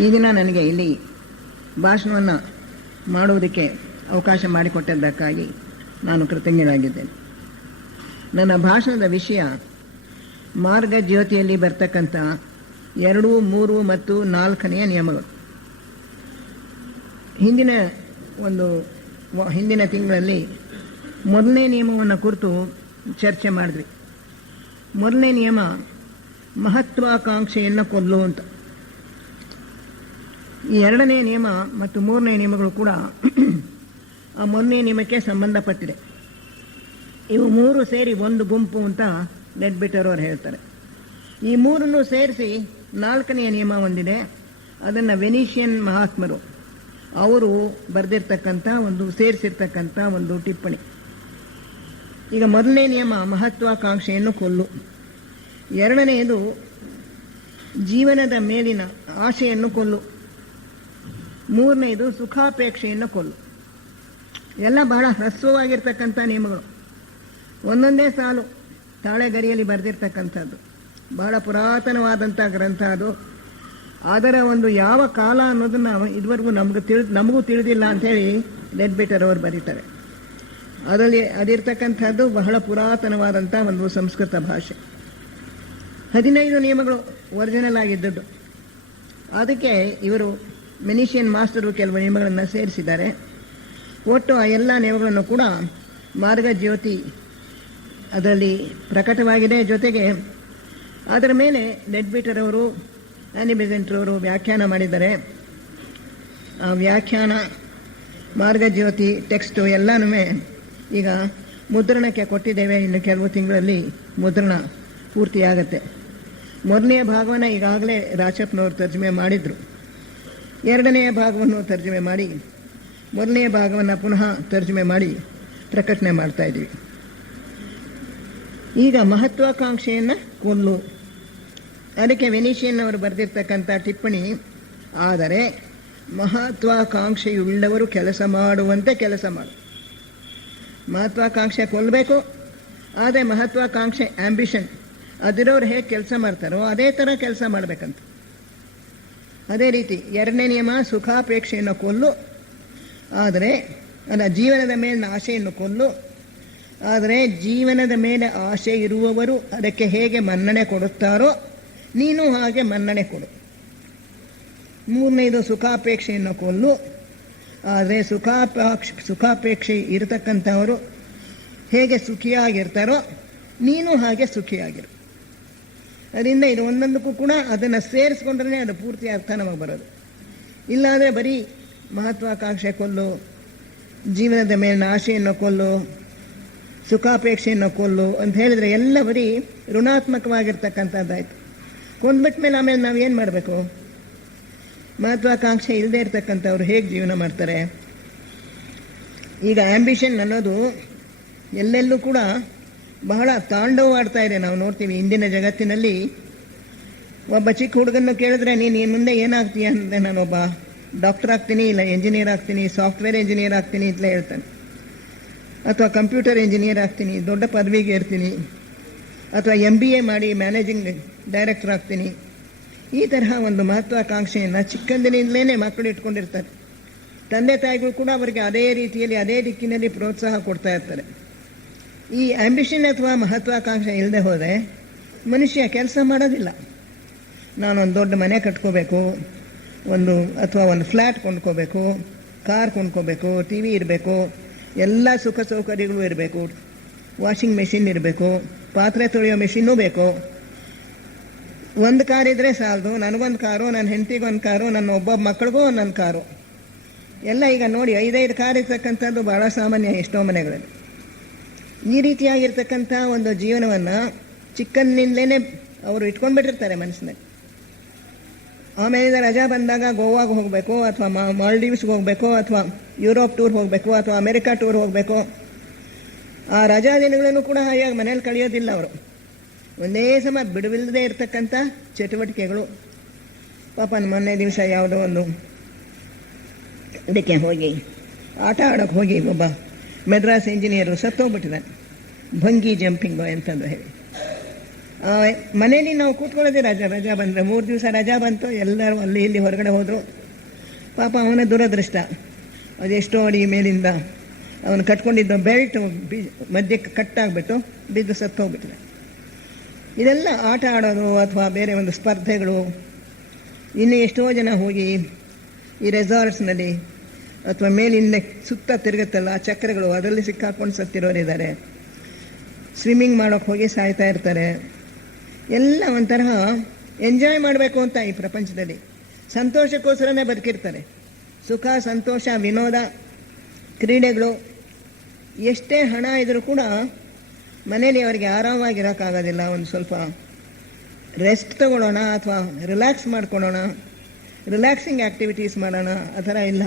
ಈ ದಿನ ನನಗೆ ಇಲ್ಲಿ ಭಾಷಣವನ್ನು ಮಾಡುವುದಕ್ಕೆ ಅವಕಾಶ ಮಾಡಿಕೊಟ್ಟದ್ದಕ್ಕಾಗಿ ನಾನು ಕೃತಜ್ಞನಾಗಿದ್ದೇನೆ. ನನ್ನ ಭಾಷಣದ ವಿಷಯ ಮಾರ್ಗ ಜ್ಯೋತಿಯಲ್ಲಿ ಬರ್ತಕ್ಕಂಥ 2, 3 ಮತ್ತು 4ನೆಯ ನಿಯಮಗಳು. ಹಿಂದಿನ ತಿಂಗಳಲ್ಲಿ 1ನೇ ನಿಯಮವನ್ನು ಕುರಿತು ಚರ್ಚೆ ಮಾಡಿದ್ವಿ. 1ನೇ ನಿಯಮ ಮಹತ್ವಾಕಾಂಕ್ಷೆಯನ್ನು ಕೊಲ್ಲು ಅಂತ. ಈ 2ನೇ ನಿಯಮ ಮತ್ತು 3ನೇ ನಿಯಮಗಳು ಕೂಡ ಆ 1ನೇ ನಿಯಮಕ್ಕೆ ಸಂಬಂಧಪಟ್ಟಿದೆ. ಇವು 3 ಸೇರಿ ಒಂದು ಗುಂಪು ಅಂತ ಲೆಡ್ಬಿಟರ್ ಅವರು ಹೇಳ್ತಾರೆ. ಈ 3 ಸೇರಿಸಿ 4ನೇ ನಿಯಮ ಹೊಂದಿದೆ. ಅದನ್ನು ವೆನಿಷಿಯನ್ ಮಹಾತ್ಮರು ಅವರು ಬರೆದಿರ್ತಕ್ಕಂಥ ಸೇರಿಸಿರ್ತಕ್ಕಂಥ ಒಂದು ಟಿಪ್ಪಣಿ. ಈಗ 1ನೇ ನಿಯಮ ಮಹತ್ವಾಕಾಂಕ್ಷೆಯನ್ನು ಕೊಲ್ಲು, 2ನೇದು ಜೀವನದ ಮೇಲಿನ ಆಶೆಯನ್ನು ಕೊಲ್ಲು, 3ನೇದು ಸುಖಾಪೇಕ್ಷೆಯನ್ನು ಕೊಲ್ಲು. ಎಲ್ಲ ಬಹಳ ಹ್ರಸ್ವವಾಗಿರ್ತಕ್ಕಂಥ ನಿಯಮಗಳು, ಒಂದೊಂದೇ ಸಾಲು ತಾಳೆಗರಿಯಲ್ಲಿ ಬರೆದಿರ್ತಕ್ಕಂಥದ್ದು. ಬಹಳ ಪುರಾತನವಾದಂಥ ಗ್ರಂಥ ಅದು. ಅದರ ಯಾವ ಕಾಲ ಅನ್ನೋದನ್ನು ಇದುವರೆಗೂ ನಮಗೂ ತಿಳಿದಿಲ್ಲ ಅಂಥೇಳಿ ಲೆಡ್ಬಿಟರ್ ಅವರು ಬರೀತಾರೆ. ಅದರಲ್ಲಿ ಅದಿರ್ತಕ್ಕಂಥದ್ದು ಬಹಳ ಪುರಾತನವಾದಂಥ ಒಂದು ಸಂಸ್ಕೃತ ಭಾಷೆ. 15 ನಿಯಮಗಳು ಒರಿಜಿನಲ್ ಆಗಿದ್ದದ್ದು. ಅದಕ್ಕೆ ಇವರು ವೆನಿಷಿಯನ್ ಮಾಸ್ಟರು ಕೆಲವು ನಿಯಮಗಳನ್ನು ಸೇರಿಸಿದ್ದಾರೆ. ಒಟ್ಟು ಆ ಎಲ್ಲ ನಿಯಮಗಳನ್ನು ಕೂಡ ಮಾರ್ಗ ಜ್ಯೋತಿ ಅದರಲ್ಲಿ ಪ್ರಕಟವಾಗಿದೆ. ಜೊತೆಗೆ ಅದರ ಮೇಲೆ ಲೆಡ್ಬಿಟರ್ ಅವರು, ಆನಿ ಬೆಸೆಂಟ್ ಅವರು ವ್ಯಾಖ್ಯಾನ ಮಾಡಿದ್ದಾರೆ. ಆ ವ್ಯಾಖ್ಯಾನ, ಮಾರ್ಗ ಜ್ಯೋತಿ ಟೆಕ್ಸ್ಟು ಎಲ್ಲನೂ ಈಗ ಮುದ್ರಣಕ್ಕೆ ಕೊಟ್ಟಿದ್ದೇವೆ. ಇನ್ನು ಕೆಲವು ತಿಂಗಳಲ್ಲಿ ಮುದ್ರಣ ಪೂರ್ತಿಯಾಗತ್ತೆ. 1ನೇ ಭಾಗವನ್ನು ಈಗಾಗಲೇ ರಾಚಪ್ಪನವರು ತರ್ಜುಮೆ ಮಾಡಿದರು. 2ನೇ ಭಾಗವನ್ನು ತರ್ಜುಮೆ ಮಾಡಿ 1ನೇ ಭಾಗವನ್ನು ಪುನಃ ತರ್ಜುಮೆ ಮಾಡಿ ಪ್ರಕಟಣೆ ಮಾಡ್ತಾ ಇದ್ದೀವಿ. ಈಗ ಮಹತ್ವಾಕಾಂಕ್ಷೆಯನ್ನು ಕೊಲ್ಲು, ಅದಕ್ಕೆ ವೆನಿಷಿಯನ್ ಅವರು ಬರೆದಿರ್ತಕ್ಕಂಥ ಟಿಪ್ಪಣಿ. ಆದರೆ ಮಹತ್ವಾಕಾಂಕ್ಷೆಯುಳ್ಳವರು ಕೆಲಸ ಮಾಡುವಂತೆ ಕೆಲಸ ಮಾಡು. ಮಹತ್ವಾಕಾಂಕ್ಷೆ ಕೊಲ್ಲಬೇಕು, ಆದರೆ ಮಹತ್ವಾಕಾಂಕ್ಷೆ ಆಂಬಿಷನ್ ಅದಿರೋರು ಹೇಗೆ ಕೆಲಸ ಮಾಡ್ತಾರೋ ಅದೇ ಥರ ಕೆಲಸ ಮಾಡಬೇಕಂತ. ಅದೇ ರೀತಿ 2ನೇ ನಿಯಮ ಸುಖಾಪೇಕ್ಷೆಯನ್ನು ಕೊಲ್ಲು, ಆದರೆ ಜೀವನದ ಮೇಲಿನ ಆಶೆಯನ್ನು ಕೊಲ್ಲು. ಆದರೆ ಜೀವನದ ಮೇಲೆ ಆಶೆ ಇರುವವರು ಅದಕ್ಕೆ ಹೇಗೆ ಮನ್ನಣೆ ಕೊಡುತ್ತಾರೋ ನೀನು ಹಾಗೆ ಮನ್ನಣೆ ಕೊಡು. 3ನೇದು ಸುಖಾಪೇಕ್ಷೆಯನ್ನು ಕೊಲ್ಲು, ಆದರೆ ಸುಖಾಪೇಕ್ಷೆ ಇರತಕ್ಕಂಥವರು ಹೇಗೆ ಸುಖಿಯಾಗಿರ್ತಾರೋ ನೀನು ಹಾಗೆ ಸುಖಿಯಾಗಿರು. ಅದರಿಂದ ಇದು ಒಂದೊಂದಕ್ಕೂ ಕೂಡ ಅದನ್ನು ಸೇರಿಸ್ಕೊಂಡ್ರೆ ಅದು ಪೂರ್ತಿ ಅರ್ಥ ನಮಗೆ ಬರೋದು. ಇಲ್ಲಾಂದರೆ ಬರೀ ಮಹತ್ವಾಕಾಂಕ್ಷೆ ಕೊಲ್ಲು, ಜೀವನದ ಮೇಲಿನ ಆಶೆಯನ್ನು ಕೊಲ್ಲು, ಸುಖಾಪೇಕ್ಷೆಯನ್ನು ಕೊಲ್ಲು ಅಂತ ಹೇಳಿದರೆ ಎಲ್ಲ ಬರೀ ಋಣಾತ್ಮಕವಾಗಿರ್ತಕ್ಕಂಥದ್ದಾಯಿತು. ಕೊಂಡ್ಬಿಟ್ಟ ಮೇಲೆ ಆಮೇಲೆ ನಾವು ಏನು ಮಾಡಬೇಕು? ಮಹತ್ವಾಕಾಂಕ್ಷೆ ಇಲ್ಲದೆ ಇರ್ತಕ್ಕಂಥವ್ರು ಹೇಗೆ ಜೀವನ ಮಾಡ್ತಾರೆ? ಈಗ ಆ್ಯಂಬಿಷನ್ ಅನ್ನೋದು ಎಲ್ಲೆಲ್ಲೂ ಕೂಡ ಬಹಳ ತಾಂಡವವಾಡ್ತಾ ಇದೆ. ನಾವು ನೋಡ್ತೀವಿ ಇಂದಿನ ಜಗತ್ತಿನಲ್ಲಿ. ಒಬ್ಬ ಚಿಕ್ಕ ಹುಡುಗನ್ನು ಕೇಳಿದ್ರೆ ನೀನು ಮುಂದೆ ಏನಾಗ್ತೀಯ ಅಂದರೆ ನಾನೊಬ್ಬ ಡಾಕ್ಟರ್ ಆಗ್ತೀನಿ, ಇಲ್ಲ ಎಂಜಿನಿಯರ್ ಆಗ್ತೀನಿ, ಸಾಫ್ಟ್ವೇರ್ ಇಂಜಿನಿಯರ್ ಆಗ್ತೀನಿ ಅಂತಲೇ ಹೇಳ್ತಾನೆ. ಅಥವಾ ಕಂಪ್ಯೂಟರ್ ಇಂಜಿನಿಯರ್ ಆಗ್ತೀನಿ, ದೊಡ್ಡ ಪದವಿಗೆ ಇರ್ತೀನಿ, ಅಥವಾ MBA ಮಾಡಿ ಮ್ಯಾನೇಜಿಂಗ್ ಡೈರೆಕ್ಟರ್ ಆಗ್ತೀನಿ. ಈ ತರಹ ಒಂದು ಮಹತ್ವಾಕಾಂಕ್ಷೆಯನ್ನು ಚಿಕ್ಕಂದಿನಿಂದಲೇ ಮಕ್ಕಳು ಇಟ್ಕೊಂಡಿರ್ತಾರೆ. ತಂದೆ ತಾಯಿಗಳು ಕೂಡ ಅವರಿಗೆ ಅದೇ ರೀತಿಯಲ್ಲಿ ಅದೇ ದಿಕ್ಕಿನಲ್ಲಿ ಪ್ರೋತ್ಸಾಹ ಕೊಡ್ತಾ ಇರ್ತಾರೆ. ಈ ಆಂಬಿಷನ್ ಅಥವಾ ಮಹತ್ವಾಕಾಂಕ್ಷೆ ಇಲ್ಲದೆ ಹೋದರೆ ಮನುಷ್ಯ ಕೆಲಸ ಮಾಡೋದಿಲ್ಲ. ನಾನೊಂದು ದೊಡ್ಡ ಮನೆ ಕಟ್ಕೋಬೇಕು, ಅಥವಾ ಒಂದು ಫ್ಲ್ಯಾಟ್ ಕೊಂಡ್ಕೋಬೇಕು, ಕಾರ್ ಕೊಂಡ್ಕೋಬೇಕು, TV ಇರಬೇಕು, ಎಲ್ಲ ಸುಖ ಸೌಕರ್ಯಗಳು ಇರಬೇಕು, ವಾಷಿಂಗ್ ಮೆಷಿನ್ ಇರಬೇಕು, ಪಾತ್ರೆ ತೊಳೆಯೋ ಮೆಷಿನ್ನೂ ಬೇಕು. ಒಂದು ಕಾರ್ ಇದ್ದರೆ ಸಾಲದು. ನನಗೊಂದು ಕಾರು, ನನ್ನ ಹೆಂಡತಿಗೊಂದು ಕಾರು, ನನ್ನ ಒಬ್ಬ ಮಕ್ಕಳಿಗೂ ಒಂದೊಂದು ಕಾರು. ಎಲ್ಲ ಈಗ ನೋಡಿ 5 ಕಾರ್ ಇರ್ತಕ್ಕಂಥದ್ದು ಭಾಳ ಸಾಮಾನ್ಯ ಎಷ್ಟೋ ಮನೆಗಳಲ್ಲಿ. ಈ ರೀತಿಯಾಗಿರ್ತಕ್ಕಂಥ ಒಂದು ಜೀವನವನ್ನು ಚಿಕ್ಕಂದಿನಿಂದಲೇ ಅವರು ಇಟ್ಕೊಂಡ್ಬಿಟ್ಟಿರ್ತಾರೆ ಮನಸ್ಸಿನಲ್ಲಿ. ಆಮೇಲೆ ರಜಾ ಬಂದಾಗ ಗೋವಾಗೆ ಹೋಗಬೇಕು, ಅಥವಾ ಮಾಲ್ಡೀವ್ಸ್ಗೆ ಹೋಗಬೇಕು, ಅಥವಾ ಯುರೋಪ್ ಟೂರ್ ಹೋಗಬೇಕು, ಅಥವಾ ಅಮೆರಿಕಾ ಟೂರ್ ಹೋಗಬೇಕು. ಆ ರಜಾ ದಿನಗಳನ್ನು ಕೂಡ ಹಾಗಾಗಿ ಮನೇಲಿ ಕಳೆಯೋದಿಲ್ಲ ಅವರು. ಒಂದೇ ಸಮ ಬಿಡುವಿಲ್ಲದೆ ಇರತಕ್ಕಂಥ ಚಟುವಟಿಕೆಗಳು. ಪಾಪ ಮೊನ್ನೆ ದಿವಸ ಯಾವುದೋ ಒಂದು ಇದಕ್ಕೆ ಹೋಗಿ ಆಟ ಆಡೋಕ್ಕೆ ಹೋಗಿ ಒಬ್ಬ ಮೆಡ್ರಾಸ್ ಇಂಜಿನಿಯರು ಸತ್ತೋಗ್ಬಿಟ್ಟಿದ್ದಾನೆ. ಭಂಗಿ ಜಂಪಿಂಗು ಎಂತಂದು ಹೇಳಿ. ಮನೇಲಿ ನಾವು ಕೂತ್ಕೊಳ್ಳೋದೇ ರಜಾ ಬಂದರೆ 3 ದಿವಸ ರಜಾ ಬಂತು, ಎಲ್ಲರೂ ಅಲ್ಲಿ ಇಲ್ಲಿ ಹೊರಗಡೆ ಹೋದರು. ಪಾಪ ಅವನ ದುರದೃಷ್ಟ, ಅದೆಷ್ಟೋ ಅಡಿ ಮೇಲಿಂದ ಅವನು ಕಟ್ಕೊಂಡಿದ್ದ ಬೆಲ್ಟ್ ಮಧ್ಯಕ್ಕೆ ಕಟ್ಟಾಗ್ಬಿಟ್ಟು ಬಿದ್ದು ಸತ್ತು ಹೋಗ್ಬಿಟ್ರೆ. ಇದೆಲ್ಲ ಆಟ ಆಡೋದು ಅಥವಾ ಬೇರೆ ಒಂದು ಸ್ಪರ್ಧೆಗಳು. ಇನ್ನು ಎಷ್ಟೋ ಜನ ಹೋಗಿ ಈ ರೆಸಾರ್ಟ್ಸ್ನಲ್ಲಿ ಅಥವಾ ಮೇಲಿಂದ ಸುತ್ತ ತಿರುಗುತ್ತಲ್ಲ ಚಕ್ರಗಳು, ಅದರಲ್ಲಿ ಸಿಕ್ಕಾಕೊಂಡು ಸತ್ತಿರೋರಿದ್ದಾರೆ. ಸ್ವಿಮ್ಮಿಂಗ್ ಮಾಡೋಕ್ಕೆ ಹೋಗಿ ಸಾಯ್ತಾ ಇರ್ತಾರೆ. ಎಲ್ಲ ಒಂಥರ ಎಂಜಾಯ್ ಮಾಡಬೇಕು ಅಂತ ಈ ಪ್ರಪಂಚದಲ್ಲಿ ಸಂತೋಷಕ್ಕೋಸ್ಕರನೇ ಬದುಕಿರ್ತಾರೆ. ಸುಖ, ಸಂತೋಷ, ವಿನೋದ, ಕ್ರೀಡೆಗಳು. ಎಷ್ಟೇ ಹಣ ಇದ್ರೂ ಕೂಡ ಮನೇಲಿ ಅವರಿಗೆ ಆರಾಮಾಗಿರೋಕ್ಕಾಗೋದಿಲ್ಲ. ಒಂದು ಸ್ವಲ್ಪ ರೆಸ್ಟ್ ತಗೊಳ್ಳೋಣ ಅಥವಾ ರಿಲ್ಯಾಕ್ಸ್ ಮಾಡ್ಕೊಳ್ಳೋಣ, ರಿಲ್ಯಾಕ್ಸಿಂಗ್ ಆ್ಯಕ್ಟಿವಿಟೀಸ್ ಮಾಡೋಣ, ಆ ಥರ ಇಲ್ಲ.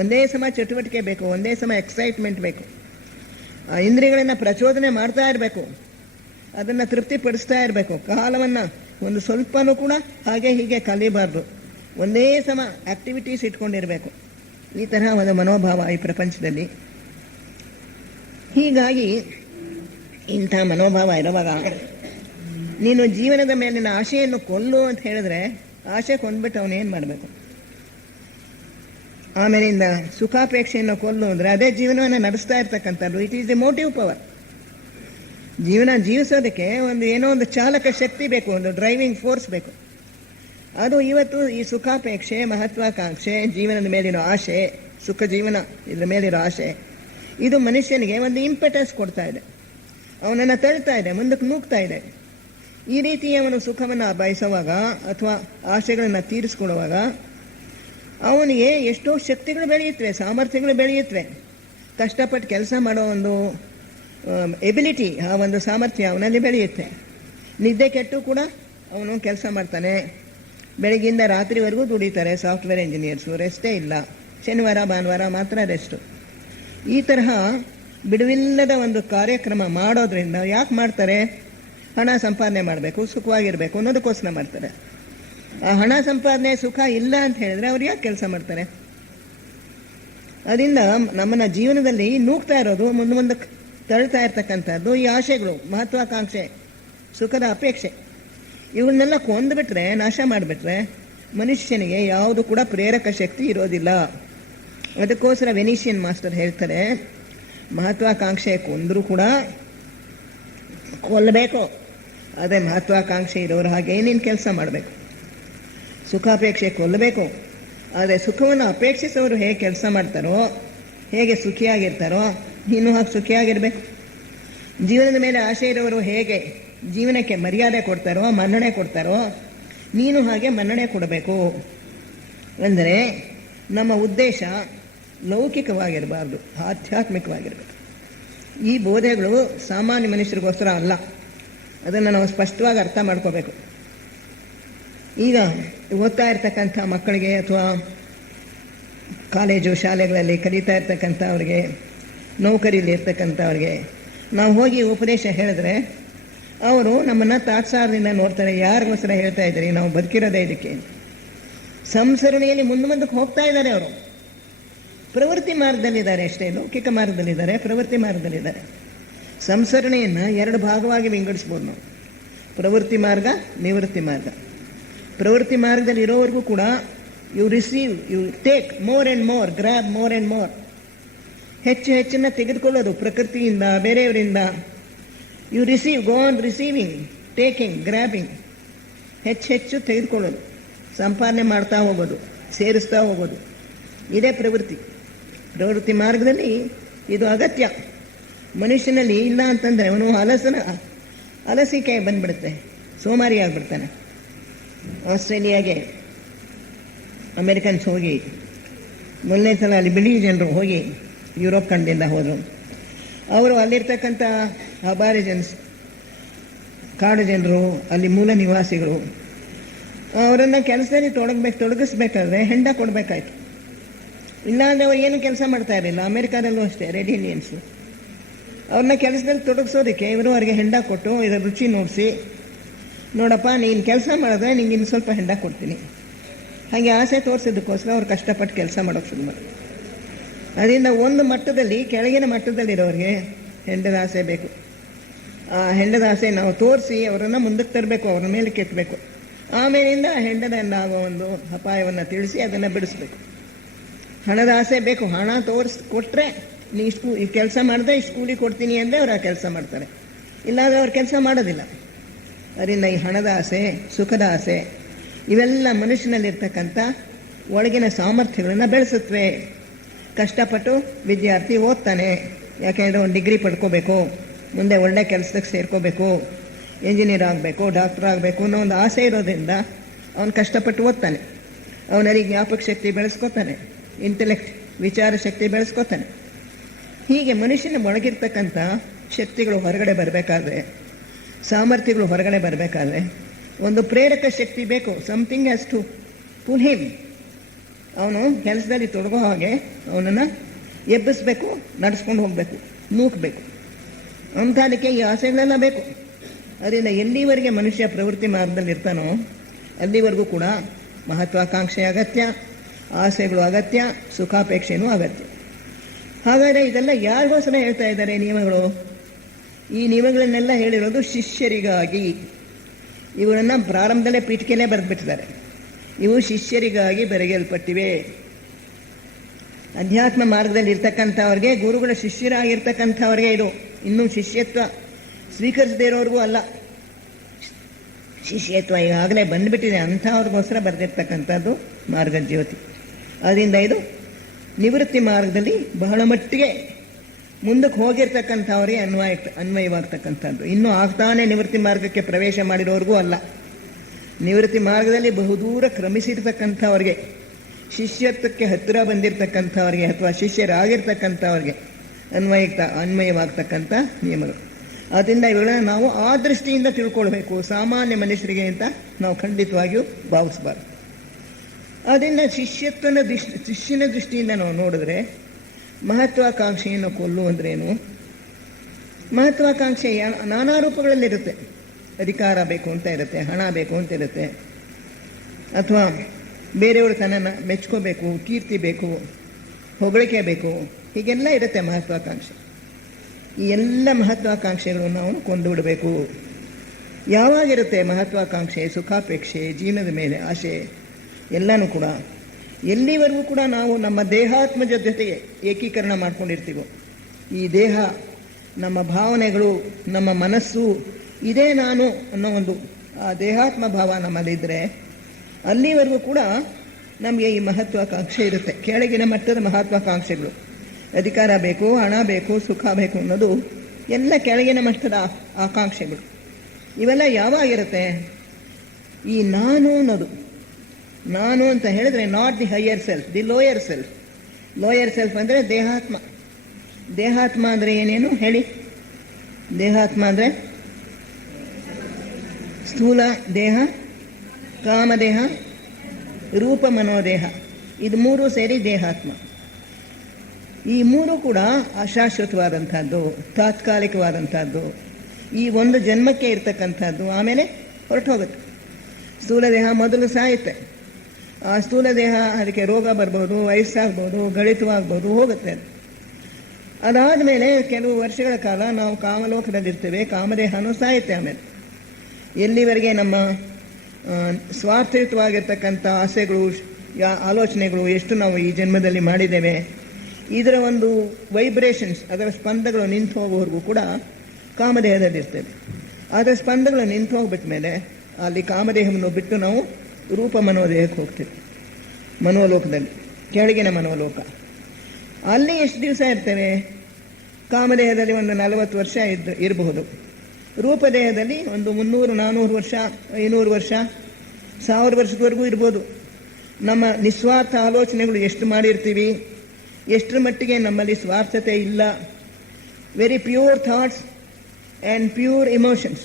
ಒಂದೇ ಸಮ ಚಟುವಟಿಕೆ ಬೇಕು, ಒಂದೇ ಸಮ ಎಕ್ಸೈಟ್ಮೆಂಟ್ ಬೇಕು. ಆ ಇಂದ್ರಿಯಗಳನ್ನು ಪ್ರಚೋದನೆ ಮಾಡ್ತಾ ಇರಬೇಕು, ಅದನ್ನು ತೃಪ್ತಿಪಡಿಸ್ತಾ ಇರಬೇಕು. ಕಾಲವನ್ನು ಒಂದು ಸ್ವಲ್ಪನೂ ಕೂಡ ಹಾಗೆ ಹೀಗೆ ಕಲಿಬಾರ್ದು, ಒಂದೇ ಸಮ ಆ್ಯಕ್ಟಿವಿಟೀಸ್ ಇಟ್ಕೊಂಡಿರಬೇಕು. ಈ ತರಹ ಒಂದು ಮನೋಭಾವ ಈ ಪ್ರಪಂಚದಲ್ಲಿ. ಹೀಗಾಗಿ ಇಂಥ ಮನೋಭಾವ ಇರುವಾಗ ನೀನು ಜೀವನದ ಮೇಲಿನ ಆಶೆಯನ್ನು ಕೊಲ್ಲು ಅಂತ ಹೇಳಿದ್ರೆ ಆಶೆ ಕೊಂಡ್ಬಿಟ್ಟು ಅವನೇನು ಮಾಡಬೇಕು? ಆಮೇಲಿಂದ ಸುಖಾಪೇಕ್ಷೆಯನ್ನು ಕೊಲ್ಲು ಅಂದರೆ ಅದೇ ಜೀವನವನ್ನು ನಡೆಸ್ತಾ ಇರ್ತಕ್ಕಂಥದ್ದು. It is the motive power. ಜೀವನ ಜೀವಿಸೋದಕ್ಕೆ ಏನೋ ಒಂದು ಚಾಲಕ ಶಕ್ತಿ ಬೇಕು, ಒಂದು ಡ್ರೈವಿಂಗ್ ಫೋರ್ಸ್ ಬೇಕು. ಅದು ಇವತ್ತು ಈ ಸುಖಾಪೇಕ್ಷೆ, ಮಹತ್ವಾಕಾಂಕ್ಷೆ, ಜೀವನದ ಮೇಲಿರೋ ಆಶೆ, ಸುಖ ಜೀವನ ಇದ್ರ ಮೇಲಿರೋ ಆಶೆ, ಇದು ಮನುಷ್ಯನಿಗೆ ಒಂದು ಇಂಪೆಟಸ್ ಕೊಡ್ತಾ ಇದೆ, ಅವನನ್ನು ತಳ್ತಾ ಇದೆ, ಮುಂದಕ್ಕೆ ನೂಗ್ತಾ ಇದೆ. ಈ ರೀತಿ ಅವನು ಸುಖವನ್ನು ಬಯಸುವಾಗ ಅಥವಾ ಆಶೆಗಳನ್ನು ತೀರಿಸ್ಕೊಳ್ಳುವಾಗ ಅವನಿಗೆ ಎಷ್ಟೋ ಶಕ್ತಿಗಳು ಬೆಳೆಯುತ್ತವೆ, ಸಾಮರ್ಥ್ಯಗಳು ಬೆಳೆಯುತ್ತವೆ. ಕಷ್ಟಪಟ್ಟು ಕೆಲಸ ಮಾಡೋ ಒಂದು ಎಬಿಲಿಟಿ, ಆ ಒಂದು ಸಾಮರ್ಥ್ಯ ಅವನಲ್ಲಿ ಬೆಳೆಯುತ್ತೆ. ನಿದ್ದೆ ಕೆಟ್ಟು ಕೂಡ ಅವನು ಕೆಲಸ ಮಾಡ್ತಾನೆ. ಬೆಳಗ್ಗಿಂದ ರಾತ್ರಿವರೆಗೂ ದುಡಿತಾರೆ ಸಾಫ್ಟ್ವೇರ್ ಇಂಜಿನಿಯರ್ಸು, ರೆಸ್ಟೇ ಇಲ್ಲ. ಶನಿವಾರ ಭಾನುವಾರ ಮಾತ್ರ ರೆಸ್ಟು. ಈ ತರಹ ಬಿಡುವಿಲ್ಲದ ಒಂದು ಕಾರ್ಯಕ್ರಮ ಮಾಡೋದ್ರಿಂದ ಯಾಕೆ ಮಾಡ್ತಾರೆ? ಹಣ ಸಂಪಾದನೆ ಮಾಡಬೇಕು, ಸುಖವಾಗಿರಬೇಕು ಅನ್ನೋದಕ್ಕೋಸ್ಕರ ಮಾಡ್ತಾರೆ. ಆ ಹಣ ಸಂಪಾದನೆ ಸುಖ ಇಲ್ಲ ಅಂತ ಹೇಳಿದ್ರೆ ಅವ್ರು ಯಾಕೆ ಕೆಲಸ ಮಾಡ್ತಾರೆ? ಅದರಿಂದ ನಮ್ಮನ್ನ ಜೀವನದಲ್ಲಿ ನೂಗ್ತಾ ಇರೋದು, ಮುಂದಕ್ಕೆ ತಳ್ತಾ ಇರ್ತಕ್ಕಂಥದ್ದು ಈ ಆಶೆಗಳು, ಮಹತ್ವಾಕಾಂಕ್ಷೆ, ಸುಖದ ಅಪೇಕ್ಷೆ. ಇವನ್ನೆಲ್ಲ ಕೊಂದುಬಿಟ್ರೆ, ನಾಶ ಮಾಡಿಬಿಟ್ರೆ ಮನುಷ್ಯನಿಗೆ ಯಾವುದು ಕೂಡ ಪ್ರೇರಕ ಶಕ್ತಿ ಇರೋದಿಲ್ಲ. ಅದಕ್ಕೋಸ್ಕರ ವೆನಿಷಿಯನ್ ಮಾಸ್ಟರ್ ಹೇಳ್ತಾರೆ, ಮಹತ್ವಾಕಾಂಕ್ಷೆ ಕೊಂದರೂ ಕೂಡ ಕೊಲ್ಲಬೇಕು. ಅದೇ ಮಹತ್ವಾಕಾಂಕ್ಷೆ ಇರೋರು ಹಾಗೆ ನೀನು ಕೆಲಸ ಮಾಡಬೇಕು. ಸುಖಾಪೇಕ್ಷೆ ಕೊಲ್ಲಬೇಕು. ಆದರೆ ಸುಖವನ್ನು ಅಪೇಕ್ಷಿಸೋರು ಹೇಗೆ ಕೆಲಸ ಮಾಡ್ತಾರೋ, ಹೇಗೆ ಸುಖಿಯಾಗಿರ್ತಾರೋ ನೀನು ಹಾಗೆ ಸುಖಿಯಾಗಿರಬೇಕು. ಜೀವನದ ಮೇಲೆ ಆಸೆ ಇರೋರು ಹೇಗೆ ಜೀವನಕ್ಕೆ ಮರ್ಯಾದೆ ಕೊಡ್ತಾರೋ, ಮನ್ನಣೆ ಕೊಡ್ತಾರೋ, ನೀನು ಹಾಗೆ ಮನ್ನಣೆ ಕೊಡಬೇಕು. ಅಂದರೆ ನಮ್ಮ ಉದ್ದೇಶ ಲೌಕಿಕವಾಗಿರಬಾರ್ದು, ಆಧ್ಯಾತ್ಮಿಕವಾಗಿರಬೇಕು. ಈ ಬೋಧೆಗಳು ಸಾಮಾನ್ಯ ಮನುಷ್ಯರಿಗೋಸ್ಕರ ಅಲ್ಲ. ಅದನ್ನು ನಾವು ಸ್ಪಷ್ಟವಾಗಿ ಅರ್ಥ ಮಾಡ್ಕೋಬೇಕು. ಈಗ ಓದ್ತಾ ಇರ್ತಕ್ಕಂಥ ಮಕ್ಕಳಿಗೆ ಅಥವಾ ಕಾಲೇಜು ಶಾಲೆಗಳಲ್ಲಿ ಕಲಿತಾ ಇರ್ತಕ್ಕಂಥವ್ರಿಗೆ, ನೌಕರಿಯಲ್ಲಿ ಇರ್ತಕ್ಕಂಥವ್ರಿಗೆ ನಾವು ಹೋಗಿ ಉಪದೇಶ ಹೇಳಿದ್ರೆ ಅವರು ನಮ್ಮನ್ನು ತಾತ್ಸಾರದಿಂದ ನೋಡ್ತಾರೆ. ಯಾರಿಗೋಸ್ಕರ ಹೇಳ್ತಾ ಇದ್ದೀರಿ? ನಾವು ಬದುಕಿರೋದೇ ಇದಕ್ಕೆ. ಸಂಸರಣೆಯಲ್ಲಿ ಮುಂದಕ್ಕೆ ಹೋಗ್ತಾ ಇದ್ದಾರೆ. ಅವರು ಪ್ರವೃತ್ತಿ ಮಾರ್ಗದಲ್ಲಿದ್ದಾರೆ ಅಷ್ಟೇ, ಲೌಕಿಕ ಮಾರ್ಗದಲ್ಲಿದ್ದಾರೆ, ಪ್ರವೃತ್ತಿ ಮಾರ್ಗದಲ್ಲಿದ್ದಾರೆ. ಸಂಸರಣೆಯನ್ನು 2 ಭಾಗವಾಗಿ ವಿಂಗಡಿಸ್ಬೋದು ನಾವು, ಪ್ರವೃತ್ತಿ ಮಾರ್ಗ, ನಿವೃತ್ತಿ ಮಾರ್ಗ. ಪ್ರವೃತ್ತಿ ಮಾರ್ಗದಲ್ಲಿ ಇರೋವರೆಗೂ ಕೂಡ you receive, you take more and more, grab more and more. ಹೆಚ್ಚನ್ನು ತೆಗೆದುಕೊಳ್ಳೋದು ಪ್ರಕೃತಿಯಿಂದ, ಬೇರೆಯವರಿಂದ. You receive, go on receiving, taking, grabbing. ಹೆಚ್ಚು ತೆಗೆದುಕೊಳ್ಳೋದು, ಸಂಪಾದನೆ ಮಾಡ್ತಾ ಹೋಗೋದು, ಸೇರಿಸ್ತಾ ಹೋಗೋದು. ಇದೇ ಪ್ರವೃತ್ತಿ. ಪ್ರವೃತ್ತಿ ಮಾರ್ಗದಲ್ಲಿ ಇದು ಅಗತ್ಯ. ಮನುಷ್ಯನಲ್ಲಿ ಇಲ್ಲ ಅಂತಂದರೆ ಅವನು ಅಲಸಿಕೆ ಬಂದ್ಬಿಡುತ್ತೆ, ಸೋಮಾರಿ ಆಗಿಬಿಡ್ತಾನೆ. ಆಸ್ಟ್ರೇಲಿಯಾಗೆ ಅಮೆರಿಕನ್ಸ್ ಹೋಗಿ ಮೊದಲನೇ ಸಲ ಅಲ್ಲಿ ಬಿಳಿ ಜನರು ಹೋಗಿ ಯುರೋಪ್ ಖಂಡದಿಂದ ಹೋದರು. ಅವರು ಅಲ್ಲಿರ್ತಕ್ಕಂಥ ಅಬಾರಿಜನ್ಸ್, ಕಾಡು ಜನರು, ಅಲ್ಲಿ ಮೂಲ ನಿವಾಸಿಗಳು, ಅವರನ್ನು ಕೆಲಸದಲ್ಲಿ ತೊಡಗಿಸ್ಬೇಕಾದ್ರೆ ಹೆಂಡ ಕೊಡಬೇಕಾಯ್ತು. ಇಲ್ಲಾಂದರೆ ಅವ್ರು ಏನು ಕೆಲಸ ಮಾಡ್ತಾ ಇರಲಿಲ್ಲ. ಅಮೆರಿಕಾದಲ್ಲೂ ಅಷ್ಟೇ, ರೆಡ್ ಇಂಡಿಯನ್ಸು. ಅವ್ರನ್ನ ಕೆಲಸದಲ್ಲಿ ತೊಡಗಿಸೋದಕ್ಕೆ ಇವರು ಅವ್ರಿಗೆ ಹೆಂಡ ಕೊಟ್ಟು ಇದರ ರುಚಿ ನೋಡಿಸಿ, ನೋಡಪ್ಪ ನೀನು ಕೆಲಸ ಮಾಡಿದ್ರೆ ನಿಂಗೆ ಇನ್ನು ಸ್ವಲ್ಪ ಹೆಂಡ ಕೊಡ್ತೀನಿ, ಹಾಗೆ ಆಸೆ ತೋರಿಸೋದಕ್ಕೋಸ್ಕರ ಅವ್ರು ಕಷ್ಟಪಟ್ಟು ಕೆಲಸ ಮಾಡೋಕ್ಕೆ ಶುರು ಮಾಡಿ. ಅದರಿಂದ ಒಂದು ಮಟ್ಟದಲ್ಲಿ, ಕೆಳಗಿನ ಮಟ್ಟದಲ್ಲಿರೋರಿಗೆ ಹೆಂಡದ ಆಸೆ ಬೇಕು. ಆ ಹೆಂಡದ ಆಸೆ ನಾವು ತೋರಿಸಿ ಅವರನ್ನು ಮುಂದಕ್ಕೆ ತರಬೇಕು, ಅವ್ರ ಮೇಲೆ ಕೆತ್ತಬೇಕು. ಆಮೇಲಿಂದ ಆ ಹೆಂಡದಿಂದ ಆಗೋ ಒಂದು ಅಪಾಯವನ್ನು ತಿಳಿಸಿ ಅದನ್ನು ಬಿಡಿಸ್ಬೇಕು. ಹಣದ ಆಸೆ ಬೇಕು, ಹಣ ಕೊಟ್ಟರೆ ನೀ ಈ ಕೆಲಸ ಮಾಡಿದ್ರೆ ಇಷ್ಟು ಕೂಲಿ ಕೊಡ್ತೀನಿ ಅಂದರೆ ಅವ್ರು ಆ ಕೆಲಸ ಮಾಡ್ತಾರೆ, ಇಲ್ಲಾಂದರೆ ಅವ್ರು ಕೆಲಸ ಮಾಡೋದಿಲ್ಲ. ಅದರಿಂದ ಈ ಹಣದ ಆಸೆ, ಸುಖದ ಆಸೆ ಇವೆಲ್ಲ ಮನುಷ್ಯನಲ್ಲಿರ್ತಕ್ಕಂಥ ಒಳಗಿನ ಸಾಮರ್ಥ್ಯಗಳನ್ನು ಬೆಳೆಸುತ್ತವೆ. ಕಷ್ಟಪಟ್ಟು ವಿದ್ಯಾರ್ಥಿ ಓದ್ತಾನೆ, ಯಾಕೆಂದರೆ ಒಂದು ಡಿಗ್ರಿ ಪಡ್ಕೋಬೇಕು, ಮುಂದೆ ಒಳ್ಳೆ ಕೆಲಸಕ್ಕೆ ಸೇರ್ಕೋಬೇಕು, ಇಂಜಿನಿಯರ್ ಆಗಬೇಕು, ಡಾಕ್ಟರ್ ಆಗಬೇಕು ಅನ್ನೋ ಒಂದು ಆಸೆ ಇರೋದ್ರಿಂದ ಅವನು ಕಷ್ಟಪಟ್ಟು ಓದ್ತಾನೆ. ಅವನಲ್ಲಿ ಜ್ಞಾಪಕ ಶಕ್ತಿ ಬೆಳೆಸ್ಕೋತಾನೆ, ಇಂಟೆಲೆಕ್ಟ್ ವಿಚಾರ ಶಕ್ತಿ ಬೆಳೆಸ್ಕೋತಾನೆ. ಹೀಗೆ ಮನುಷ್ಯನ ಒಳಗಿರ್ತಕ್ಕಂಥ ಶಕ್ತಿಗಳು ಹೊರಗಡೆ ಬರಬೇಕಾದ್ರೆ, ಸಾಮರ್ಥ್ಯಗಳು ಹೊರಗಡೆ ಬರಬೇಕಾದ್ರೆ ಒಂದು ಪ್ರೇರಕ ಶಕ್ತಿ ಬೇಕು. Something has to pull him. ಅವನು ಕೆಲಸದಲ್ಲಿ ತೊಡಗೋ ಹಾಗೆ ಅವನನ್ನು ಎಬ್ಬಿಸ್ಬೇಕು, ನಡೆಸ್ಕೊಂಡು ಹೋಗಬೇಕು, ನೂಕಬೇಕು. ಅಂಥದಕ್ಕೆ ಈ ಆಸೆಗಳೆಲ್ಲ ಬೇಕು. ಅದರಿಂದ ಎಲ್ಲಿವರೆಗೆ ಮನುಷ್ಯ ಪ್ರವೃತ್ತಿ ಮಾರ್ಗದಲ್ಲಿ ಇರ್ತಾನೋ ಅಲ್ಲಿವರೆಗೂ ಕೂಡ ಮಹತ್ವಾಕಾಂಕ್ಷೆ ಅಗತ್ಯ, ಆಸೆಗಳು ಅಗತ್ಯ, ಸುಖಾಪೇಕ್ಷೆನೂ ಅಗತ್ಯ. ಹಾಗಾದರೆ ಇದೆಲ್ಲ ಯಾರಿಗೋಸ್ಕರ ಹೇಳ್ತಾ ಇದ್ದಾರೆ ನಿಯಮಗಳು? ಈ ನಿಯಮಗಳನ್ನೆಲ್ಲ ಹೇಳಿರೋದು ಶಿಷ್ಯರಿಗಾಗಿ. ಇವುಗಳನ್ನು ಪ್ರಾರಂಭದಲ್ಲೇ ಪೀಠಿಕೆಯಲ್ಲೇ ಬರೆದುಬಿಟ್ಟಿದ್ದಾರೆ. ಇವು ಶಿಷ್ಯರಿಗಾಗಿ ಬರೆಯಲ್ಪಟ್ಟಿವೆ. ಅಧ್ಯಾತ್ಮ ಮಾರ್ಗದಲ್ಲಿ ಇರ್ತಕ್ಕಂಥವ್ರಿಗೆ, ಗುರುಗಳ ಶಿಷ್ಯರಾಗಿರ್ತಕ್ಕಂಥವ್ರಿಗೆ ಇದು. ಇನ್ನೂ ಶಿಷ್ಯತ್ವ ಸ್ವೀಕರಿಸದೇ ಇರೋರಿಗೂ ಅಲ್ಲ, ಶಿಷ್ಯತ್ವ ಈಗಾಗಲೇ ಬಂದುಬಿಟ್ಟಿದೆ ಅಂಥವ್ರಿಗೋಸ್ಕರ ಬರೆದಿರ್ತಕ್ಕಂಥದ್ದು ಮಾರ್ಗಜ್ಯೋತಿ. ಅದರಿಂದ ಇದು ನಿವೃತ್ತಿ ಮಾರ್ಗದಲ್ಲಿ ಬಹಳ ಮಟ್ಟಿಗೆ ಮುಂದಕ್ಕೆ ಹೋಗಿರ್ತಕ್ಕಂಥವ್ರಿಗೆ ಅನ್ವಯವಾಗ್ತಕ್ಕಂಥದ್ದು. ಇನ್ನೂ ಆಗ್ತಾನೆ ನಿವೃತ್ತಿ ಮಾರ್ಗಕ್ಕೆ ಪ್ರವೇಶ ಮಾಡಿರೋರಿಗೂ ಅಲ್ಲ, ನಿವೃತ್ತಿ ಮಾರ್ಗದಲ್ಲಿ ಬಹುದೂರ ಕ್ರಮಿಸಿರ್ತಕ್ಕಂಥವ್ರಿಗೆ, ಶಿಷ್ಯತ್ವಕ್ಕೆ ಹತ್ತಿರ ಬಂದಿರತಕ್ಕಂಥವ್ರಿಗೆ ಅಥವಾ ಶಿಷ್ಯರಾಗಿರ್ತಕ್ಕಂಥವ್ರಿಗೆ ಅನ್ವಯವಾಗ್ತಕ್ಕಂಥ ನಿಯಮಗಳು. ಆದ್ದರಿಂದ ಇವುಗಳನ್ನ ನಾವು ಆ ದೃಷ್ಟಿಯಿಂದ ತಿಳ್ಕೊಳ್ಬೇಕು, ಸಾಮಾನ್ಯ ಮನುಷ್ಯರಿಗೆ ಅಂತ ನಾವು ಖಂಡಿತವಾಗಿಯೂ ಭಾವಿಸಬಾರ್ದು. ಅದರಿಂದ ಶಿಷ್ಯನ ದೃಷ್ಟಿಯಿಂದ ನಾವು ನೋಡಿದ್ರೆ ಮಹತ್ವಾಕಾಂಕ್ಷೆಯನ್ನು ಕೊಲ್ಲುವಂದ್ರೇನು? ಮಹತ್ವಾಕಾಂಕ್ಷೆ ನಾನಾ ರೂಪಗಳಲ್ಲಿರುತ್ತೆ. ಅಧಿಕಾರ ಬೇಕು ಅಂತ ಇರುತ್ತೆ, ಹಣ ಬೇಕು ಅಂತ ಇರುತ್ತೆ, ಅಥವಾ ಬೇರೆಯವರು ತನ್ನನ್ನು ಮೆಚ್ಕೋಬೇಕು, ಕೀರ್ತಿ ಬೇಕು, ಹೊಗಳಿಕೆ ಬೇಕು, ಹೀಗೆಲ್ಲ ಇರುತ್ತೆ ಮಹತ್ವಾಕಾಂಕ್ಷೆ. ಈ ಎಲ್ಲ ಮಹತ್ವಾಕಾಂಕ್ಷೆಗಳು ನಾವು ಕೊಂದು ಬಿಡಬೇಕು. ಯಾವಾಗಿರುತ್ತೆ ಮಹತ್ವಾಕಾಂಕ್ಷೆ, ಸುಖಾಪೇಕ್ಷೆ, ಜೀವನದ ಮೇಲೆ ಆಸೆ ಎಲ್ಲನೂ ಕೂಡ ಎಲ್ಲಿವರೆಗೂ ಕೂಡ ನಾವು ನಮ್ಮ ದೇಹಾತ್ಮಜ ಜೊತೆಗೆ ಏಕೀಕರಣ ಮಾಡ್ಕೊಂಡಿರ್ತೀವೋ, ಈ ದೇಹ, ನಮ್ಮ ಭಾವನೆಗಳು, ನಮ್ಮ ಮನಸ್ಸು ಇದೇ ನಾನು ಅನ್ನೋ ಒಂದು ಆ ದೇಹಾತ್ಮ ಭಾವ ನಮ್ಮಲ್ಲಿದ್ದರೆ ಅಲ್ಲಿವರೆಗೂ ಕೂಡ ನಮಗೆ ಈ ಮಹತ್ವಾಕಾಂಕ್ಷೆ ಇರುತ್ತೆ. ಕೆಳಗಿನ ಮಟ್ಟದ ಮಹತ್ವಾಕಾಂಕ್ಷೆಗಳು, ಅಧಿಕಾರ ಬೇಕು, ಹಣ ಬೇಕು, ಸುಖ ಬೇಕು ಅನ್ನೋದು ಎಲ್ಲ ಕೆಳಗಿನ ಮಟ್ಟದ ಆಕಾಂಕ್ಷೆಗಳು. ಇವೆಲ್ಲ ಯಾವಾಗಿರುತ್ತೆ? ಈ ನಾನು ಅನ್ನೋದು, ನಾನು ಅಂತ ಹೇಳಿದ್ರೆ not the higher self, the lower self. Lower self ಅಂದರೆ ದೇಹಾತ್ಮ. ದೇಹಾತ್ಮ ಅಂದರೆ ಏನೇನು ಹೇಳಿ? ದೇಹಾತ್ಮ ಅಂದರೆ ಸ್ಥೂಲ ದೇಹ, ಕಾಮದೇಹ, ರೂಪ ಮನೋದೇಹ, ಇದು ಮೂರು ಸೇರಿ ದೇಹಾತ್ಮ. ಈ ಮೂರು ಕೂಡ ಅಶಾಶ್ವತವಾದಂಥದ್ದು, ತಾತ್ಕಾಲಿಕವಾದಂಥದ್ದು, ಈ ಒಂದು ಜನ್ಮಕ್ಕೆ ಇರ್ತಕ್ಕಂಥದ್ದು, ಆಮೇಲೆ ಹೊರಟು ಹೋಗುತ್ತೆ. ಸ್ಥೂಲ ದೇಹ ಮೊದಲು ಸಾಯುತ್ತೆ. ಆ ಸ್ಥೂಲ ದೇಹ, ಅದಕ್ಕೆ ರೋಗ ಬರ್ಬೋದು, ವಯಸ್ಸಾಗ್ಬೋದು, ಗಳಿತವಾಗ್ಬೋದು, ಹೋಗುತ್ತೆ. ಅದಾದ ಮೇಲೆ ಕೆಲವು ವರ್ಷಗಳ ಕಾಲ ನಾವು ಕಾಮಲೋಕದಲ್ಲಿರ್ತೇವೆ, ಕಾಮದೇಹನೂ ಸಾಯುತ್ತೆ. ಆಮೇಲೆ ಎಲ್ಲಿವರೆಗೆ ನಮ್ಮ ಸ್ವಾರ್ಥಯುತವಾಗಿರ್ತಕ್ಕಂಥ ಆಸೆಗಳು, ಆಲೋಚನೆಗಳು ಎಷ್ಟು ನಾವು ಈ ಜನ್ಮದಲ್ಲಿ ಮಾಡಿದ್ದೇವೆ, ಇದರ ಒಂದು ವೈಬ್ರೇಷನ್ಸ್, ಅದರ ಸ್ಪಂದಗಳು ನಿಂತು ಹೋಗುವವರೆಗೂ ಕೂಡ ಕಾಮದೇಹದಲ್ಲಿರ್ತೇವೆ. ಅದರ ಸ್ಪಂದಗಳು ನಿಂತು ಹೋಗ್ಬಿಟ್ಟ ಮೇಲೆ ಅಲ್ಲಿ ಕಾಮದೇಹವನ್ನು ಬಿಟ್ಟು ನಾವು ರೂಪ ಮನೋದೇಹಕ್ಕೆ ಹೋಗ್ತೀವಿ. ಮನೋಲೋಕದಲ್ಲಿ, ಕೆಳಗಿನ ಮನೋಲೋಕ. ಅಲ್ಲಿ ಎಷ್ಟು ದಿವಸ ಇರ್ತೇವೆ? ಕಾಮದೇಹದಲ್ಲಿ ಒಂದು 40 ವರ್ಷ ಇರಬಹುದು. ರೂಪದೇಹದಲ್ಲಿ ಒಂದು 300, 400 ವರ್ಷ, 500 ವರ್ಷ, 1000 ವರ್ಷದವರೆಗೂ ಇರ್ಬೋದು. ನಮ್ಮ ನಿಸ್ವಾರ್ಥ ಆಲೋಚನೆಗಳು ಎಷ್ಟು ಮಾಡಿರ್ತೀವಿ, ಎಷ್ಟರ ಮಟ್ಟಿಗೆ ನಮ್ಮಲ್ಲಿ ಸ್ವಾರ್ಥತೆ ಇಲ್ಲ, very pure thoughts and pure emotions,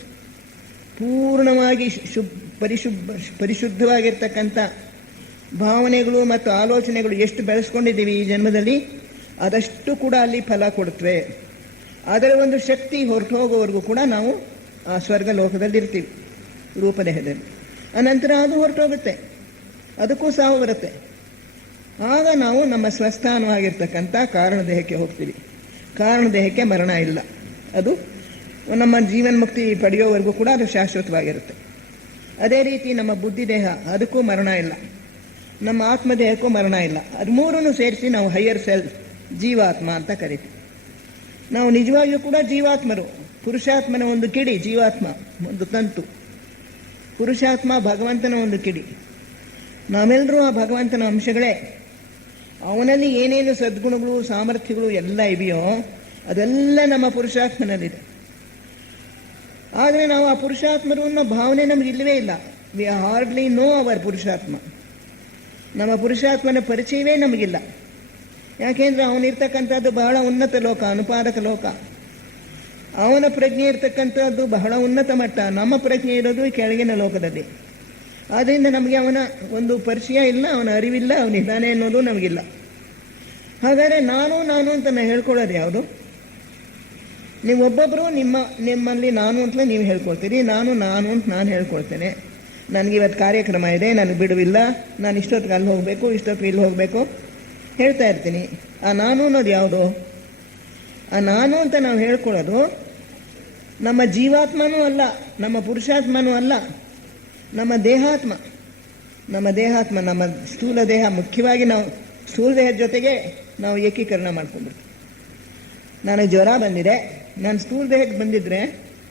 ಪೂರ್ಣವಾಗಿ ಪರಿಶುದ್ಧವಾಗಿರ್ತಕ್ಕಂಥ ಭಾವನೆಗಳು ಮತ್ತು ಆಲೋಚನೆಗಳು ಎಷ್ಟು ಬೆಳೆಸ್ಕೊಂಡಿದ್ದೀವಿ ಈ ಜನ್ಮದಲ್ಲಿ, ಅದಷ್ಟು ಕೂಡ ಅಲ್ಲಿ ಫಲ ಕೊಡುತ್ತವೆ. ಅದರ ಒಂದು ಶಕ್ತಿ ಹೊರಟು ಹೋಗೋವರೆಗೂ ಕೂಡ ನಾವು ಆ ಸ್ವರ್ಗ ಲೋಕದಲ್ಲಿರ್ತೀವಿ, ರೂಪದೇಹದಲ್ಲಿ. ಅನಂತರ ಅದು ಹೊರಟೋಗುತ್ತೆ, ಅದಕ್ಕೂ ಸಾವು ಬರುತ್ತೆ. ಆಗ ನಾವು ನಮ್ಮ ಸ್ವಸ್ಥಾನವಾಗಿರ್ತಕ್ಕಂಥ ಕಾರಣದೇಹಕ್ಕೆ ಹೋಗ್ತೀವಿ. ಕಾರಣದೇಹಕ್ಕೆ ಮರಣ ಇಲ್ಲ, ಅದು ನಮ್ಮ ಜೀವನ್ಮುಕ್ತಿ ಪಡೆಯೋವರೆಗೂ ಕೂಡ ಅದು ಶಾಶ್ವತವಾಗಿರುತ್ತೆ. ಅದೇ ರೀತಿ ನಮ್ಮ ಬುದ್ಧಿದೇಹ, ಅದಕ್ಕೂ ಮರಣ ಇಲ್ಲ. ನಮ್ಮ ಆತ್ಮದೇಹಕ್ಕೂ ಮರಣ ಇಲ್ಲ. ಅದು ಮೂರನ್ನು ಸೇರಿಸಿ ನಾವು ಹೈಯರ್ ಸೆಲ್ಫ್, ಜೀವಾತ್ಮ ಅಂತ ಕರಿತೀವಿ. ನಾವು ನಿಜವಾಗಿಯೂ ಕೂಡ ಜೀವಾತ್ಮರು. ಪುರುಷಾತ್ಮನ ಒಂದು ಕಿಡಿ ಜೀವಾತ್ಮ, ಒಂದು ತಂತು. ಪುರುಷಾತ್ಮ ಭಗವಂತನ ಒಂದು ಕಿಡಿ. ನಾವೆಲ್ಲರೂ ಆ ಭಗವಂತನ ಅಂಶಗಳೇ. ಅವನಲ್ಲಿ ಏನೇನು ಸದ್ಗುಣಗಳು, ಸಾಮರ್ಥ್ಯಗಳು ಎಲ್ಲ ಇವೆಯೋ ಅದೆಲ್ಲ ನಮ್ಮ ಪುರುಷಾತ್ಮನಲ್ಲಿದೆ. ಆದರೆ ನಾವು ಆ ಪುರುಷಾತ್ಮರು ಅನ್ನೋ ಭಾವನೆ ನಮ್ಗೆ ಇಲ್ಲವೇ ಇಲ್ಲ. ವಿ ಹಾರ್ಡ್ಲಿ ನೋ ಅವರ್ ಪುರುಷಾತ್ಮ. ನಮ್ಮ ಪುರುಷಾತ್ಮನ ಪರಿಚಯವೇ ನಮಗಿಲ್ಲ. ಯಾಕೆಂದರೆ ಅವನಿರ್ತಕ್ಕಂಥದ್ದು ಬಹಳ ಉನ್ನತ ಲೋಕ, ಅನುಪಾದಕ ಲೋಕ. ಅವನ ಪ್ರಜ್ಞೆ ಇರ್ತಕ್ಕಂಥದ್ದು ಬಹಳ ಉನ್ನತ ಮಟ್ಟ. ನಮ್ಮ ಪ್ರಜ್ಞೆ ಇರೋದು ಕೆಳಗಿನ ಲೋಕದಲ್ಲಿ. ಆದ್ದರಿಂದ ನಮಗೆ ಅವನ ಒಂದು ಪರಿಚಯ ಇಲ್ಲ, ಅವನ ಅರಿವಿಲ್ಲ, ಅವನಿದ್ದಾನೆ ಅನ್ನೋದು ನಮಗಿಲ್ಲ. ಹಾಗಾದರೆ ನಾನು ಅಂತ ನಾನು ಹೇಳ್ಕೊಳ್ಳೋದು ಯಾವುದು? ನೀವು ಒಬ್ಬೊಬ್ಬರು ನಿಮ್ಮಲ್ಲಿ ನಾನು ಅಂತಲೇ ನೀವು ಹೇಳ್ಕೊಳ್ತೀರಿ. ನಾನು ಅಂತ ನಾನು ಹೇಳ್ಕೊಳ್ತೇನೆ. ನನಗೆ ಇವತ್ತು ಕಾರ್ಯಕ್ರಮ ಇದೆ, ನನಗೆ ಬಿಡುವಿಲ್ಲ, ನಾನು ಇಷ್ಟೊತ್ತಿಗೆ ಅಲ್ಲಿ ಹೋಗಬೇಕು, ಇಷ್ಟೊತ್ತಿಗೆ ಇಲ್ಲಿ ಹೋಗಬೇಕು ಹೇಳ್ತಾ ಇರ್ತೀನಿ. ಆ ನಾನು ಅನ್ನೋದು ಯಾವುದು? ಆ ನಾನು ಅಂತ ನಾವು ಹೇಳ್ಕೊಳ್ಳೋದು ನಮ್ಮ ಜೀವಾತ್ಮನೂ ಅಲ್ಲ, ನಮ್ಮ ಪುರುಷಾತ್ಮನೂ ಅಲ್ಲ, ನಮ್ಮ ದೇಹಾತ್ಮ. ನಮ್ಮ ಸ್ಥೂಲ ದೇಹ. ಮುಖ್ಯವಾಗಿ ನಾವು ಸ್ಥೂಲ ದೇಹದ ಜೊತೆಗೆ ನಾವು ಏಕೀಕರಣ ಮಾಡ್ಕೊಂಡ್ಬಿಡ್ತೀವಿ. ನನಗೆ ಜ್ವರ ಬಂದಿದೆ, ನಾನು ಸ್ಥೂಲ ದೇಹಕ್ಕೆ ಬಂದಿದ್ರೆ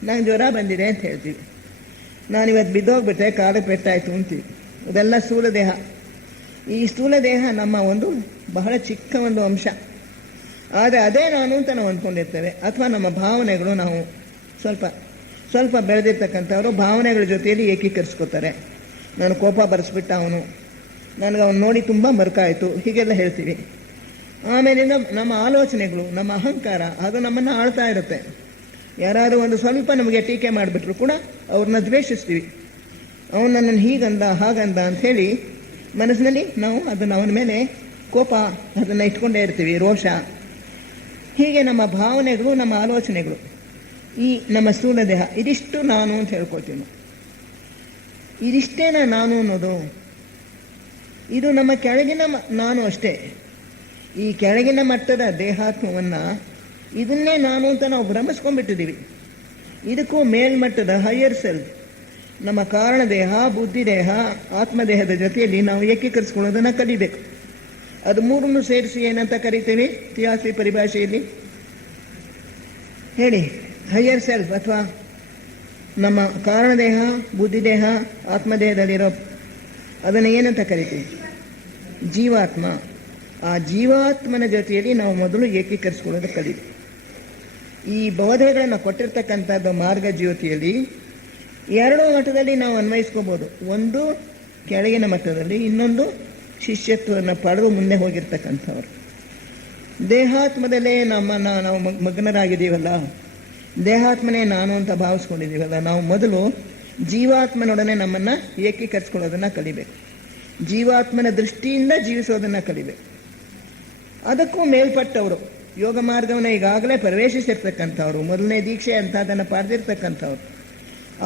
ನನಗೆ ಜ್ವರ ಬಂದಿದೆ ಅಂತ ಹೇಳ್ತೀವಿ. ನಾನಿವತ್ತು ಬಿದ್ದೋಗ್ಬಿಟ್ಟೆ, ಕಾಲು ಪೆಟ್ಟಾಯಿತು ಅಂತೀವಿ. ಅದೆಲ್ಲ ಸ್ಥೂಲ ದೇಹ. ಈ ಸ್ಥೂಲ ದೇಹ ನಮ್ಮ ಒಂದು ಬಹಳ ಚಿಕ್ಕ ಒಂದು ಅಂಶ. ಆದರೆ ಅದೇ ನಾನು ಅಂತ ನಾವು ಅಂದ್ಕೊಂಡಿರ್ತೇವೆ. ಅಥವಾ ನಮ್ಮ ಭಾವನೆಗಳು, ನಾವು ಸ್ವಲ್ಪ ಬೆಳೆದಿರ್ತಕ್ಕಂಥವ್ರು ಭಾವನೆಗಳ ಜೊತೆಯಲ್ಲಿ ಏಕೀಕರಿಸ್ಕೋತಾರೆ. ನಾನು ಕೋಪ ಬರೆಸ್ಬಿಟ್ಟ ಅವನು, ನನಗೆ ಅವನು ನೋಡಿ ತುಂಬ ಮರುಕಾಯಿತು, ಹೀಗೆಲ್ಲ ಹೇಳ್ತೀವಿ. ಆಮೇಲಿಂದ ನಮ್ಮ ಆಲೋಚನೆಗಳು, ನಮ್ಮ ಅಹಂಕಾರ, ಅದು ನಮ್ಮನ್ನು ಆಳ್ತಾ ಇರುತ್ತೆ. ಯಾರಾದರೂ ಒಂದು ಸ್ವಲ್ಪ ನಮಗೆ ಟೀಕೆ ಮಾಡಿಬಿಟ್ರು ಕೂಡ ಅವ್ರನ್ನ ದ್ವೇಷಿಸ್ತೀವಿ. ಅವನು ನನ್ನನ್ನು ಹೀಗಂದ ಹಾಗಂದ ಅಂಥೇಳಿ ಮನಸ್ಸಿನಲ್ಲಿ ನಾವು ಅದನ್ನು ಅವನ ಮೇಲೆ ಕೋಪ ಅದನ್ನು ಇಟ್ಕೊಂಡೇ ಇರ್ತೀವಿ, ರೋಷ. ಹೀಗೆ ನಮ್ಮ ಭಾವನೆಗಳು, ನಮ್ಮ ಆಲೋಚನೆಗಳು, ಈ ನಮ್ಮ ಸ್ಥೂಲ ದೇಹ, ಇದಿಷ್ಟು ನಾನು ಅಂತ ಹೇಳ್ಕೊಳ್ತೀವಿ ನಾವು. ಇದಿಷ್ಟೇನ ನಾನು ಅನ್ನೋದು? ಇದು ನಮ್ಮ ಕೆಳಗಿನ ನಾನು ಅಷ್ಟೇ. ಈ ಕೆಳಗಿನ ಮಟ್ಟದ ದೇಹಾತ್ಮವನ್ನು, ಇದನ್ನೇ ನಾನು ಅಂತ ನಾವು ಭ್ರಮಿಸ್ಕೊಂಡ್ಬಿಟ್ಟಿದ್ದೀವಿ. ಇದಕ್ಕೂ ಮೇಲ್ಮಟ್ಟದ ಹೈಯರ್ ಸೆಲ್ಫ್, ನಮ್ಮ ಕಾರಣ ದೇಹ, ಬುದ್ಧಿದೇಹ, ಆತ್ಮದೇಹದ ಜೊತೆಯಲ್ಲಿ ನಾವು ಏಕೀಕರಿಸ್ಕೊಳ್ಳೋದನ್ನು ಕಲಿಬೇಕು. ಅದು ಮೂರನ್ನು ಸೇರಿಸಿ ಏನಂತ ಕರಿತೀವಿ ಥಿಯಾಸಫಿ ಪರಿಭಾಷೆಯಲ್ಲಿ? ಹೇಳಿ. ಹೈಯರ್ ಸೆಲ್ಫ್ ಅಥವಾ ನಮ್ಮ ಕಾರಣದೇಹ, ಬುದ್ಧಿದೇಹ, ಆತ್ಮದೇಹದಲ್ಲಿರೋ ಅದನ್ನು ಏನಂತ ಕರಿತೀವಿ? ಜೀವಾತ್ಮ. ಆ ಜೀವಾತ್ಮನ ಜೊತೆಯಲ್ಲಿ ನಾವು ಮೊದಲು ಏಕೀಕರಿಸ್ಕೊಳ್ಳೋದು ಕಲಿತೀವಿ. ಈ ಬೋಧೆಗಳನ್ನು ಕೊಟ್ಟಿರ್ತಕ್ಕಂಥದ್ದು ಮಾರ್ಗ ಜ್ಯೋತಿಯಲ್ಲಿ ಎರಡು ಮಟ್ಟದಲ್ಲಿ ನಾವು ಅನ್ವಯಿಸ್ಕೋಬೋದು. ಒಂದು ಕೆಳಗಿನ ಮಟ್ಟದಲ್ಲಿ, ಇನ್ನೊಂದು ಶಿಷ್ಯತ್ವವನ್ನು ಪಡೆದು ಮುಂದೆ ಹೋಗಿರ್ತಕ್ಕಂಥವ್ರು. ದೇಹಾತ್ಮದಲ್ಲೇ ನಾವು ಮಗ್ನರಾಗಿದ್ದೀವಲ್ಲ, ದೇಹಾತ್ಮನೇ ನಾನು ಅಂತ ಭಾವಿಸ್ಕೊಂಡಿದ್ದೀವಲ್ಲ, ನಾವು ಮೊದಲು ಜೀವಾತ್ಮನೊಡನೆ ನಮ್ಮನ್ನು ಏಕೀಕರಿಸ್ಕೊಳ್ಳೋದನ್ನು ಕಲಿಬೇಕು. ಜೀವಾತ್ಮನ ದೃಷ್ಟಿಯಿಂದ ಜೀವಿಸೋದನ್ನು ಕಲಿಬೇಕು. ಅದಕ್ಕೂ ಮೇಲ್ಪಟ್ಟವರು, ಯೋಗ ಮಾರ್ಗವನ್ನು ಈಗಾಗಲೇ ಪ್ರವೇಶಿಸಿರ್ತಕ್ಕಂಥವ್ರು, ಮೊದಲನೇ ದೀಕ್ಷೆ ಅಂತ ಅದನ್ನು ಪಡೆದಿರ್ತಕ್ಕಂಥವ್ರು,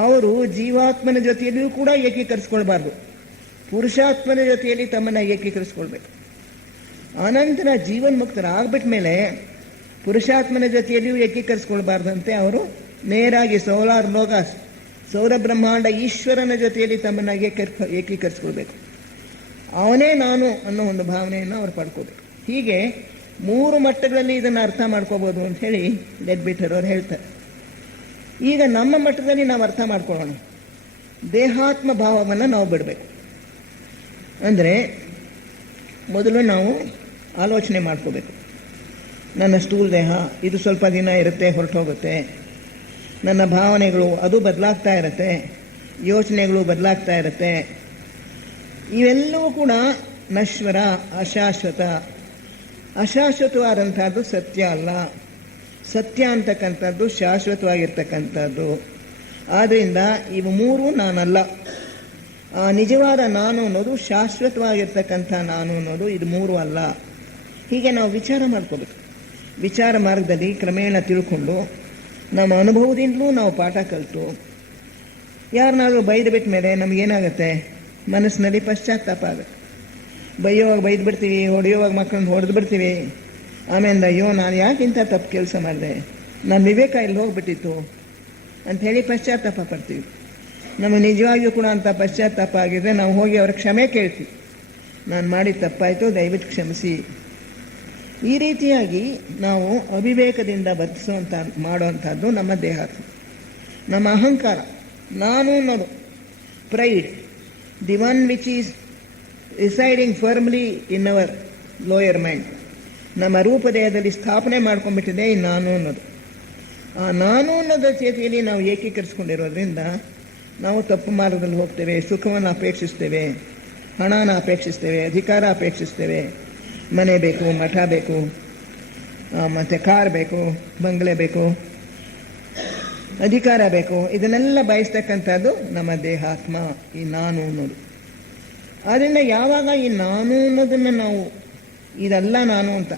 ಅವರು ಜೀವಾತ್ಮನ ಜೊತೆಯಲ್ಲಿಯೂ ಕೂಡ ಏಕೀಕರಿಸ್ಕೊಳ್ಬಾರ್ದು. ಪುರುಷಾತ್ಮನ ಜೊತೆಯಲ್ಲಿ ತಮ್ಮನ್ನು ಏಕೀಕರಿಸ್ಕೊಳ್ಬೇಕು. ಆನಂತರ ಜೀವನ್ಮುಕ್ತರಾಗ್ಬಿಟ್ಟ ಮೇಲೆ ಪುರುಷಾತ್ಮನ ಜೊತೆಯಲ್ಲಿಯೂ ಏಕೀಕರಿಸ್ಕೊಳ್ಬಾರ್ದಂತೆ ಅವರು ನೇರಾಗಿ ಸೋಲಾರ್ ಲೋಗಾಸ್, ಸೌರ ಬ್ರಹ್ಮಾಂಡ ಈಶ್ವರನ ಜೊತೆಯಲ್ಲಿ ತಮ್ಮನ್ನು ಏಕೀಕರಿಸ್ಕೊಳ್ಬೇಕು. ಅವನೇ ನಾನು ಅನ್ನೋ ಒಂದು ಭಾವನೆಯನ್ನು ಅವ್ರು ಪಡ್ಕೋಬೇಕು. ಹೀಗೆ ಮೂರು ಮಟ್ಟಗಳಲ್ಲಿ ಇದನ್ನು ಅರ್ಥ ಮಾಡ್ಕೋಬೋದು ಅಂಥೇಳಿ ಲೆಡ್ಬಿಟರ್ ಅವರು ಹೇಳ್ತಾರೆ. ಈಗ ನಮ್ಮ ಮಟ್ಟದಲ್ಲಿ ನಾವು ಅರ್ಥ ಮಾಡ್ಕೊಳ್ಳೋಣ. ದೇಹಾತ್ಮ ಭಾವವನ್ನು ನಾವು ಬಿಡಬೇಕು. ಅಂದರೆ ಮೊದಲು ನಾವು ಆಲೋಚನೆ ಮಾಡ್ಕೋಬೇಕು. ನನ್ನ ಸ್ಥೂಲ ದೇಹ ಇದು ಸ್ವಲ್ಪ ದಿನ ಇರುತ್ತೆ, ಹೊರಟೋಗುತ್ತೆ. ನನ್ನ ಭಾವನೆಗಳು ಅದು ಬದಲಾಗ್ತಾ ಇರುತ್ತೆ, ಯೋಚನೆಗಳು ಬದಲಾಗ್ತಾ ಇರುತ್ತೆ. ಇವೆಲ್ಲವೂ ಕೂಡ ನಶ್ವರ, ಅಶಾಶ್ವತ. ಅಶಾಶ್ವತವಾದಂಥದ್ದು ಸತ್ಯ ಅಲ್ಲ. ಸತ್ಯ ಅಂತಕ್ಕಂಥದ್ದು ಶಾಶ್ವತವಾಗಿರ್ತಕ್ಕಂಥದ್ದು. ಆದ್ದರಿಂದ ಇವು ಮೂರು ನಾನಲ್ಲ. ಆ ನಿಜವಾದ ನಾನು ಅನ್ನೋದು, ಶಾಶ್ವತವಾಗಿರ್ತಕ್ಕಂಥ ನಾನು ಅನ್ನೋದು, ಇದು ಮೂರು ಅಲ್ಲ. ಹೀಗೆ ನಾವು ವಿಚಾರ ಮಾಡ್ಕೋಬೇಕು. ವಿಚಾರ ಮಾರ್ಗದಲ್ಲಿ ಕ್ರಮೇಣ ತಿಳ್ಕೊಂಡು ನಮ್ಮ ಅನುಭವದಿಂದಲೂ ನಾವು ಪಾಠ ಕಲಿತು, ಯಾರನ್ನಾದರೂ ಬೈದು ಬಿಟ್ಟ ಮೇಲೆ ನಮಗೇನಾಗುತ್ತೆ? ಮನಸ್ಸಿನಲ್ಲಿ ಪಶ್ಚಾತ್ತಾಪ ಆಗುತ್ತೆ. ಬೈಯೋವಾಗ ಬೈದು ಬಿಡ್ತೀವಿ, ಹೊಡೆಯೋವಾಗ ಮಕ್ಕಳನ್ನ ಹೊಡೆದು ಬಿಡ್ತೀವಿ. ಆಮೇಲೆ ಅಯ್ಯೋ ನಾನು ಯಾಕೆ ಇಂಥ ತಪ್ಪು ಕೆಲಸ ಮಾಡಿದೆ, ನನ್ನ ವಿವೇಕ ಇಲ್ಲಿ ಹೋಗ್ಬಿಟ್ಟಿತ್ತು ಅಂಥೇಳಿ ಪಶ್ಚಾತ್ತಾಪ ಪಡ್ತೀವಿ. ನಮಗೆ ನಿಜವಾಗಿಯೂ ಕೂಡ ಅಂಥ ಪಶ್ಚಾತ್ತಾಪ ಆಗಿದ್ರೆ ನಾವು ಹೋಗಿ ಅವ್ರ ಕ್ಷಮೆ ಕೇಳ್ತೀವಿ, ನಾನು ಮಾಡಿದ ತಪ್ಪಾಯಿತು, ದಯವಿಟ್ಟು ಕ್ಷಮಿಸಿ. ಈ ರೀತಿಯಾಗಿ ನಾವು ಅವಿವೇಕದಿಂದ ಮಾಡುವಂಥದ್ದು ನಮ್ಮ ದೇಹಾತ್ಮ, ನಮ್ಮ ಅಹಂಕಾರ, ನಾನು ಅನ್ನೋದು pride, the one which is residing firmly in our lower mind. ನಮ್ಮ ರೂಪದೇಹದಲ್ಲಿ ಸ್ಥಾಪನೆ ಮಾಡ್ಕೊಂಡ್ಬಿಟ್ಟಿದೆ ಈ ನಾನು ಅನ್ನೋದು. ಆ ನಾನು ಅನ್ನೋದ್ರ ಜೊತೆಯಲ್ಲಿ ನಾವು ಏಕೀಕರಿಸ್ಕೊಂಡಿರೋದ್ರಿಂದ ನಾವು ತಪ್ಪು ಮಾರ್ಗದಲ್ಲಿ ಹೋಗ್ತೇವೆ, ಸುಖವನ್ನು ಅಪೇಕ್ಷಿಸ್ತೇವೆ, ಹಣನ ಅಪೇಕ್ಷಿಸ್ತೇವೆ, ಅಧಿಕಾರ ಅಪೇಕ್ಷಿಸ್ತೇವೆ, ಮನೆ ಬೇಕು, ಮಠ ಬೇಕು, ಮತ್ತು ಕಾರ್ ಬೇಕು, ಬಂಗ್ಲೆ ಬೇಕು, ಅಧಿಕಾರ ಬೇಕು, ಇದನ್ನೆಲ್ಲ ಬಯಸ್ತಕ್ಕಂಥದ್ದು ನಮ್ಮ ದೇಹಾತ್ಮ, ಈ ನಾನು ಅನ್ನೋದು. ಆದ್ದರಿಂದ ಯಾವಾಗ ಈ ನಾನು ಅನ್ನೋದನ್ನು ನಾವು ಇದಲ್ಲ ನಾನು ಅಂತ,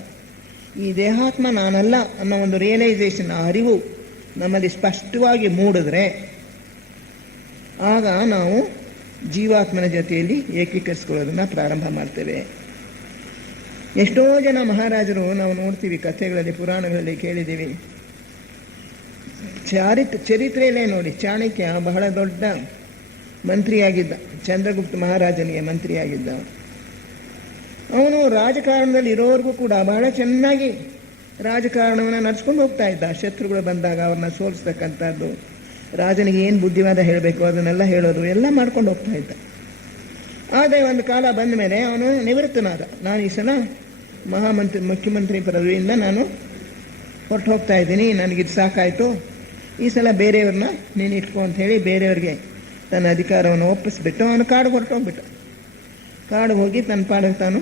ಈ ದೇಹಾತ್ಮ ನಾನಲ್ಲ ಅನ್ನೋ ಒಂದು ರಿಯಲೈಸೇಷನ್, ಅರಿವು ನಮ್ಮಲ್ಲಿ ಸ್ಪಷ್ಟವಾಗಿ ಮೂಡಿದ್ರೆ ಆಗ ನಾವು ಜೀವಾತ್ಮನ ಜೊತೆಯಲ್ಲಿ ಏಕೀಕರಿಸ್ಕೊಳ್ಳೋದನ್ನು ಪ್ರಾರಂಭ ಮಾಡ್ತೇವೆ. ಎಷ್ಟೋ ಜನ ಮಹಾರಾಜರು ನಾವು ನೋಡ್ತೀವಿ, ಕಥೆಗಳಲ್ಲಿ, ಪುರಾಣಗಳಲ್ಲಿ ಕೇಳಿದ್ದೀವಿ. ಚರಿತ್ರೆಯಲ್ಲೇ ನೋಡಿ, ಚಾಣಕ್ಯ ಬಹಳ ದೊಡ್ಡ ಮಂತ್ರಿಯಾಗಿದ್ದ, ಚಂದ್ರಗುಪ್ತ ಮಹಾರಾಜನಿಗೆ ಮಂತ್ರಿಯಾಗಿದ್ದ. ಅವನು ರಾಜಕಾರಣದಲ್ಲಿ ಇರೋವರೆಗೂ ಕೂಡ ಬಹಳ ಚೆನ್ನಾಗಿ ರಾಜಕಾರಣವನ್ನು ನಡೆಸ್ಕೊಂಡು ಹೋಗ್ತಾ ಇದ್ದ. ಶತ್ರುಗಳು ಬಂದಾಗ ಅವ್ರನ್ನ ಸೋಲಿಸ್ತಕ್ಕಂಥದ್ದು, ರಾಜನಿಗೆ ಏನು ಬುದ್ಧಿವಾದ ಹೇಳಬೇಕು ಅದನ್ನೆಲ್ಲ ಹೇಳೋದು ಎಲ್ಲ ಮಾಡ್ಕೊಂಡು ಹೋಗ್ತಾ ಇದ್ದ. ಆದರೆ ಒಂದು ಕಾಲ ಬಂದ ಮೇಲೆ ಅವನು ನಿವೃತ್ತನಾದ. ನಾನು ಈ ಸಲ ಮುಖ್ಯಮಂತ್ರಿ ಪದವಿಯಿಂದ ನಾನು ಹೊರಟು ಹೋಗ್ತಾ ಇದ್ದೀನಿ, ನನಗಿದು ಸಾಕಾಯಿತು, ಈ ಸಲ ಬೇರೆಯವ್ರನ್ನ ನೀನು ಇಟ್ಕೊ ಅಂತ ಹೇಳಿ ಬೇರೆಯವ್ರಿಗೆ ತನ್ನ ಅಧಿಕಾರವನ್ನು ಒಪ್ಪಿಸ್ಬಿಟ್ಟು ಅವನು ಕಾಡಿಗೆ ಹೊರಟೋಗ್ಬಿಟ್ಟು, ಕಾಡಿಗೆ ಹೋಗಿ ತನ್ನ ಪಾಡಿಗೆ ತಾನು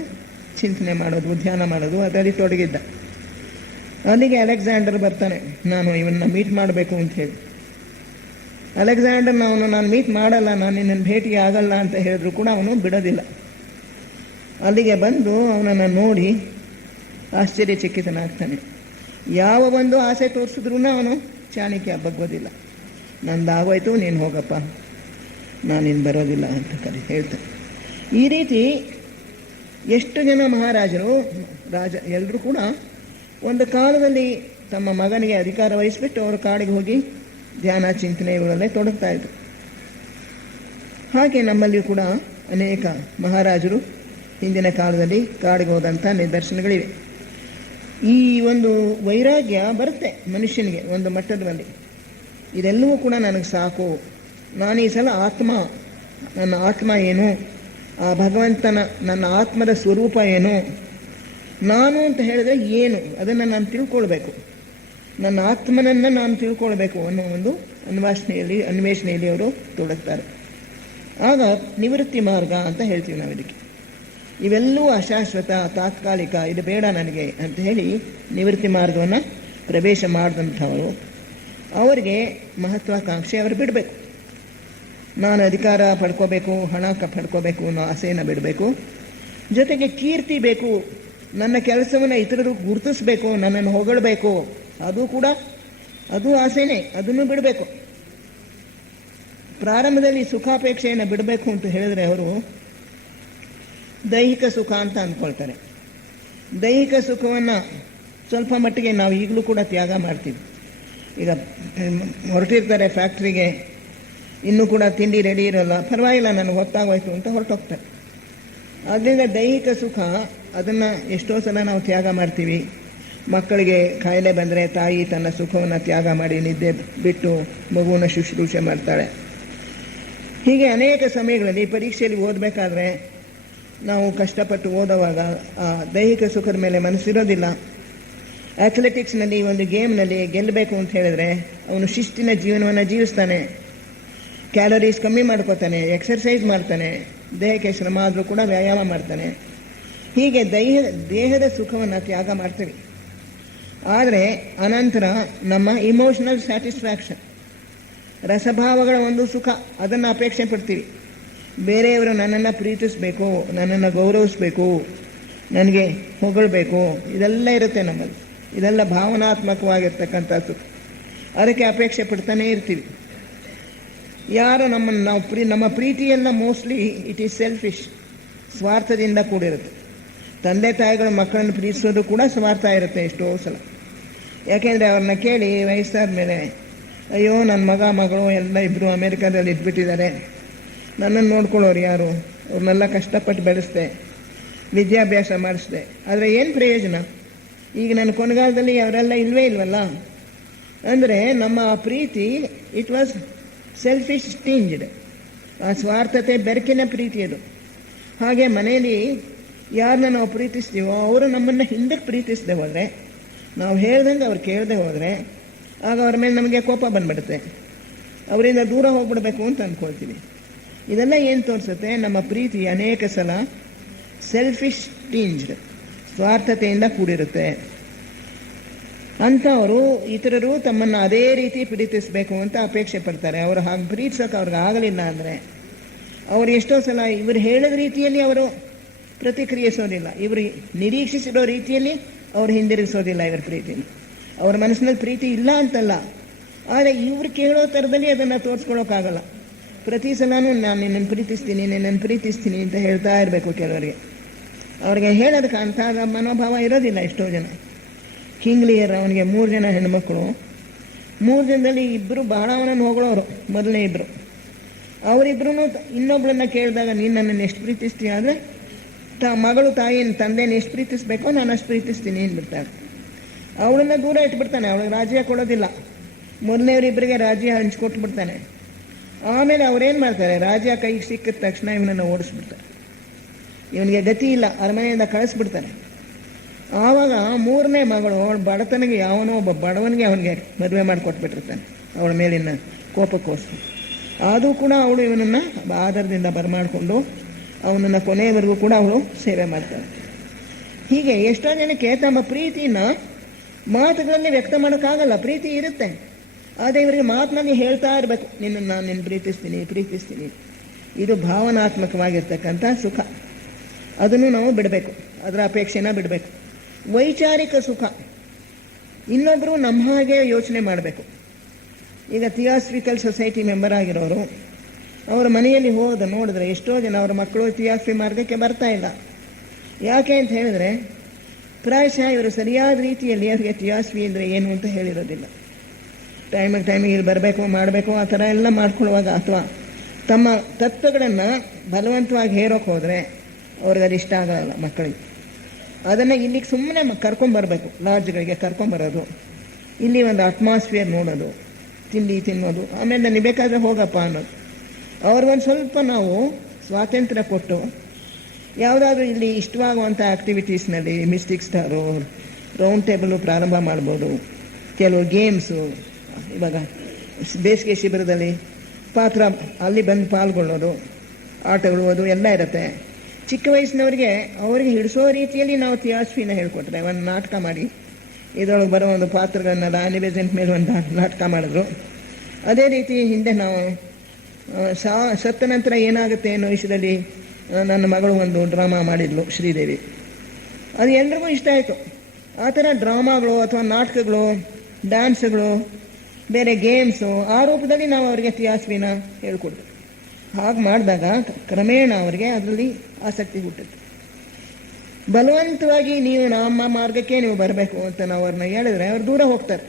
ಚಿಂತನೆ ಮಾಡೋದು, ಧ್ಯಾನ ಮಾಡೋದು ಅದರಲ್ಲಿ ತೊಡಗಿದ್ದ. ಅಲ್ಲಿಗೆ ಅಲೆಕ್ಸಾಂಡರ್ ಬರ್ತಾನೆ, ನಾನು ಇವನ್ನ ಮೀಟ್ ಮಾಡಬೇಕು ಅಂತ ಹೇಳಿ. ಅಲೆಕ್ಸಾಂಡರ್ ನಾನು ಮೀಟ್ ಮಾಡಲ್ಲ, ನಾನು ನಿನ್ನನ್ನು ಭೇಟಿಗೆ ಆಗಲ್ಲ ಅಂತ ಹೇಳಿದ್ರು ಕೂಡ ಅವನು ಬಿಡೋದಿಲ್ಲ. ಅಲ್ಲಿಗೆ ಬಂದು ಅವನನ್ನು ನೋಡಿ ಆಶ್ಚರ್ಯಚಕಿತನಾಗ್ತಾನೆ. ಯಾವ ಒಂದು ಆಸೆ ತೋರಿಸಿದ್ರೂ ಅವನು ಚಾಣಕ್ಯ ಬಗ್ಗೋದಿಲ್ಲ. ನಂದಾಗೋಯ್ತು, ನೀನು ಹೋಗಪ್ಪ, ನಾನಿನ್ನು ಬರೋದಿಲ್ಲ ಅಂತ ಹೇಳ್ತಾನೆ. ಈ ರೀತಿ ಎಷ್ಟು ಜನ ಮಹಾರಾಜರು ಎಲ್ಲರೂ ಕೂಡ ಒಂದು ಕಾಲದಲ್ಲಿ ತಮ್ಮ ಮಗನಿಗೆ ಅಧಿಕಾರ ವಹಿಸಿಬಿಟ್ಟು ಅವರು ಕಾಡಿಗೆ ಹೋಗಿ ಧ್ಯಾನ ಚಿಂತನೆ ಇವುಗಳಲ್ಲೇ ತೊಡಗ್ತಾ ಇದ್ರು. ಹಾಗೆ ನಮ್ಮಲ್ಲಿ ಕೂಡ ಅನೇಕ ಮಹಾರಾಜರು ಹಿಂದಿನ ಕಾಲದಲ್ಲಿ ಕಾಡಿಗೆ ಹೋದಂಥ ನಿದರ್ಶನಗಳಿವೆ. ಈ ಒಂದು ವೈರಾಗ್ಯ ಬರುತ್ತೆ ಮನುಷ್ಯನಿಗೆ ಒಂದು ಮಟ್ಟದಲ್ಲಿ. ಇದೆಲ್ಲವೂ ಕೂಡ ನನಗೆ ಸಾಕು, ನಾನು ಈ ಸಲ ನನ್ನ ಆತ್ಮ ಏನು, ಆ ಭಗವಂತನ ನನ್ನ ಆತ್ಮದ ಸ್ವರೂಪ ಏನು, ನಾನು ಅಂತ ಹೇಳಿದ್ರೆ ಏನು ಅದನ್ನು ನಾನು ನನ್ನ ಆತ್ಮನನ್ನು ನಾನು ತಿಳ್ಕೊಳ್ಬೇಕು ಅನ್ನೋ ಒಂದು ಅನ್ವೇಷಣೆಯಲ್ಲಿ ಅವರು ತೊಡಗ್ತಾರೆ. ಆಗ ನಿವೃತ್ತಿ ಮಾರ್ಗ ಅಂತ ಹೇಳ್ತೀವಿ ನಾವು ಇದಕ್ಕೆ. ಇವೆಲ್ಲವೂ ಅಶಾಶ್ವತ, ತಾತ್ಕಾಲಿಕ, ಇದು ಬೇಡ ನನಗೆ ಅಂತ ಹೇಳಿ ನಿವೃತ್ತಿ ಮಾರ್ಗವನ್ನು ಪ್ರವೇಶ ಮಾಡಿದಂಥವರು ಅವರಿಗೆ ಮಹತ್ವಾಕಾಂಕ್ಷೆ ಅವರು ಬಿಡಬೇಕು. ನಾನು ಅಧಿಕಾರ ಪಡ್ಕೋಬೇಕು, ಹಣ ಪಡ್ಕೋಬೇಕು ಅನ್ನೋ ಆಸೆಯನ್ನು ಬಿಡಬೇಕು. ಜೊತೆಗೆ ಕೀರ್ತಿ ಬೇಕು, ನನ್ನ ಕೆಲಸವನ್ನು ಇತರರು ಗುರುತಿಸ್ಬೇಕು, ನನ್ನನ್ನು ಹೊಗಳಬೇಕು, ಅದು ಆಸೆನೇ, ಅದನ್ನು ಬಿಡಬೇಕು. ಪ್ರಾರಂಭದಲ್ಲಿ ಸುಖಾಪೇಕ್ಷೆಯನ್ನು ಬಿಡಬೇಕು ಅಂತ ಹೇಳಿದ್ರೆ ಅವರು ದೈಹಿಕ ಸುಖ ಅಂತ ಅಂದ್ಕೊಳ್ತಾರೆ. ದೈಹಿಕ ಸುಖವನ್ನು ಸ್ವಲ್ಪ ಮಟ್ಟಿಗೆ ನಾವು ಈಗಲೂ ಕೂಡ ತ್ಯಾಗ ಮಾಡ್ತೀವಿ. ಈಗ ಹೊರಟಿರ್ತಾರೆ ಫ್ಯಾಕ್ಟ್ರಿಗೆ, ಇನ್ನೂ ಕೂಡ ತಿಂಡಿ ರೆಡಿ ಇರೋಲ್ಲ, ಪರವಾಗಿಲ್ಲ ನನಗೆ ಹೊತ್ತಾಗೋಯ್ತು ಅಂತ ಹೊರಟೋಗ್ತಾರೆ. ಆದ್ದರಿಂದ ದೈಹಿಕ ಸುಖ ಅದನ್ನು ಎಷ್ಟೋ ಸಲ ನಾವು ತ್ಯಾಗ ಮಾಡ್ತೀವಿ. ಮಕ್ಕಳಿಗೆ ಕಾಯಿಲೆ ಬಂದರೆ ತಾಯಿ ತನ್ನ ಸುಖವನ್ನು ತ್ಯಾಗ ಮಾಡಿ ನಿದ್ದೆ ಬಿಟ್ಟು ಮಗುವನ್ನು ಶುಶ್ರೂಷೆ ಮಾಡ್ತಾಳೆ. ಹೀಗೆ ಅನೇಕ ಸಮಯಗಳಲ್ಲಿ ಪರೀಕ್ಷೆಯಲ್ಲಿ ಓದಬೇಕಾದ್ರೆ ನಾವು ಕಷ್ಟಪಟ್ಟು ಓದುವಾಗ ಆ ದೈಹಿಕ ಸುಖದ ಮೇಲೆ ಮನಸ್ಸಿರೋದಿಲ್ಲ. ಅಥ್ಲೆಟಿಕ್ಸ್ನಲ್ಲಿ ಒಂದು ಗೇಮ್ನಲ್ಲಿ ಗೆಲ್ಲಬೇಕು ಅಂತ ಹೇಳಿದ್ರೆ ಅವನು ಶಿಸ್ತಿನ ಜೀವನವನ್ನು ಜೀವಿಸ್ತಾನೆ, ಕ್ಯಾಲರೀಸ್ ಕಮ್ಮಿ ಮಾಡ್ಕೋತಾನೆ, ಎಕ್ಸರ್ಸೈಸ್ ಮಾಡ್ತಾನೆ, ದೇಹಕ್ಕೆ ಶ್ರಮ ಆದರೂ ಕೂಡ ವ್ಯಾಯಾಮ ಮಾಡ್ತಾನೆ. ಹೀಗೆ ದೇಹದ ಸುಖವನ್ನು ತ್ಯಾಗ ಮಾಡ್ತೀವಿ. ಆದರೆ ಅನಂತರ ನಮ್ಮ ಇಮೋಷನಲ್ ಸ್ಯಾಟಿಸ್ಫ್ಯಾಕ್ಷನ್, ರಸಭಾವಗಳ ಒಂದು ಸುಖ, ಅದನ್ನು ಅಪೇಕ್ಷೆ ಪಡ್ತೀವಿ. ಬೇರೆಯವರು ನನ್ನನ್ನು ಪ್ರೀತಿಸಬೇಕು, ನನ್ನನ್ನು ಗೌರವಿಸಬೇಕು, ನನಗೆ ಹೊಗಳಬೇಕು, ಇದೆಲ್ಲ ಇರುತ್ತೆ ನಮ್ಮಲ್ಲಿ. ಇದೆಲ್ಲ ಭಾವನಾತ್ಮಕವಾಗಿರ್ತಕ್ಕಂಥ ಸುಖ, ಅದಕ್ಕೆ ಅಪೇಕ್ಷೆ ಪಡ್ತಾನೇ ಇರ್ತೀವಿ. ಯಾರು ನಮ್ಮ ಪ್ರೀತಿಯನ್ನು ಮೋಸ್ಟ್ಲಿ ಇಟ್ ಈಸ್ ಸೆಲ್ಫಿಶ್, ಸ್ವಾರ್ಥದಿಂದ ಕೂಡಿರುತ್ತೆ. ತಂದೆ ತಾಯಿಗಳು ಮಕ್ಕಳನ್ನು ಪ್ರೀತಿಸೋದು ಕೂಡ ಸ್ವಾರ್ಥ ಇರುತ್ತೆ ಎಷ್ಟೋ ಸಲ. ಯಾಕೆಂದರೆ ಅವ್ರನ್ನ ಕೇಳಿ ವಯಸ್ಸಾದ ಮೇಲೆ ಅಯ್ಯೋ ನನ್ನ ಮಗಳು ಎಲ್ಲ ಇಬ್ಬರು ಅಮೇರಿಕಾದಲ್ಲಿ ಇದ್ಬಿಟ್ಟಿದ್ದಾರೆ, ನನ್ನನ್ನು ನೋಡ್ಕೊಳ್ಳೋರು ಯಾರು? ಅವ್ರನ್ನೆಲ್ಲ ಕಷ್ಟಪಟ್ಟು ಬೆಳೆಸ್ದೆ, ವಿದ್ಯಾಭ್ಯಾಸ ಮಾಡಿಸ್ದೆ, ಆದರೆ ಏನು ಪ್ರಯೋಜನ? ಈಗ ನನ್ನ ಕೊನೆಗಾಲದಲ್ಲಿ ಅವರೆಲ್ಲ ಇಲ್ವೇ ಇಲ್ವಲ್ಲ. ಅಂದರೆ ನಮ್ಮ ಪ್ರೀತಿ ಇಟ್ ವಾಸ್ ಸೆಲ್ಫಿಶ್ ಟಿಂಜ್ಡ್, ಆ ಸ್ವಾರ್ಥತೆ ಬೆರಕಿನ ಪ್ರೀತಿ ಅದು. ಹಾಗೆ ಮನೆಯಲ್ಲಿ ಯಾರನ್ನ ನಾವು ಪ್ರೀತಿಸ್ತೀವೋ ಅವರು ನಮ್ಮನ್ನು ಹಿಂದಕ್ಕೆ ಪ್ರೀತಿಸದೆ ಹೋದರೆ, ನಾವು ಹೇಳ್ದಂಗೆ ಅವ್ರು ಕೇಳದೆ ಹೋದರೆ, ಆಗ ಅವ್ರ ಮೇಲೆ ನಮಗೆ ಕೋಪ ಬಂದ್ಬಿಡುತ್ತೆ, ಅವರಿಂದ ದೂರ ಹೋಗ್ಬಿಡ್ಬೇಕು ಅಂತ ಅಂದ್ಕೊಳ್ತೀವಿ. ಇದೆಲ್ಲ ಏನು ತೋರಿಸುತ್ತೆ? ನಮ್ಮ ಪ್ರೀತಿ ಅನೇಕ ಸಲ ಸೆಲ್ಫಿಶ್ ಟಿಂಜ್ಡ್, ಸ್ವಾರ್ಥತೆಯಿಂದ ಕೂಡಿರುತ್ತೆ. ಅಂಥವರು ಇತರರು ತಮ್ಮನ್ನು ಅದೇ ರೀತಿ ಪ್ರೀತಿಸಬೇಕು ಅಂತ ಅಪೇಕ್ಷೆ ಪಡ್ತಾರೆ. ಅವರು ಹಾಗೆ ಪ್ರೀತಿಸೋಕೆ ಅವ್ರಿಗೆ ಆಗಲಿಲ್ಲ ಅಂದರೆ ಅವರು ಎಷ್ಟೋ ಸಲ ಇವರು ಹೇಳಿದ ರೀತಿಯಲ್ಲಿ ಅವರು ಪ್ರತಿಕ್ರಿಯಿಸೋದಿಲ್ಲ, ಇವರು ನಿರೀಕ್ಷಿಸಿರೋ ರೀತಿಯಲ್ಲಿ ಅವರು ಹಿಂದಿರುಗಿಸೋದಿಲ್ಲ ಇವ್ರ ಪ್ರೀತಿನ. ಅವ್ರ ಮನಸ್ಸಿನಲ್ಲಿ ಪ್ರೀತಿ ಇಲ್ಲ ಅಂತಲ್ಲ, ಆದರೆ ಇವ್ರು ಕೇಳೋ ಥರದಲ್ಲಿ ಅದನ್ನು ತೋರಿಸ್ಕೊಳ್ಳೋಕ್ಕಾಗಲ್ಲ. ಪ್ರತಿ ಸಲನೂ ನಾನು ನಿನ್ನನ್ನು ಪ್ರೀತಿಸ್ತೀನಿ ಅಂತ ಹೇಳ್ತಾ ಇರಬೇಕು. ಕೆಲವರಿಗೆ ಅವ್ರಿಗೆ ಹೇಳೋದಕ್ಕೆ ಅಂಥ ಮನೋಭಾವ ಇರೋದಿಲ್ಲ. ಎಷ್ಟೋ ಜನ ಕಿಂಗ್ಲಿಯರ್, ಅವನಿಗೆ 3 ಜನ ಹೆಣ್ಮಕ್ಳು, 3 ಜನದಲ್ಲಿ ಇಬ್ಬರು ಬಹಳ ಅವನನ್ನು ಹೊಗಳೋರು. ಮೊದಲನೇ ಇಬ್ಬರು ಅವರಿಬ್ಬರೂ ಇನ್ನೊಬ್ಬಳನ್ನ ಕೇಳಿದಾಗ ನೀನು ನನ್ನನ್ನು ಎಷ್ಟು ಪ್ರೀತಿಸ್ತೀಯ ಅಂದರೆ ಮಗಳು ತಂದೆನ ಎಷ್ಟು ಪ್ರೀತಿಸ್ಬೇಕೋ ನಾನು ಅಷ್ಟು ಪ್ರೀತಿಸ್ತೀನಿ ಅಂದ್ಬಿಡ್ತಾಳೆ. ಅವಳನ್ನ ದೂರ ಇಟ್ಬಿಡ್ತಾನೆ, ಅವಳಿಗೆ ರಾಜ್ಯ ಕೊಡೋದಿಲ್ಲ. ಮೊದಲನೇವರಿಬ್ಬರಿಗೆ ರಾಜ್ಯ ಹಂಚ್ಕೊಟ್ಬಿಡ್ತಾನೆ. ಆಮೇಲೆ ಅವ್ರೇನು ಮಾಡ್ತಾರೆ, ರಾಜ್ಯ ಕೈಗೆ ಸಿಕ್ಕಿದ ತಕ್ಷಣ ಇವನನ್ನು ಓಡಿಸ್ಬಿಡ್ತಾರೆ. ಇವನಿಗೆ ಗತಿ ಇಲ್ಲ, ಅರಮನೆಯಿಂದ ಕಳಿಸ್ಬಿಡ್ತಾರೆ. ಆವಾಗ 3ನೇ ಮಗಳು ಅವಳ ಬಡತನಿಗೆ ಯಾವನೋ ಒಬ್ಬ ಬಡವನಿಗೆ ಅವನಿಗೆ ಮದುವೆ ಮಾಡಿಕೊಟ್ಬಿಟ್ಟಿರ್ತಾನೆ ಅವಳ ಮೇಲಿನ ಕೋಪಕ್ಕೋಸ್ಕರ. ಆದರೂ ಕೂಡ ಅವಳು ಇವನನ್ನು ಆಧಾರದಿಂದ ಬರಮಾಡಿಕೊಂಡು ಅವನನ್ನು ಕೊನೆಯವರೆಗೂ ಕೂಡ ಅವಳು ಸೇವೆ ಮಾಡ್ತಾಳೆ. ಹೀಗೆ ಎಷ್ಟೋ ಜನಕ್ಕೆ ತಮ್ಮ ಪ್ರೀತಿನ ಮಾತುಗಳಲ್ಲಿ ವ್ಯಕ್ತ ಮಾಡೋಕ್ಕಾಗಲ್ಲ. ಪ್ರೀತಿ ಇರುತ್ತೆ, ಆದರೆ ಇವರಿಗೆ ಮಾತಿನಲ್ಲಿ ಹೇಳ್ತಾ ಇರಬೇಕು, ನಿನ್ನನ್ನು ನಾನು ಪ್ರೀತಿಸ್ತೀನಿ. ಇದು ಭಾವನಾತ್ಮಕವಾಗಿರ್ತಕ್ಕಂಥ ಸುಖ. ಅದನ್ನು ನಾವು ಬಿಡಬೇಕು, ಅದರ ಅಪೇಕ್ಷೆನ ಬಿಡಬೇಕು. ವೈಚಾರಿಕ ಸುಖ, ಇನ್ನೊಬ್ಬರು ನಮ್ಮ ಹಾಗೆ ಯೋಚನೆ ಮಾಡಬೇಕು. ಈಗ ಥಿಯಾಸ್ಫಿಕಲ್ ಸೊಸೈಟಿ ಮೆಂಬರ್ ಆಗಿರೋರು ಅವರ ಮನೆಯಲ್ಲಿ ನೋಡಿದ್ರೆ ಎಷ್ಟೋ ಜನ ಅವರ ಮಕ್ಕಳು ಥಿಯಾಸ್ಫಿ ಮಾರ್ಗಕ್ಕೆ ಬರ್ತಾ ಇಲ್ಲ. ಯಾಕೆ ಅಂತ ಹೇಳಿದ್ರೆ ಪ್ರಾಯಶಃ ಇವರು ಸರಿಯಾದ ರೀತಿಯಲ್ಲಿ ಅವರಿಗೆ ಥಿಯಾಸ್ಫಿ ಅಂದರೆ ಏನು ಅಂತ ಹೇಳಿರೋದಿಲ್ಲ. ಟೈಮಿಗೆ ಇಲ್ಲಿ ಬರಬೇಕು ಮಾಡಬೇಕು ಆ ಥರ ಎಲ್ಲ ಮಾಡ್ಕೊಳ್ಳುವಾಗ, ಅಥವಾ ತಮ್ಮ ತತ್ವಗಳನ್ನು ಬಲವಂತವಾಗಿ ಹೇರೋಕೆ ಹೋದರೆ ಅವ್ರಿಗೆ ಅದು ಇಷ್ಟ ಆಗಲ್ಲ ಮಕ್ಕಳಿಗೆ. ಅದನ್ನು ಇಲ್ಲಿಗೆ ಸುಮ್ಮನೆ ಕರ್ಕೊಂಬರ್ಬೇಕು, ಲಾಡ್ಜ್ಗಳಿಗೆ ಕರ್ಕೊಂಬರೋದು, ಇಲ್ಲಿ ಒಂದು ಅಟ್ಮಾಸ್ಫಿಯರ್ ನೋಡೋದು, ತಿನ್ನೋದು, ಆಮೇಲೆ ನನಗೆ ಬೇಕಾದರೆ ಹೋಗಪ್ಪ ಅನ್ನೋದು. ಅವ್ರಿಗೊಂದು ಸ್ವಲ್ಪ ನಾವು ಸ್ವಾತಂತ್ರ್ಯ ಕೊಟ್ಟು ಯಾವುದಾದ್ರೂ ಇಲ್ಲಿ ಇಷ್ಟವಾಗುವಂಥ ಆ್ಯಕ್ಟಿವಿಟೀಸ್ನಲ್ಲಿ ಮಿಸ್ಟಿಕ್ ಸ್ಟಾರು, ರೌಂಡ್ ಟೇಬಲು ಪ್ರಾರಂಭ ಮಾಡ್ಬೋದು. ಕೆಲವು ಗೇಮ್ಸು, ಇವಾಗ ಬೇಸಿಗೆ ಶಿಬಿರದಲ್ಲಿ ಅಲ್ಲಿ ಬಂದು ಪಾಲ್ಗೊಳ್ಳೋದು, ಆಟಗಳು, ಅದು ಎಲ್ಲ ಇರುತ್ತೆ. ಚಿಕ್ಕ ವಯಸ್ಸಿನವರಿಗೆ ಅವರಿಗೆ ಹಿಡಿಸೋ ರೀತಿಯಲ್ಲಿ ನಾವು ಥಿಯಾಸ್ಫಿನ ಹೇಳ್ಕೊಟ್ರೆ, ಒಂದು ನಾಟಕ ಮಾಡಿ ಇದರೊಳಗೆ ಬರೋ ಒಂದು ಪಾತ್ರಗಳನ್ನೆಲ್ಲ ಅನಿಬೆಸೆಂಟ್ ಮೇಲೆ ಒಂದು ನಾಟಕ ಮಾಡಿದ್ರು. ಅದೇ ರೀತಿ ಹಿಂದೆ ನಾವು ಸತ್ತ ನಂತರ ಏನಾಗುತ್ತೆ ಅನ್ನೋ ವಿಷಯದಲ್ಲಿ ನನ್ನ ಮಗಳು ಒಂದು ಡ್ರಾಮಾ ಮಾಡಿದ್ಲು, ಶ್ರೀದೇವಿ. ಅದು ಎಲ್ರಿಗೂ ಇಷ್ಟ ಆಯಿತು. ಆ ಥರ ಡ್ರಾಮಾಗಳು ಅಥವಾ ನಾಟಕಗಳು, ಡ್ಯಾನ್ಸ್ಗಳು, ಬೇರೆ ಗೇಮ್ಸು, ಆ ರೂಪದಲ್ಲಿ ನಾವು ಅವರಿಗೆ ಥಿಯಾಸ್ಫಿನ ಹೇಳ್ಕೊಡ್ತೀವಿ. ಹಾಗೆ ಮಾಡಿದಾಗ ಕ್ರಮೇಣ ಅವರಿಗೆ ಅದರಲ್ಲಿ ಆಸಕ್ತಿ ಹುಟ್ಟುತ್ತೆ. ಬಲವಂತವಾಗಿ ನೀವು ನಮ್ಮ ಮಾರ್ಗಕ್ಕೆ ನೀವು ಬರಬೇಕು ಅಂತ ನಾವು ಅವ್ರನ್ನ ಹೇಳಿದ್ರೆ ಅವ್ರು ದೂರ ಹೋಗ್ತಾರೆ.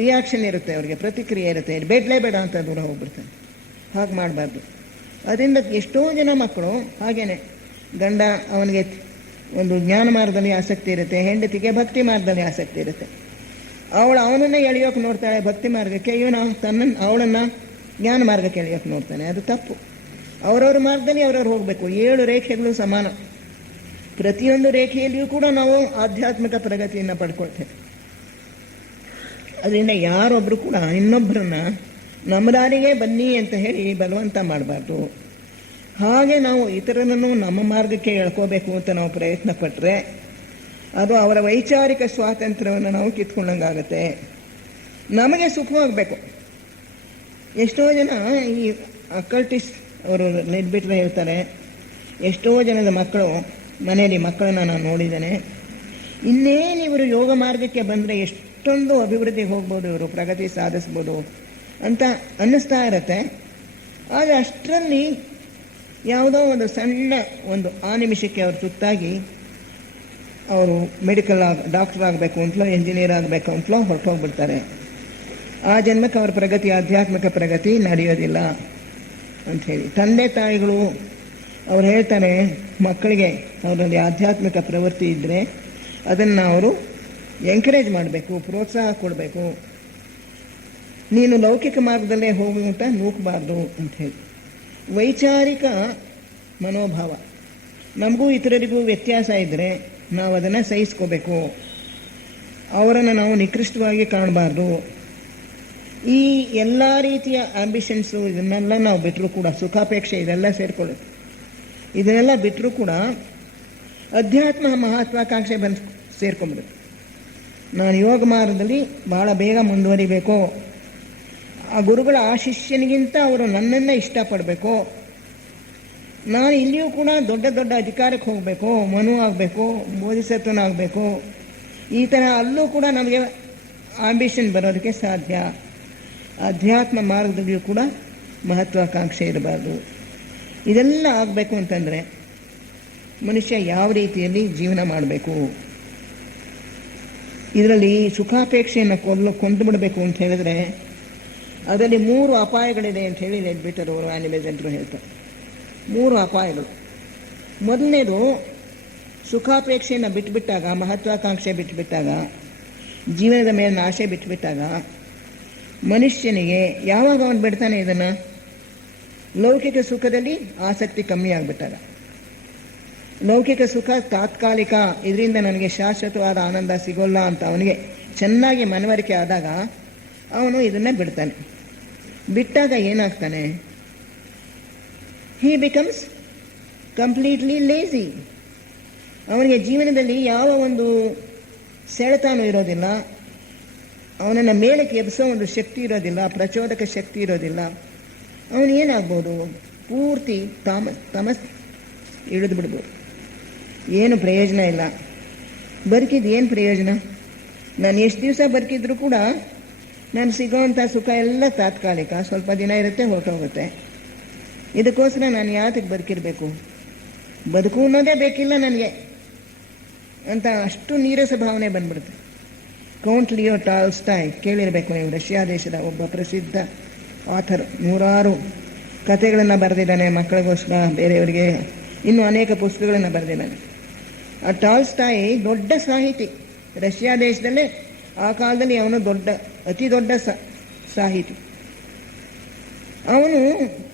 ರಿಯಾಕ್ಷನ್ ಇರುತ್ತೆ, ಅವ್ರಿಗೆ ಪ್ರತಿಕ್ರಿಯೆ ಇರುತ್ತೆ, ಬೇಡ ಅಂತ ದೂರ ಹೋಗ್ಬಿಡ್ತಾರೆ. ಹಾಗೆ ಮಾಡಬಾರ್ದು. ಅದರಿಂದ ಎಷ್ಟೋ ಜನ ಮಕ್ಕಳು ಹಾಗೇನೆ, ಗಂಡ ಅವನಿಗೆ ಒಂದು ಜ್ಞಾನ ಮಾರ್ಗದಲ್ಲಿ ಆಸಕ್ತಿ ಇರುತ್ತೆ, ಹೆಂಡತಿಗೆ ಭಕ್ತಿ ಮಾರ್ಗದಲ್ಲಿ ಆಸಕ್ತಿ ಇರುತ್ತೆ. ಅವನನ್ನೇ ಎಳೆಯೋಕೆ ನೋಡ್ತಾಳೆ ಭಕ್ತಿ ಮಾರ್ಗಕ್ಕೆ, ಅವಳನ್ನು ಜ್ಞಾನ ಮಾರ್ಗಕ್ಕೆ ಎಳೆಯೋಕೆ ನೋಡ್ತಾನೆ. ಅದು ತಪ್ಪು. ಅವರವ್ರ ಮಾರ್ಗದಲ್ಲಿ ಅವರವ್ರು ಹೋಗಬೇಕು. 7 ರೇಖೆಗಳು ಸಮಾನ. ಪ್ರತಿಯೊಂದು ರೇಖೆಯಲ್ಲಿಯೂ ಕೂಡ ನಾವು ಆಧ್ಯಾತ್ಮಿಕ ಪ್ರಗತಿಯನ್ನು ಪಡ್ಕೊಳ್ತೇವೆ. ಅದರಿಂದ ಯಾರೊಬ್ಬರು ಕೂಡ ಇನ್ನೊಬ್ಬರನ್ನ ನಮ್ಮ ದಾರಿಗೆ ಬನ್ನಿ ಅಂತ ಹೇಳಿ ಬಲವಂತ ಮಾಡಬಾರ್ದು. ಹಾಗೆ ನಾವು ಇತರರನ್ನು ನಮ್ಮ ಮಾರ್ಗಕ್ಕೆ ಎಳ್ಕೋಬೇಕು ಅಂತ ನಾವು ಪ್ರಯತ್ನ ಪಟ್ಟರೆ ಅದು ಅವರ ವೈಚಾರಿಕ ಸ್ವಾತಂತ್ರ್ಯವನ್ನು ನಾವು ಕಿತ್ಕೊಂಡಂಗಾಗತ್ತೆ. ನಮಗೆ ಸುಖವಾಗಬೇಕು. ಎಷ್ಟೋ ಜನ ಈ ಅಕಲ್ಟಿಸ್ಟ್ ಅವರು ನೆಟ್ಬಿಟ್ರೆ ಹೇಳ್ತಾರೆ, ಎಷ್ಟೋ ಜನದ ಮಕ್ಕಳು ಮನೆಯಲ್ಲಿ ಮಕ್ಕಳನ್ನು ನಾನು ನೋಡಿದ್ದೇನೆ, ಇನ್ನೇನು ಇವರು ಯೋಗ ಮಾರ್ಗಕ್ಕೆ ಬಂದರೆ ಎಷ್ಟೊಂದು ಅಭಿವೃದ್ಧಿಗೆ ಹೋಗ್ಬೋದು, ಇವರು ಪ್ರಗತಿ ಸಾಧಿಸ್ಬೋದು ಅಂತ ಅನ್ನಿಸ್ತಾ ಇರತ್ತೆ. ಆದರೆ ಅಷ್ಟರಲ್ಲಿ ಯಾವುದೋ ಒಂದು ಸಣ್ಣ ಒಂದು ಆನಿಮಿಷಕ್ಕೆ ಅವರು ತುತ್ತಾಗಿ ಅವರು ಡಾಕ್ಟರ್ ಆಗಬೇಕು ಅಂತಲೋ ಎಂಜಿನಿಯರ್ ಆಗಬೇಕು ಅಂತಲೋ ಹೊರಟೋಗ್ಬಿಡ್ತಾರೆ. ಆ ಜನ್ಮಕ್ಕೆ ಅವರ ಪ್ರಗತಿ, ಆಧ್ಯಾತ್ಮಿಕ ಪ್ರಗತಿ ನಡೆಯೋದಿಲ್ಲ ಅಂಥೇಳಿ. ತಂದೆ ತಾಯಿಗಳು ಅವ್ರು ಹೇಳ್ತಾರೆ ಮಕ್ಕಳಿಗೆ ಅವರಲ್ಲಿ ಆಧ್ಯಾತ್ಮಿಕ ಪ್ರವೃತ್ತಿ ಇದ್ದರೆ ಅದನ್ನು ಅವರು ಎಂಕರೇಜ್ ಮಾಡಬೇಕು, ಪ್ರೋತ್ಸಾಹ ಕೊಡಬೇಕು. ನೀನು ಲೌಕಿಕ ಮಾರ್ಗದಲ್ಲೇ ಹೋಗು ಅಂತ ನೂಕಬಾರ್ದು ಅಂಥೇಳಿ. ವೈಚಾರಿಕ ಮನೋಭಾವ, ನಮಗೂ ಇತರರಿಗೂ ವ್ಯತ್ಯಾಸ ಇದ್ದರೆ ನಾವು ಅದನ್ನು ಸಹಿಸ್ಕೋಬೇಕು, ಅವರನ್ನು ನಾವು ನಿಕೃಷ್ಟವಾಗಿ ಕಾಣಬಾರ್ದು. ಈ ಎಲ್ಲ ರೀತಿಯ ಆಂಬಿಷನ್ಸು ಇದನ್ನೆಲ್ಲ ನಾವು ಬಿಟ್ಟರೂ ಕೂಡ, ಸುಖಾಪೇಕ್ಷೆ ಇದೆಲ್ಲ ಸೇರಿಕೊಳ್ಳುತ್ತೆ, ಇದನ್ನೆಲ್ಲ ಬಿಟ್ಟರೂ ಕೂಡ ಅಧ್ಯಾತ್ಮ ಮಹತ್ವಾಕಾಂಕ್ಷೆ ಬಂದು ಸೇರ್ಕೊಂಡ್ಬಿಡುತ್ತೆ. ನಾನು ಯೋಗ ಮಾರ್ಗದಲ್ಲಿ ಭಾಳ ಬೇಗ ಮುಂದುವರಿಬೇಕು, ಆ ಗುರುಗಳ ಆ ಶಿಷ್ಯನಿಗಿಂತ ಅವರು ನನ್ನನ್ನೇ ಇಷ್ಟಪಡಬೇಕು, ನಾನು ಇಲ್ಲಿಯೂ ಕೂಡ ದೊಡ್ಡ ದೊಡ್ಡ ಅಧಿಕಾರಕ್ಕೆ ಹೋಗಬೇಕು, ಮನು ಆಗಬೇಕು, ಬೋಧಿಸತ್ವನಾಗಬೇಕು, ಈ ಥರ ಅಲ್ಲೂ ಕೂಡ ನಮಗೆ ಆಂಬಿಷನ್ ಬರೋದಕ್ಕೆ ಸಾಧ್ಯ. ಅಧ್ಯಾತ್ಮ ಮಾರ್ಗದಲ್ಲಿಯೂ ಕೂಡ ಮಹತ್ವಾಕಾಂಕ್ಷೆ ಇರಬಾರ್ದು. ಇದೆಲ್ಲ ಆಗಬೇಕು ಅಂತಂದರೆ ಮನುಷ್ಯ ಯಾವ ರೀತಿಯಲ್ಲಿ ಜೀವನ ಮಾಡಬೇಕು, ಇದರಲ್ಲಿ ಸುಖಾಪೇಕ್ಷೆಯನ್ನು ಕೊಂದು ಬಿಡಬೇಕು ಅಂತ ಹೇಳಿದ್ರೆ ಅದರಲ್ಲಿ 3 ಅಪಾಯಗಳಿದೆ ಅಂತ ಹೇಳಿ ಲೆಡ್ಬಿಟರ್ ಅವರು ಆನಿಬೆಸೆಂಟ್ರು ಹೇಳ್ತಾರೆ. 3 ಅಪಾಯಗಳು. ಮೊದಲನೇದು, ಸುಖಾಪೇಕ್ಷೆಯನ್ನು ಬಿಟ್ಟುಬಿಟ್ಟಾಗ, ಮಹತ್ವಾಕಾಂಕ್ಷೆ ಬಿಟ್ಟುಬಿಟ್ಟಾಗ, ಜೀವನದ ಮೇಲಿನ ಆಸೆ ಬಿಟ್ಟುಬಿಟ್ಟಾಗ ಮನುಷ್ಯನಿಗೆ ಯಾವಾಗ ಅವನು ಬಿಡ್ತಾನೆ ಇದನ್ನು, ಲೌಕಿಕ ಸುಖದಲ್ಲಿ ಆಸಕ್ತಿ ಕಮ್ಮಿ ಆಗಿಬಿಟ್ಟಾಗ. ಲೌಕಿಕ ಸುಖ ತಾತ್ಕಾಲಿಕ, ಇದರಿಂದ ನನಗೆ ಶಾಶ್ವತವಾದ ಆನಂದ ಸಿಗೋಲ್ಲ ಅಂತ ಅವನಿಗೆ ಚೆನ್ನಾಗಿ ಮನವರಿಕೆ ಆದಾಗ ಅವನು ಇದನ್ನೇ ಬಿಡ್ತಾನೆ. ಬಿಟ್ಟಾಗ ಏನಾಗ್ತಾನೆ, ಹಿ ಬಿಕಮ್ಸ್ ಕಂಪ್ಲೀಟ್ಲಿ ಲೇಜಿ. ಅವನಿಗೆ ಜೀವನದಲ್ಲಿ ಯಾವ ಒಂದು ಸೆಳೆತಾನು ಇರೋದಿಲ್ಲ, ಅವನನ್ನು ಮೇಲಕ್ಕೆ ಎಬ್ಸೋ ಒಂದು ಶಕ್ತಿ ಇರೋದಿಲ್ಲ, ಪ್ರಚೋದಕ ಶಕ್ತಿ ಇರೋದಿಲ್ಲ. ಅವನು ಏನಾಗ್ಬೋದು, ಪೂರ್ತಿ ತಮಸ್ ಇಳಿದು ಬಿಡ್ಬೋದು. ಏನು ಪ್ರಯೋಜನ ಇಲ್ಲ. ಬದುಕಿದ್ದು ಏನು ಪ್ರಯೋಜನ? ನಾನು ಎಷ್ಟು ದಿವಸ ಬದುಕಿದ್ರೂ ಕೂಡ ನಾನು ಸಿಗೋವಂಥ ಸುಖ ಎಲ್ಲ ತಾತ್ಕಾಲಿಕ, ಸ್ವಲ್ಪ ದಿನ ಇರುತ್ತೆ, ಹೊರಟೋಗುತ್ತೆ. ಇದಕ್ಕೋಸ್ಕರ ನಾನು ಯಾತಕ್ಕೆ ಬದುಕಿರಬೇಕು, ಬದುಕು ಅನ್ನೋದೇ ಬೇಕಿಲ್ಲ ನನಗೆ ಅಂತ ಅಷ್ಟು ನೀರಸ ಭಾವನೆ ಬಂದ್ಬಿಡುತ್ತೆ. ಕೌಂಟ್ ಲಿಯೋ ಟಾಲ್ಸ್ಟಾಯ್ ಕೇಳಿರಬೇಕು ನೀವು, ರಷ್ಯಾ ದೇಶದ ಒಬ್ಬ ಪ್ರಸಿದ್ಧ ಆಥರ್. 100 ಕಥೆಗಳನ್ನು ಬರೆದಿದ್ದಾನೆ ಮಕ್ಕಳಿಗೋಸ್ಕರ, ಬೇರೆಯವರಿಗೆ ಇನ್ನೂ ಅನೇಕ ಪುಸ್ತಕಗಳನ್ನು ಬರೆದಿದ್ದಾನೆ. ಆ ಟಾಲ್ಸ್ಟಾಯ್ ದೊಡ್ಡ ಸಾಹಿತಿ, ರಷ್ಯಾ ದೇಶದಲ್ಲೇ ಆ ಕಾಲದಲ್ಲಿ ಅವನು ಅತಿ ದೊಡ್ಡ ಸಾಹಿತಿ. ಅವನು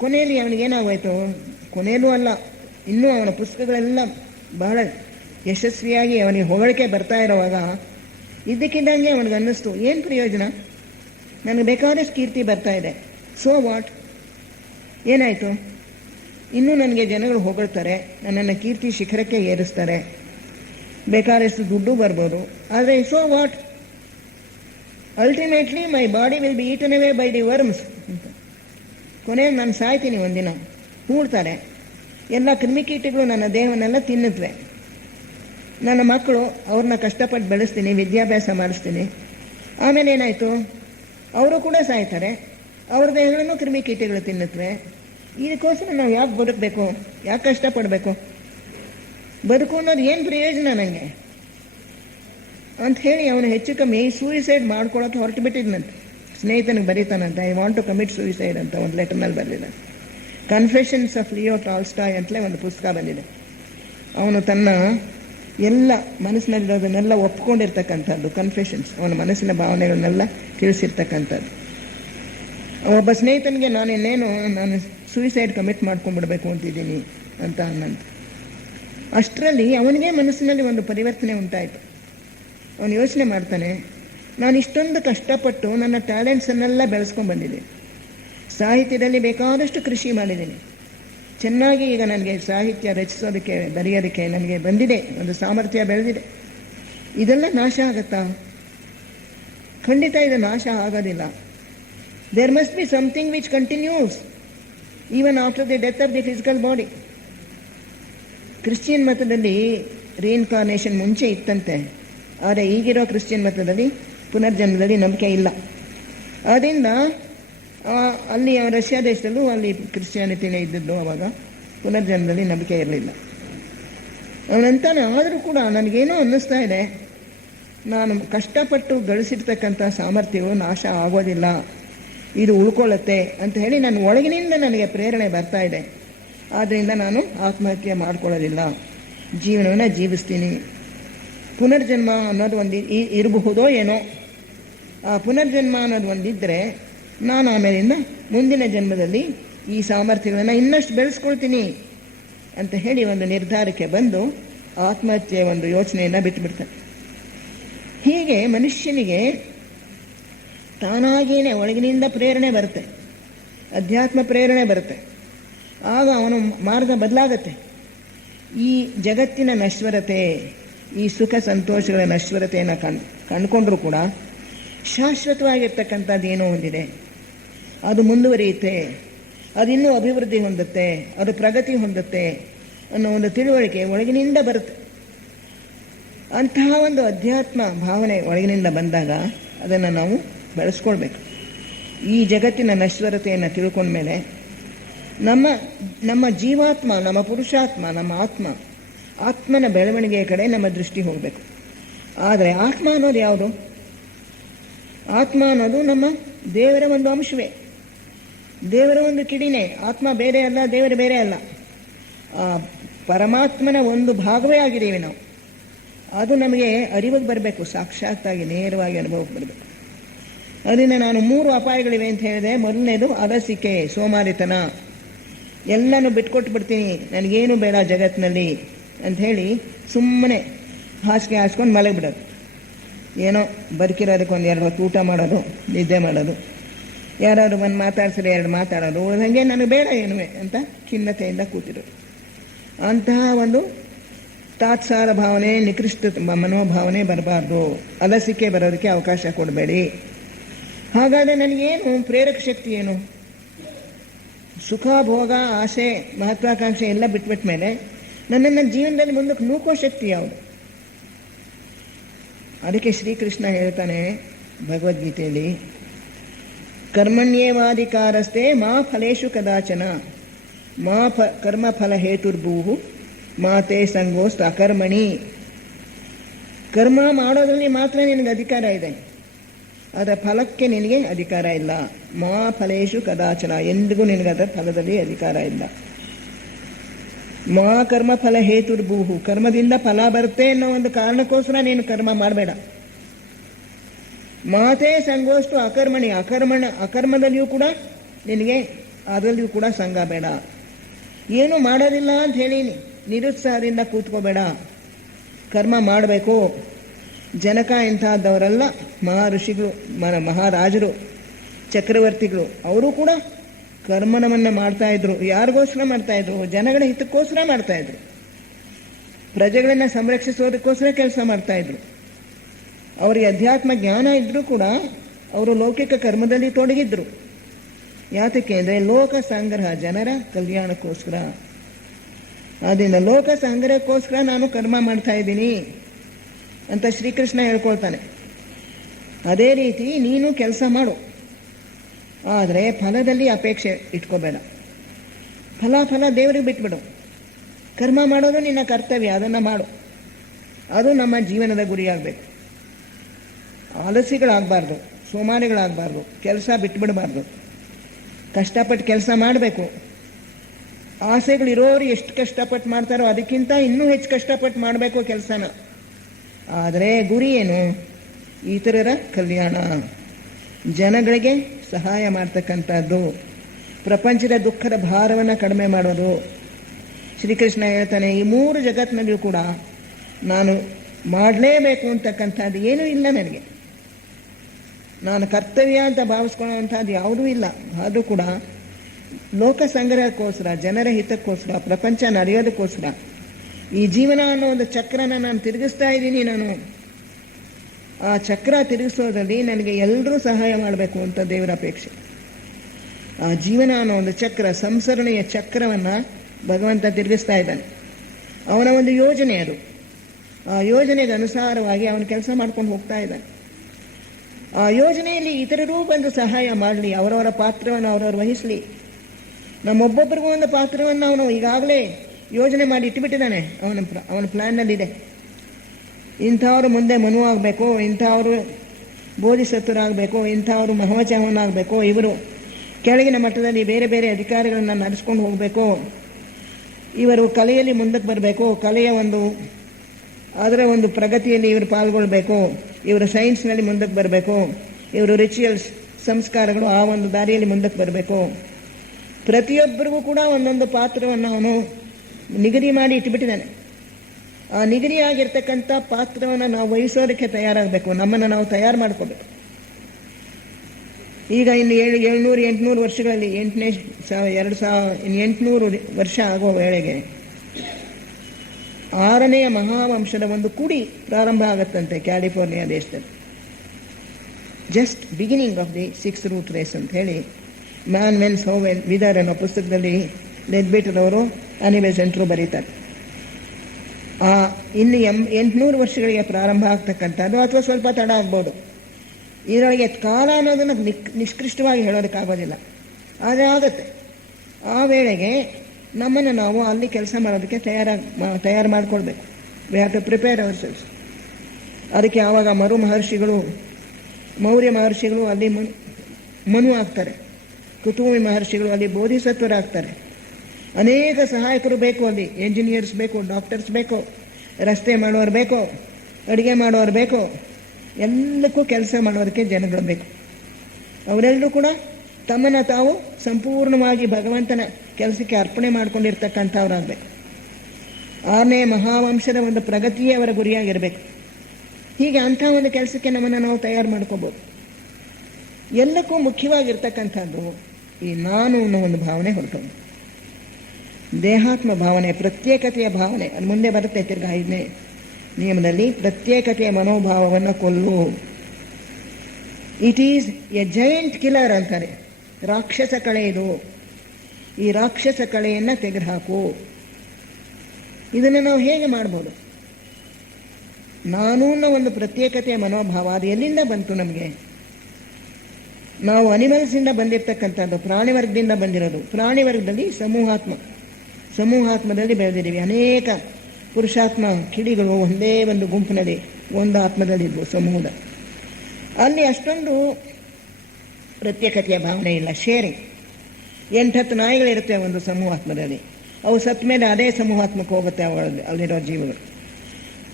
ಕೊನೆಯಲ್ಲಿ ಅವನಿಗೇನಾಗೋಯ್ತು, ಕೊನೆಯಲ್ಲೂ ಅಲ್ಲ, ಇನ್ನೂ ಅವನ ಪುಸ್ತಕಗಳೆಲ್ಲ ಬಹಳ ಯಶಸ್ವಿಯಾಗಿ ಅವನಿಗೆ ಹೊಗಳಿಕೆ ಬರ್ತಾ ಇರೋವಾಗ ಇದ್ದಕ್ಕಿದ್ದಂಗೆ ಅವನಿಗೆ ಅನ್ನಿಸ್ತು, ಏನು ಪ್ರಯೋಜನ, ನನಗೆ ಬೇಕಾದಷ್ಟು ಕೀರ್ತಿ ಬರ್ತಾ ಇದೆ, ಸೋ ವಾಟ್, ಏನಾಯಿತು, ಇನ್ನೂ ನನಗೆ ಜನಗಳು ಹೊಗಳ್ತಾರೆ, ನನ್ನನ್ನು ಕೀರ್ತಿ ಶಿಖರಕ್ಕೆ ಏರಿಸ್ತಾರೆ, ಬೇಕಾದಷ್ಟು ದುಡ್ಡು ಬರ್ಬೋದು, ಆದರೆ so what, ultimately my body will be eaten away by the worms ಅಂತ. ಕೊನೆಗೆ ನಾನು ಸಾಯ್ತೀನಿ ಒಂದಿನ, ಹೂಳ್ತಾರೆ, ಎಲ್ಲ ಕ್ರಿಮಿಕೀಟಗಳು ನನ್ನ ದೇಹವನ್ನೆಲ್ಲ ತಿನ್ನುತ್ತವೆ. ನನ್ನ ಮಕ್ಕಳು, ಅವ್ರನ್ನ ಕಷ್ಟಪಟ್ಟು ಬೆಳೆಸ್ತೀನಿ, ವಿದ್ಯಾಭ್ಯಾಸ ಮಾಡಿಸ್ತೀನಿ, ಆಮೇಲೆ ಏನಾಯಿತು, ಅವರು ಕೂಡ ಸಾಯ್ತಾರೆ, ಅವ್ರ ದೇಹಗಳನ್ನು ಕ್ರಿಮಿಕೀಟಗಳು ತಿನ್ನುತ್ತವೆ. ಇದಕ್ಕೋಸ್ಕರ ನಾವು ಯಾಕೆ ಬದುಕಬೇಕು, ಯಾಕೆ ಕಷ್ಟಪಡಬೇಕು, ಬದುಕು ಅನ್ನೋದು ಏನು ಪ್ರಯೋಜನ ನನಗೆ ಅಂತ ಹೇಳಿ ಅವನು ಹೆಚ್ಚು ಕಮ್ಮಿ ಸೂಯಿಸೈಡ್ ಮಾಡ್ಕೊಳ್ಳೋಕೆ ಹೊರಟು ಬಿಟ್ಟಿದ್ನಂತೆ. ಸ್ನೇಹಿತನಿಗೆ ಬರೀತಾನಂತೆ, I want to commit suicide ಅಂತ ಒಂದು ಲೆಟರ್ನಲ್ಲಿ ಬರೆದಿದ್ದಾನೆ. ಕನ್ಫೆಷನ್ಸ್ ಆಫ್ ಲಿಯೋ ಟಾಲ್ಸ್ಟಾಯ್ ಅಂತಲೇ ಒಂದು ಪುಸ್ತಕ ಬಂದಿದೆ. ಅವನು ತನ್ನ ಎಲ್ಲ ಮನಸ್ಸಿನಲ್ಲಿರೋದನ್ನೆಲ್ಲ ಒಪ್ಕೊಂಡಿರ್ತಕ್ಕಂಥದ್ದು, ಕನ್ಫೆಷನ್ಸ್, ಅವನ ಮನಸ್ಸಿನ ಭಾವನೆಗಳನ್ನೆಲ್ಲ ತಿಳಿಸಿರ್ತಕ್ಕಂಥದ್ದು. ಒಬ್ಬ ಸ್ನೇಹಿತನಿಗೆ ನಾನು ಸೂಯಿಸೈಡ್ ಕಮಿಟ್ ಮಾಡ್ಕೊಂಡ್ಬಿಡ್ಬೇಕು ಅಂತಿದ್ದೀನಿ ಅಂತ ಅನ್ನಂತ. ಅಷ್ಟರಲ್ಲಿ ಅವನಿಗೆ ಮನಸ್ಸಿನಲ್ಲಿ ಒಂದು ಪರಿವರ್ತನೆ ಉಂಟಾಯಿತು. ಅವನು ಯೋಚನೆ ಮಾಡ್ತಾನೆ, ನಾನು ಇಷ್ಟೊಂದು ಕಷ್ಟಪಟ್ಟು ನನ್ನ ಟ್ಯಾಲೆಂಟ್ಸನ್ನೆಲ್ಲ ಬೆಳೆಸ್ಕೊಂಡು ಬಂದಿದ್ದೀನಿ, ಸಾಹಿತ್ಯದಲ್ಲಿ ಬೇಕಾದಷ್ಟು ಕೃಷಿ ಮಾಡಿದ್ದೀನಿ, ಚೆನ್ನಾಗಿ ಈಗ ನನಗೆ ಸಾಹಿತ್ಯ ರಚಿಸೋದಕ್ಕೆ, ಬರೆಯೋದಕ್ಕೆ ನನಗೆ ಬಂದಿದೆ, ಒಂದು ಸಾಮರ್ಥ್ಯ ಬೆಳೆದಿದೆ. ಇದೆಲ್ಲ ನಾಶ ಆಗತ್ತಾ? ಖಂಡಿತ ಇದು ನಾಶ ಆಗೋದಿಲ್ಲ. There must be something which continues even after the death of the physical body. Christian ಮತದಲ್ಲಿ ರೀಇನ್ಕಾರ್ನೇಷನ್ ಮುಂಚೆ ಇತ್ತಂತೆ, ಆದರೆ ಈಗಿರೋ ಕ್ರಿಶ್ಚಿಯನ್ ಮತದಲ್ಲಿ ಪುನರ್ಜನ್ಮದಲ್ಲಿ ನಂಬಿಕೆ ಇಲ್ಲ. ಆದ್ದರಿಂದ ಅಲ್ಲಿ ರಷ್ಯಾ ದೇಶದಲ್ಲೂ ಅಲ್ಲಿ ಕ್ರಿಶ್ಚಿಯಾನಿಟಿನೇ ಇದ್ದದ್ದು, ಆವಾಗ ಪುನರ್ಜನ್ಮದಲ್ಲಿ ನಂಬಿಕೆ ಇರಲಿಲ್ಲ. ಅವನಂತಾನೆ, ಆದರೂ ಕೂಡ ನನಗೇನೋ ಅನ್ನಿಸ್ತಾ ಇದೆ, ನಾನು ಕಷ್ಟಪಟ್ಟು ಗಳಿಸಿರ್ತಕ್ಕಂಥ ಸಾಮರ್ಥ್ಯವು ನಾಶ ಆಗೋದಿಲ್ಲ, ಇದು ಉಳ್ಕೊಳ್ಳುತ್ತೆ ಅಂತ ಹೇಳಿ ನನ್ನ ಒಳಗಿನಿಂದ ನನಗೆ ಪ್ರೇರಣೆ ಬರ್ತಾ ಇದೆ. ಆದ್ದರಿಂದ ನಾನು ಆತ್ಮಹತ್ಯೆ ಮಾಡ್ಕೊಳ್ಳೋದಿಲ್ಲ, ಜೀವನವನ್ನು ಜೀವಿಸ್ತೀನಿ. ಪುನರ್ಜನ್ಮ ಅನ್ನೋದು ಒಂದು ಇರಬಹುದೋ ಏನೋ. ಆ ಪುನರ್ಜನ್ಮ ಅನ್ನೋದು ಒಂದಿದ್ದರೆ ನಾನು ಆಮೇಲಿಂದ ಮುಂದಿನ ಜನ್ಮದಲ್ಲಿ ಈ ಸಾಮರ್ಥ್ಯಗಳನ್ನು ಇನ್ನಷ್ಟು ಬೆಳೆಸ್ಕೊಳ್ತೀನಿ ಅಂತ ಹೇಳಿ ಒಂದು ನಿರ್ಧಾರಕ್ಕೆ ಬಂದು ಆತ್ಮಹತ್ಯೆ ಒಂದು ಯೋಚನೆಯನ್ನು ಬಿಟ್ಟುಬಿಡ್ತಾನೆ. ಹೀಗೆ ಮನುಷ್ಯನಿಗೆ ತಾನಾಗಿಯೇ ಒಳಗಿನಿಂದ ಪ್ರೇರಣೆ ಬರುತ್ತೆ, ಅಧ್ಯಾತ್ಮ ಪ್ರೇರಣೆ ಬರುತ್ತೆ. ಆಗ ಅವನು ಮಾರ್ಗ ಬದಲಾಗತ್ತೆ. ಈ ಜಗತ್ತಿನ ನಶ್ವರತೆ, ಈ ಸುಖ ಸಂತೋಷಗಳ ನಶ್ವರತೆಯನ್ನು ಕಂಡುಕೊಂಡ್ರೂ ಕೂಡ ಶಾಶ್ವತವಾಗಿರ್ತಕ್ಕಂಥದ್ದು ಏನೋ ಹೊಂದಿದೆ, ಅದು ಮುಂದುವರಿಯುತ್ತೆ, ಅದಿನ್ನೂ ಅಭಿವೃದ್ಧಿ ಹೊಂದುತ್ತೆ, ಅದು ಪ್ರಗತಿ ಹೊಂದುತ್ತೆ ಅನ್ನೋ ಒಂದು ತಿಳುವಳಿಕೆ ಒಳಗಿನಿಂದ ಬರುತ್ತೆ. ಅಂತಹ ಒಂದು ಅಧ್ಯಾತ್ಮ ಭಾವನೆ ಒಳಗಿನಿಂದ ಬಂದಾಗ ಅದನ್ನು ನಾವು ಬೆಳೆಸ್ಕೊಳ್ಬೇಕು. ಈ ಜಗತ್ತಿನ ನಶ್ವರತೆಯನ್ನು ತಿಳ್ಕೊಂಡ್ಮೇಲೆ ನಮ್ಮ ಜೀವಾತ್ಮ, ನಮ್ಮ ಪುರುಷಾತ್ಮ, ನಮ್ಮ ಆತ್ಮನ ಬೆಳವಣಿಗೆಯ ಕಡೆ ನಮ್ಮ ದೃಷ್ಟಿ ಹೋಗಬೇಕು. ಆದರೆ ಆತ್ಮ ಅನ್ನೋದು ಯಾವುದು? ಆತ್ಮ ಅನ್ನೋದು ನಮ್ಮ ದೇವರ ಒಂದು ಅಂಶವೇ, ದೇವರ ಒಂದು ಕಿಡಿನೇ. ಆತ್ಮ ಬೇರೆ ಅಲ್ಲ, ದೇವರು ಬೇರೆ ಅಲ್ಲ, ಪರಮಾತ್ಮನ ಒಂದು ಭಾಗವೇ ಆಗಿದ್ದೀವಿ ನಾವು. ಅದು ನಮಗೆ ಅರಿವಿಗೆ ಬರಬೇಕು, ಸಾಕ್ಷಾತ್ತಾಗಿ ನೇರವಾಗಿ ಅನುಭವಕ್ಕೆ ಬರಬೇಕು. ಅದರಿಂದ ನಾನು 3 ಅಪಾಯಗಳಿವೆ ಅಂತ ಹೇಳಿದೆ. ಮೊದಲನೇದು ಅಲಸಿಕೆ, ಸೋಮಾರಿತನ, ಎಲ್ಲನೂ ಬಿಟ್ಕೊಟ್ಟು ಬಿಡ್ತೀನಿ, ನನಗೇನು ಬೇಡ ಜಗತ್ತಿನಲ್ಲಿ ಅಂಥೇಳಿ ಸುಮ್ಮನೆ ಹಾಸಿಗೆ ಹಾಸ್ಕೊಂಡು ಮಲಗಿಬಿಡೋದು. ಏನೋ ಬದುಕಿರೋದಕ್ಕೆ 1-2 ಹೊತ್ತು ಊಟ ಮಾಡೋದು, ನಿದ್ದೆ ಮಾಡೋದು, ಯಾರಾದ್ರು ಬಂದು ಮಾತಾಡ್ಸಿದ್ರೆ 2 ಮಾತಾಡೋದು, ಉಳಿದಂಗೆ ನನಗೆ ಬೇಡ ಏನುವೆ ಅಂತ ಖಿನ್ನತೆಯಿಂದ ಕೂತಿರೋದು. ಅಂತಹ ಒಂದು ತಾತ್ಸಾರ ಭಾವನೆ, ನಿಕೃಷ್ಟ ಮನೋಭಾವನೆ ಬರಬಾರ್ದು. ಅಲಸಿಕೆ ಬರೋದಕ್ಕೆ ಅವಕಾಶ ಕೊಡಬೇಡಿ. ಹಾಗಾದರೆ ನನಗೇನು ಪ್ರೇರಕ ಶಕ್ತಿ ಏನು? ಸುಖ, ಭೋಗ, ಆಸೆ, ಮಹತ್ವಾಕಾಂಕ್ಷೆ ಎಲ್ಲ ಬಿಟ್ಬಿಟ್ಟ ಮೇಲೆ ನನ್ನನ್ನು ಜೀವನದಲ್ಲಿ ಮುಂದಕ್ಕೆ ನೂಕೋ ಶಕ್ತಿ ಯಾವುದು? ಅದಕ್ಕೆ ಶ್ರೀಕೃಷ್ಣ ಹೇಳ್ತಾನೆ ಭಗವದ್ಗೀತೆಯಲ್ಲಿ, ಕರ್ಮಣ್ಯೇವಾಧಿಕಾರಸ್ಥೆ ಮಾ ಫಲೇಶು ಕದಾಚನ ಮಾ ಕರ್ಮಫಲ ಹೇತುರ್ಭೂಹು ಮಾತೆ ಸಂಗೋಸ್ತು ಅಕರ್ಮಣಿ. ಕರ್ಮ ಮಾಡೋದ್ರಲ್ಲಿ ಮಾತ್ರ ನಿನಗೆ ಅಧಿಕಾರ ಇದೆ, ಅದರ ಫಲಕ್ಕೆ ನಿನಗೆ ಅಧಿಕಾರ ಇಲ್ಲ. ಮಾ ಫಲೇಶು ಕದಾಚನ, ಎಂದಿಗೂ ನಿನಗೆ ಅದರ ಫಲದಲ್ಲಿ ಅಧಿಕಾರ ಇಲ್ಲ. ಮಾ ಕರ್ಮ ಫಲ ಹೇತುರ್ಭೂಹು, ಕರ್ಮದಿಂದ ಫಲ ಬರುತ್ತೆ ಅನ್ನೋ ಒಂದು ಕಾರಣಕ್ಕೋಸ್ಕರ ನೀನು ಕರ್ಮ ಮಾಡಬೇಡ. ಮಾತೆ ಸಂಗೋಷ್ಟು ಅಕರ್ಮಣಿ, ಅಕರ್ಮದಲ್ಲಿಯೂ ಕೂಡ ನಿನಗೆ ಅದರಲ್ಲಿಯೂ ಕೂಡ ಸಂಘ ಬೇಡ. ಏನು ಮಾಡೋದಿಲ್ಲ ಅಂತ ಹೇಳಿ ನಿರುತ್ಸಾಹದಿಂದ ಕೂತ್ಕೋಬೇಡ, ಕರ್ಮ ಮಾಡಬೇಕು. ಜನಕ ಇಂಥದ್ದವರೆಲ್ಲ ಮಹರ್ಷಿಗಳು, ಮಹಾರಾಜರು, ಚಕ್ರವರ್ತಿಗಳು, ಅವರು ಕೂಡ ಕರ್ಮನವನ್ನು ಮಾಡ್ತಾಯಿದ್ರು. ಯಾರಿಗೋಸ್ಕರ ಮಾಡ್ತಾಯಿದ್ರು? ಜನಗಳ ಹಿತಕ್ಕೋಸ್ಕರ ಮಾಡ್ತಾಯಿದ್ರು, ಪ್ರಜೆಗಳನ್ನು ಸಂರಕ್ಷಿಸೋದಕ್ಕೋಸ್ಕರ ಕೆಲಸ ಮಾಡ್ತಾಯಿದ್ರು. ಅವರಿಗೆ ಅಧ್ಯಾತ್ಮ ಜ್ಞಾನ ಇದ್ದರೂ ಕೂಡ ಅವರು ಲೌಕಿಕ ಕರ್ಮದಲ್ಲಿ ತೊಡಗಿದ್ರು. ಯಾತಕ್ಕೆ ಅಂದರೆ ಲೋಕ ಸಂಗ್ರಹ, ಜನರ ಕಲ್ಯಾಣಕ್ಕೋಸ್ಕರ. ಆದ್ದರಿಂದ ಲೋಕ ಸಂಗ್ರಹಕ್ಕೋಸ್ಕರ ನಾನು ಕರ್ಮ ಮಾಡ್ತಾ ಇದ್ದೀನಿ ಅಂತ ಶ್ರೀಕೃಷ್ಣ ಹೇಳ್ಕೊಳ್ತಾನೆ. ಅದೇ ರೀತಿ ನೀನು ಕೆಲಸ ಮಾಡು, ಆದರೆ ಫಲದಲ್ಲಿ ಅಪೇಕ್ಷೆ ಇಟ್ಕೋಬೇಡ. ಫಲ ದೇವರಿಗೆ ಬಿಟ್ಬಿಡು. ಕರ್ಮ ಮಾಡೋದು ನಿನ್ನ ಕರ್ತವ್ಯ, ಅದನ್ನು ಮಾಡು. ಅದು ನಮ್ಮ ಜೀವನದ ಗುರಿಯಾಗಬೇಕು. ಆಲಸಿಗಳಾಗಬಾರ್ದು, ಸೋಮಾರಿಗಳಾಗಬಾರ್ದು, ಕೆಲಸ ಬಿಟ್ಬಿಡಬಾರ್ದು. ಕಷ್ಟಪಟ್ಟು ಕೆಲಸ ಮಾಡಬೇಕು. ಆಸೆಗಳಿರೋರು ಎಷ್ಟು ಕಷ್ಟಪಟ್ಟು ಮಾಡ್ತಾರೋ ಅದಕ್ಕಿಂತ ಇನ್ನೂ ಹೆಚ್ಚು ಕಷ್ಟಪಟ್ಟು ಮಾಡಬೇಕು ಕೆಲಸನ. ಆದರೆ ಗುರಿ ಏನು? ಇತರರ ಕಲ್ಯಾಣ, ಜನಗಳಿಗೆ ಸಹಾಯ ಮಾಡ್ತಕ್ಕಂಥದ್ದು, ಪ್ರಪಂಚದ ದುಃಖದ ಭಾರವನ್ನು ಕಡಿಮೆ ಮಾಡೋದು. ಶ್ರೀಕೃಷ್ಣ ಹೇಳ್ತಾನೆ, ಈ 3 ಜಗತ್ತಿನಲ್ಲಿಯೂ ಕೂಡ ನಾನು ಮಾಡಲೇಬೇಕು ಅಂತಕ್ಕಂಥದ್ದು ಏನೂ ಇಲ್ಲ ನನಗೆ. ನಾನು ಕರ್ತವ್ಯ ಅಂತ ಭಾವಿಸ್ಕೊಳ್ಳೋವಂಥದ್ದು ಯಾವುದೂ ಇಲ್ಲ. ಆದರೂ ಕೂಡ ಲೋಕ ಸಂಗ್ರಹಕ್ಕೋಸ್ಕರ, ಜನರ ಹಿತಕ್ಕೋಸ್ಕರ, ಪ್ರಪಂಚ ನಡೆಯೋದಕ್ಕೋಸ್ಕರ ಈ ಜೀವನ ಅನ್ನೋ ಒಂದು ಚಕ್ರನ ನಾನು ತಿರುಗಿಸ್ತಾ ಇದ್ದೀನಿ. ನಾನು ಆ ಚಕ್ರ ತಿರುಗಿಸೋದ್ರಲ್ಲಿ ನನಗೆ ಎಲ್ಲರೂ ಸಹಾಯ ಮಾಡಬೇಕು ಅಂತ ದೇವರ ಅಪೇಕ್ಷೆ. ಆ ಜೀವನ ಅನ್ನೋ ಒಂದು ಚಕ್ರ, ಸಂಸರಣೆಯ ಚಕ್ರವನ್ನು ಭಗವಂತ ತಿರುಗಿಸ್ತಾ ಇದ್ದಾನೆ. ಅವನ ಒಂದು ಯೋಜನೆ ಅದು. ಆ ಯೋಜನೆಗೆ ಅನುಸಾರವಾಗಿ ಅವನು ಕೆಲಸ ಮಾಡ್ಕೊಂಡು ಹೋಗ್ತಾ ಇದ್ದಾನೆ. ಆ ಯೋಜನೆಯಲ್ಲಿ ಇತರರೂ ಬಂದು ಸಹಾಯ ಮಾಡಲಿ, ಅವರವರ ಪಾತ್ರವನ್ನು ಅವರವರು ವಹಿಸಲಿ. ನಮ್ಮೊಬ್ಬೊಬ್ಬರಿಗೂ ಒಂದು ಪಾತ್ರವನ್ನು ಅವನು ಈಗಾಗಲೇ ಯೋಜನೆ ಮಾಡಿ ಇಟ್ಟುಬಿಟ್ಟಿದ್ದಾನೆ, ಅವನ ಪ್ಲ್ಯಾನ್ನಲ್ಲಿದೆ. ಇಂಥವ್ರು ಮುಂದೆ ಮನು ಆಗಬೇಕು, ಇಂಥವರು ಬೋಧಿಸತ್ವರಾಗಬೇಕು, ಇಂಥವರು ಮಹವಚವನಾಗಬೇಕು, ಇವರು ಕೆಳಗಿನ ಮಟ್ಟದಲ್ಲಿ ಬೇರೆ ಬೇರೆ ಅಧಿಕಾರಿಗಳನ್ನು ನಡೆಸ್ಕೊಂಡು ಹೋಗಬೇಕು, ಇವರು ಕಲೆಯಲ್ಲಿ ಮುಂದಕ್ಕೆ ಬರಬೇಕು, ಕಲೆಯ ಅದರ ಪ್ರಗತಿಯಲ್ಲಿ ಇವರು ಪಾಲ್ಗೊಳ್ಬೇಕು, ಇವರು ಸೈನ್ಸ್ನಲ್ಲಿ ಮುಂದಕ್ಕೆ ಬರಬೇಕು, ಇವರು ರಿಚುವಲ್ಸ್ ಸಂಸ್ಕಾರಗಳು ಆ ದಾರಿಯಲ್ಲಿ ಮುಂದಕ್ಕೆ ಬರಬೇಕು. ಪ್ರತಿಯೊಬ್ಬರಿಗೂ ಕೂಡ ಒಂದೊಂದು ಪಾತ್ರವನ್ನು ಅವನು ನಿಗದಿ ಮಾಡಿ ಇಟ್ಟುಬಿಟ್ಟಿದ್ದಾನೆ. ಆ ನಿಗದಿಯಾಗಿರ್ತಕ್ಕಂಥ ಪಾತ್ರವನ್ನು ನಾವು ವಹಿಸೋದಕ್ಕೆ ತಯಾರಾಗಬೇಕು, ನಮ್ಮನ್ನು ನಾವು ತಯಾರು ಮಾಡ್ಕೋಬೇಕು. ಈಗ ಇನ್ನು 700-800 ವರ್ಷಗಳಲ್ಲಿ 800 ವರ್ಷ ಆಗೋ ವೇಳೆಗೆ 6ನೇ ಮಹಾವಂಶದ ಕುಡಿ ಪ್ರಾರಂಭ ಆಗತ್ತಂತೆ ಕ್ಯಾಲಿಫೋರ್ನಿಯಾ ದೇಶದಲ್ಲಿ. Just beginning of the 6th root race ಅಂತ ಹೇಳಿ man whence how well whither ಅನ್ನೋ ಪುಸ್ತಕದಲ್ಲಿ ಲೆಡ್ಬಿಟರವರು ಅನಿಮೆ ಸೆಂಟ್ರು ಬರೀತಾರೆ. ಇನ್ನು 800 ವರ್ಷಗಳಿಗೆ ಪ್ರಾರಂಭ ಆಗ್ತಕ್ಕಂಥದ್ದು, ಅಥವಾ ಸ್ವಲ್ಪ ತಡ ಆಗ್ಬೋದು. ಇದರೊಳಗೆ ಕಾಲ ಅನ್ನೋದನ್ನು ನಿಷ್ಕೃಷ್ಟವಾಗಿ ಹೇಳೋದಕ್ಕಾಗೋದಿಲ್ಲ, ಆದರೆ ಆಗುತ್ತೆ. ಆ ವೇಳೆಗೆ ನಮ್ಮನ್ನು ನಾವು ಅಲ್ಲಿ ಕೆಲಸ ಮಾಡೋದಕ್ಕೆ ತಯಾರು ಮಾಡಿಕೊಳ್ಬೇಕು. We have to prepare ourselves. ಅದಕ್ಕೆ ಆವಾಗ ಮೌರ್ಯ ಮಹರ್ಷಿಗಳು ಅಲ್ಲಿ ಮನು ಆಗ್ತಾರೆ, ಕುತುಂಬಿ ಮಹರ್ಷಿಗಳು ಅಲ್ಲಿ ಬೋಧಿಸತ್ವರಾಗ್ತಾರೆ. ಅನೇಕ ಸಹಾಯಕರು ಬೇಕು, ಅಲ್ಲಿ ಎಂಜಿನಿಯರ್ಸ್ ಬೇಕು, ಡಾಕ್ಟರ್ಸ್ ಬೇಕು, ರಸ್ತೆ ಮಾಡೋರು ಬೇಕು, ಅಡುಗೆ ಮಾಡೋರು ಬೇಕು, ಎಲ್ಲಕ್ಕೂ ಕೆಲಸ ಮಾಡೋದಕ್ಕೆ ಜನಗಳು ಬೇಕು. ಅವರೆಲ್ಲರೂ ಕೂಡ ತಮ್ಮನ್ನು ತಾವು ಸಂಪೂರ್ಣವಾಗಿ ಭಗವಂತನ ಕೆಲಸಕ್ಕೆ ಅರ್ಪಣೆ ಮಾಡಿಕೊಂಡಿರ್ತಕ್ಕಂಥವ್ರಾಗಬೇಕು. 6ನೇ ಮಹಾವಂಶದ ಪ್ರಗತಿಯೇ ಅವರ ಗುರಿಯಾಗಿರಬೇಕು. ಹೀಗೆ ಅಂಥ ಕೆಲಸಕ್ಕೆ ನಮ್ಮನ್ನು ನಾವು ತಯಾರು ಮಾಡ್ಕೋಬೋದು. ಎಲ್ಲಕ್ಕೂ ಮುಖ್ಯವಾಗಿರ್ತಕ್ಕಂಥದ್ದು ಈ ನಾನು ಅನ್ನೋ ಭಾವನೆ ಹೊರಟೋದು. ದೇಹಾತ್ಮ ಭಾವನೆ, ಪ್ರತ್ಯೇಕತೆಯ ಭಾವನೆ, ಅದು ಮುಂದೆ ಬರುತ್ತೆ. ತಿರ್ಗಾ 5ನೇ ನಿಯಮದಲ್ಲಿ ಪ್ರತ್ಯೇಕತೆಯ ಮನೋಭಾವವನ್ನು ಕೊಲ್ಲು. It is A giant killer ಅಂತಾರೆ. ರಾಕ್ಷಸ ಕಳೆ ಇದು. ಈ ರಾಕ್ಷಸ ಕಳೆಯನ್ನು ತೆಗೆದುಹಾಕು. ಇದನ್ನು ನಾವು ಹೇಗೆ ಮಾಡ್ಬೋದು? ನಾನು ಅನ್ನೋ ಪ್ರತ್ಯೇಕತೆಯ ಮನೋಭಾವ ಅದು ಎಲ್ಲಿಂದ ಬಂತು ನಮಗೆ? ನಾವು ಅನಿಮಲ್ಸಿಂದ ಬಂದಿರತಕ್ಕಂಥದ್ದು, ಪ್ರಾಣಿ ವರ್ಗದಿಂದ ಬಂದಿರೋದು. ಪ್ರಾಣಿ ವರ್ಗದಲ್ಲಿ ಸಮೂಹಾತ್ಮದಲ್ಲಿ ಬೆಳೆದಿದ್ದೀವಿ. ಅನೇಕ ಪುರುಷಾತ್ಮ ಕಿಡಿಗಳು ಒಂದೇ ಗುಂಪಿನಲ್ಲಿ ಒಂದು ಆತ್ಮದಲ್ಲಿದ್ವು, ಸಮೂಹದ. ಅಲ್ಲಿ ಅಷ್ಟೊಂದು ಪ್ರತ್ಯೇಕತೆಯ ಭಾವನೆ ಇಲ್ಲ, ಶೇರಿಂಗ್. 8-10 ನಾಯಿಗಳಿರುತ್ತೆ ಸಮೂಹಾತ್ಮದಲ್ಲಿ. ಅವು ಸತ್ತ ಮೇಲೆ ಅದೇ ಸಮೂಹಾತ್ಮಕ್ಕೆ ಹೋಗುತ್ತೆ ಅಲ್ಲಿರೋ ಜೀವಗಳು.